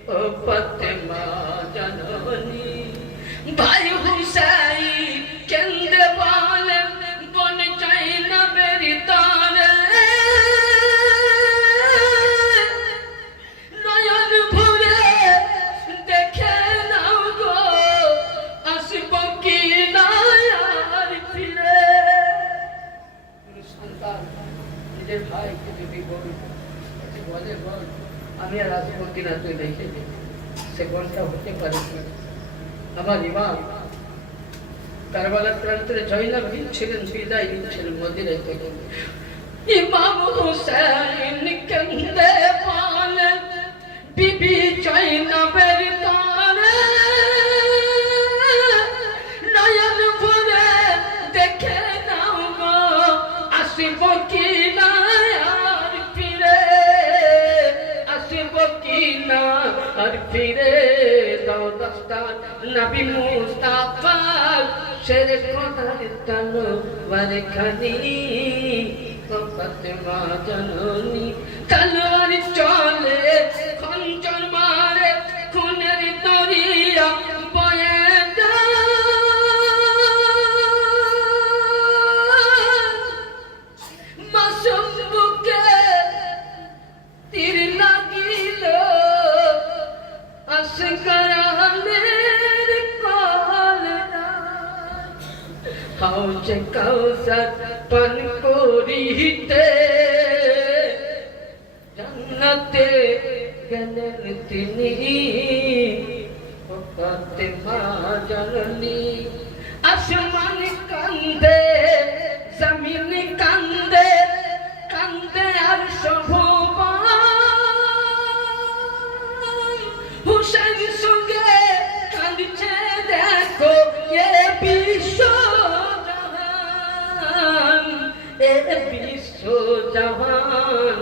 ও ফাতেমা জননী ভাই হুসাইন কেন্দ্রে বলেন বন চাই না মেরি তারে নয়ন ভরে দেখে নাও গো আসব কি না আর ফিরে সন্তান নিজের ভাইকে যদি বলে বল আমি আর আসবো কিনা তুই দেখে দে সে গল্পটা হতে পারে আমার ইমাম কারবালার প্রান্তরে জয়নব ছিলেন বিদায় নিচ্ছিলেন মদিনায় থেকে ইমাম হুসাইন কেন্দ্রে বলেন বিবি জয়নবের তারে নয়ন ভরে দেখে নাও গো আসিব মদিনা আর ফিরে দাও দস্তার নবী মুস্তাফা শের খোদার তলোয়ার খানি তো ফাতেমা জননী তলোয়ার চলে খঞ্জর মারে খুনের দরিয়া বয়ে মাসুম বুকে তীর লাগিল আসগরানের কলরা হাউজে কাউসার পান করিতে জান্নাতে গেলেন তিনি ফাতেমা জননী আসমান কান্দে জমিন কান্দে কান্দে আর সভুবন হুসেন সঙ্গে কাঁদছে দেখো এ বিশ্ব জাহান এ বিশ্ব জাহান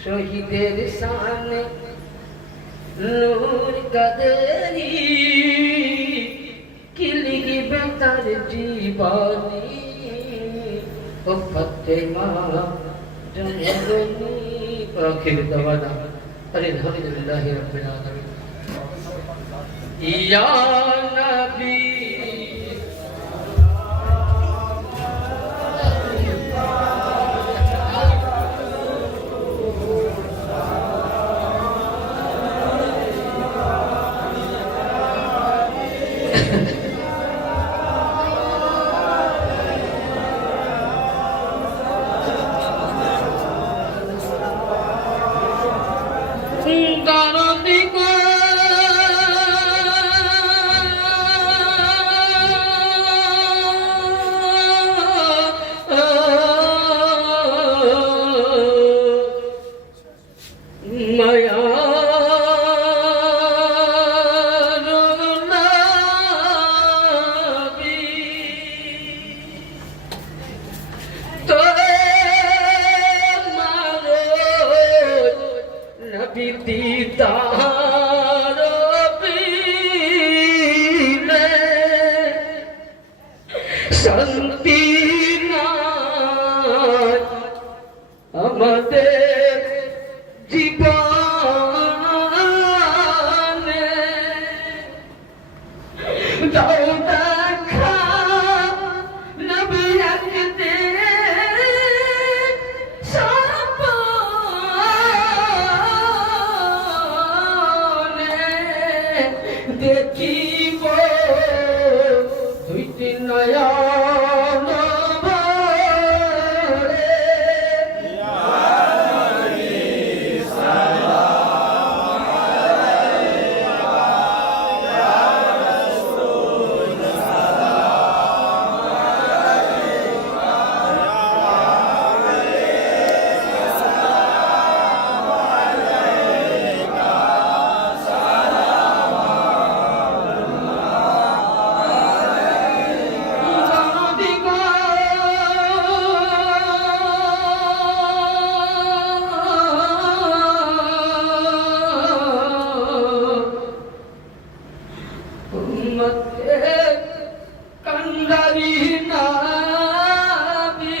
শহীদের শানে নূর কাদেরি কি লিখবে তার জীবনী ও ফাতেমা জননী আখির দাওয়ানা আলহামদুলিল্লাহি রাব্বিল আলামিন ইয়া নবী শান্তি নাই আমাদের জীবনে দাও দেখা নবী একদিন স্বপ্নে দেখিব দুইটি নয়ন ভরে কান্দারি নাবি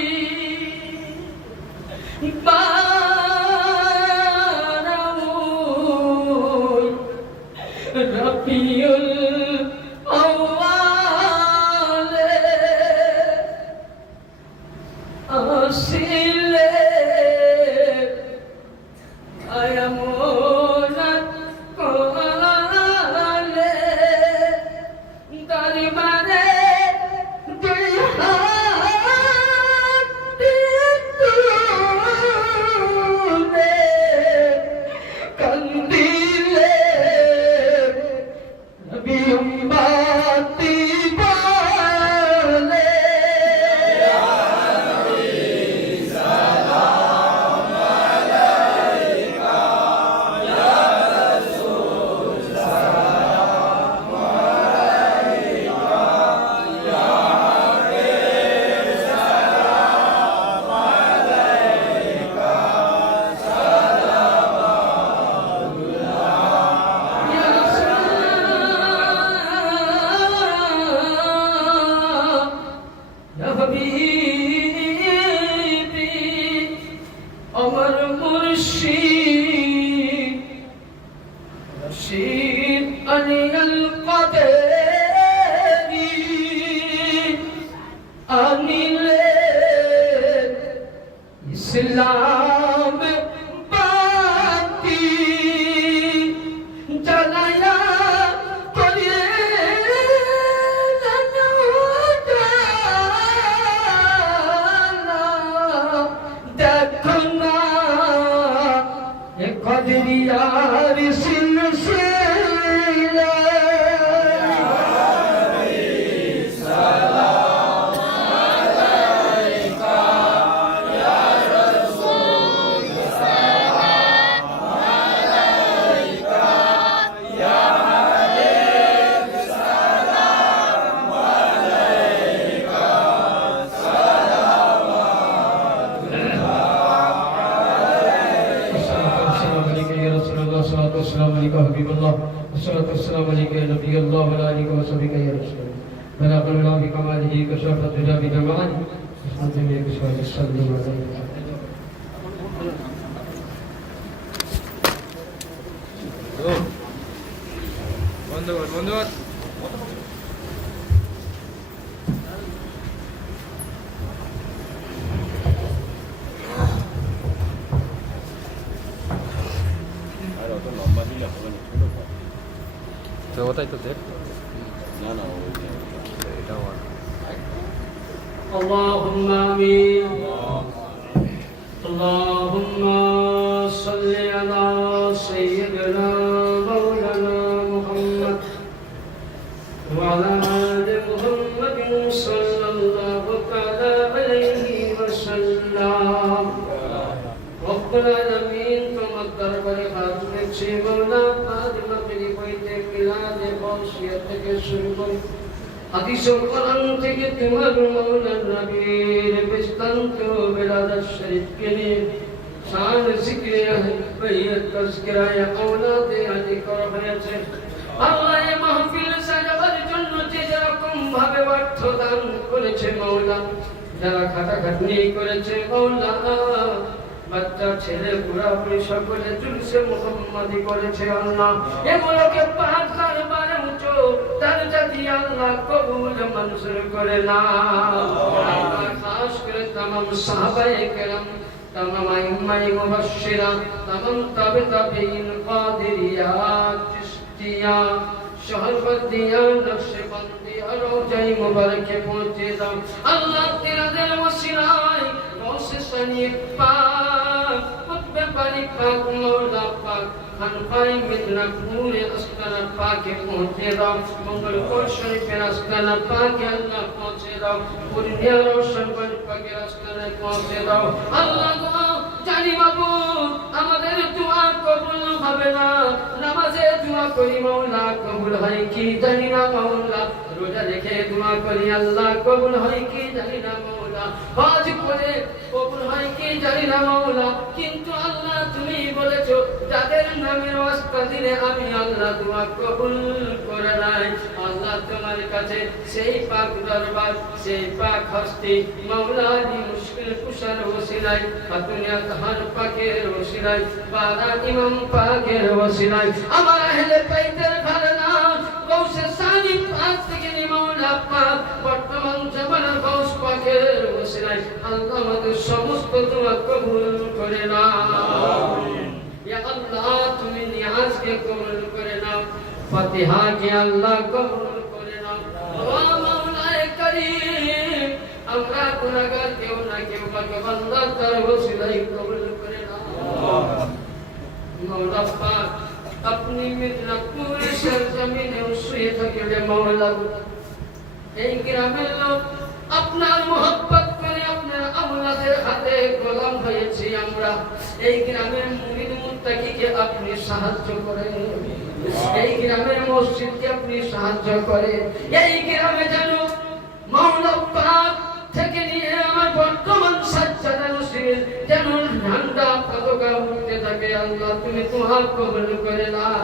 বারাউই রবিউল আউয়ালে আসিলে আয়ামুনাত কোয়ালে দরবারে দুই হাত তুলে কান্দিলে নবী উম্মতি বলে قدريار سلسلة السلام عليك حبيب الله والصلاة والسلام عليك يا نبي الله وعلى آلك وصحبه يا رسول الله بلغ الله بكماله كشف الدجى بجماله أنت من بشهادة السلام عليك বন্ধুবাদ আর অত লম্বা দিলে হবে না, ছোট কর। তো ওটাই তো দেখ না না ওইটা এটাও আর اللهم آمين اللهم صل على سيدنا مولانا محمد وعلى آل محمد صلى الله تعالى عليه وسلم رب العالمين তোমার দরবারে হাত রেখেছি মওলা আদিম নবী হইতে মিলাদ বর্ষিয়া থেকে শুরু করে হাদিস ও কোরআন থেকে তোমার মওলা নবীর বিস্তারিত বিলাদাত শরীফকে নিয়ে শান জিকিরে বাইয়াত তাজকিরা আওলাদে আদি করা হয়েছে আল্লাহ এই মাহফিল সাজাবার জন্য যে যেরকম ভাবে অর্থ দান করেছে মওলা যারা খাটাখাটনি করেছে মওলা বাচ্চা ছেলে বুড়া বুড়ি সকলে জুলসে মুহাম্মাদি করেছে আল্লাহ এগুলোকে পাক দরবারে উঁচু দরজা দিয়ে আল্লাহ কবুল মঞ্জুর করে নাও আল্লাহ খাস করে तमाम সাহাবায়ে কেরাম तमाम আইম্মায়ে মুবাশশিরা तमाम তাবিঈন কাদেরিয়া চিশতিয়া শহরবর্দিয়া নকশবন্দিয়া রওজায়ে মুবারকে পৌঁছে দাও আল্লাহ তিনাদের ওসিলায় ওসিসানি পাক কুতবে পানি পাক মওলা পাক খানকাই মিদনাপুরে আস্তানা পাকে পৌঁছে দাও মঙ্গলপুর শরীফের আস্তানা পাকে আল্লাহ পৌঁছে দাও পূর্ণিয়া রোশনগঞ্জ পাকের আস্তানায় পৌঁছে দাও আল্লাহ গো জানি বাবু আমাদের দোয়া কবুল হবে না নামাজে দোয়া করি মওলা কবুল হয় কি জানি না মওলা রোজা রেখে দোয়া করি আল্লাহ কবুল হয় কি জানি না মওলা হজ করে কবুল হয় কি জানি না মওলা কিন্তু আল্লাহ তুমি বলেছো যাদের নামের ওয়াস্তা দিলে আমি আল্লাহ দোয়া কবুল করে নাই আল্লাহ তোমার কাছে সেই পাক দরবার সেই পাক হস্তি মওলা দি মুশকিল কুশার ওসিলাই খাতুনিয়া তাহার পাকের ওসিলাই বারা ইমাম পাকের ওসিলাই আমার আহলে বাইতের ঘরানা গৌসে সানি পাক থেকে মওলা পাক বর্তমান জামানার গৌস পাকের ওসিলাই আল্লাহ আমাদের সমস্ত দোয়া কবুল করে নাও ইয়া আল্লাহ তুমি নিয়াজ কে কবুল করে নাও ফাতিহা কে আল্লাহ কবুল করে নাও ও মাওলায়ে করিম আমরা গুনাহগার কেউ না কেউ পাকে বান্দার তার ওসিলাই কবুল করে নাও মওলা পাক अपनी मिदनापुर सरजमीने শুয়ে থাকলে মওলা এই গ্রামের লোক আপনার মোহাব্বত করে আপনার আওলাদের হাতে গোলাম হয়েছি আমরা এই গ্রামের মুমিন মুত্তাকিকে আপনি সাহায্য করেন এই গ্রামের মসজিদকে আপনি সাহায্য করেন এই গ্রামে যেন মাওলা পাক থেকে নিয়ে আমার বর্তমান সাজ্জাদা নসিবের যেন ঝান্ডা পতাকা উঠতে থাকে আল্লাহ তুমি তোমার কবুল করে নাও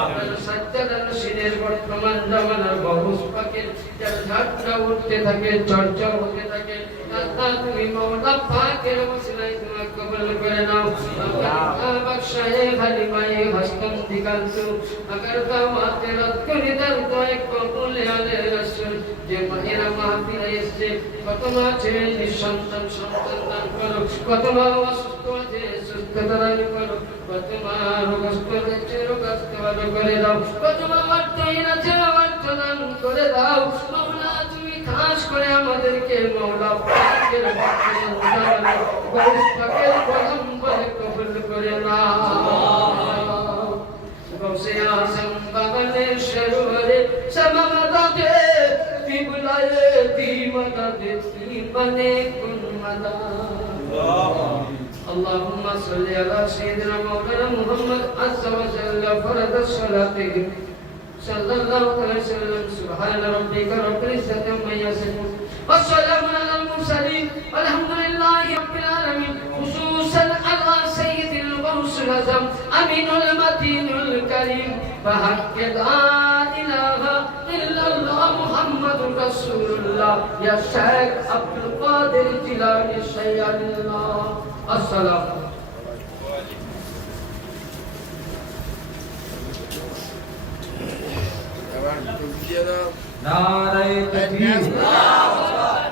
আমিন সাজ্জাদা নসিবের বর্তমান জামানার গৌস পাকের যেন ঝান্ডা উঠতে থাকে চর্চা হতে থাকে আল্লাহ তুমি মাওলা পাকের ওসিলায় তোমার কবুল করে নাও আল্লাহ বখশায়ে হালিমায়ে হস্তম দিগালতু अगर দাওয়াতে রদ করে দাও তো এক কবুল আলে রাসূল যে মায়েরা মাহফিলে এসে কত মা ছেলে নিঃসন্তান সন্তান দান করো কত মা অসুস্থ আছে সুস্থতা দান করো কত মা রোগগ্রস্ত আছে রোগগ্রস্ত ভালো করে দাও কত মা অর্থহীন আছে অর্থ দান করে দাও মাওলা তুমি খাস করে আমাদেরকে মাওলা পাকের বর্তমান জামানার গৌস পাকের গোলাম বলে কবুল করে নাও مدد في من كن مدد اللهم صل على سيدنا مولانا محمد عز وجل فرد الصلاة صلى الله عليه وسلم سبحان ربك رب العزة عما يصفون والسلام على المرسلين والحمد لله رب العالمين خصوصا على سيد الغوث الأعظم أمين المتين الكريم فحق لا إله إلا الله محمد رسول الله يا شيخ عبد القادر الجيلاني شيخ الله السلام नारे तकबीर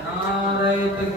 नारे तकबीर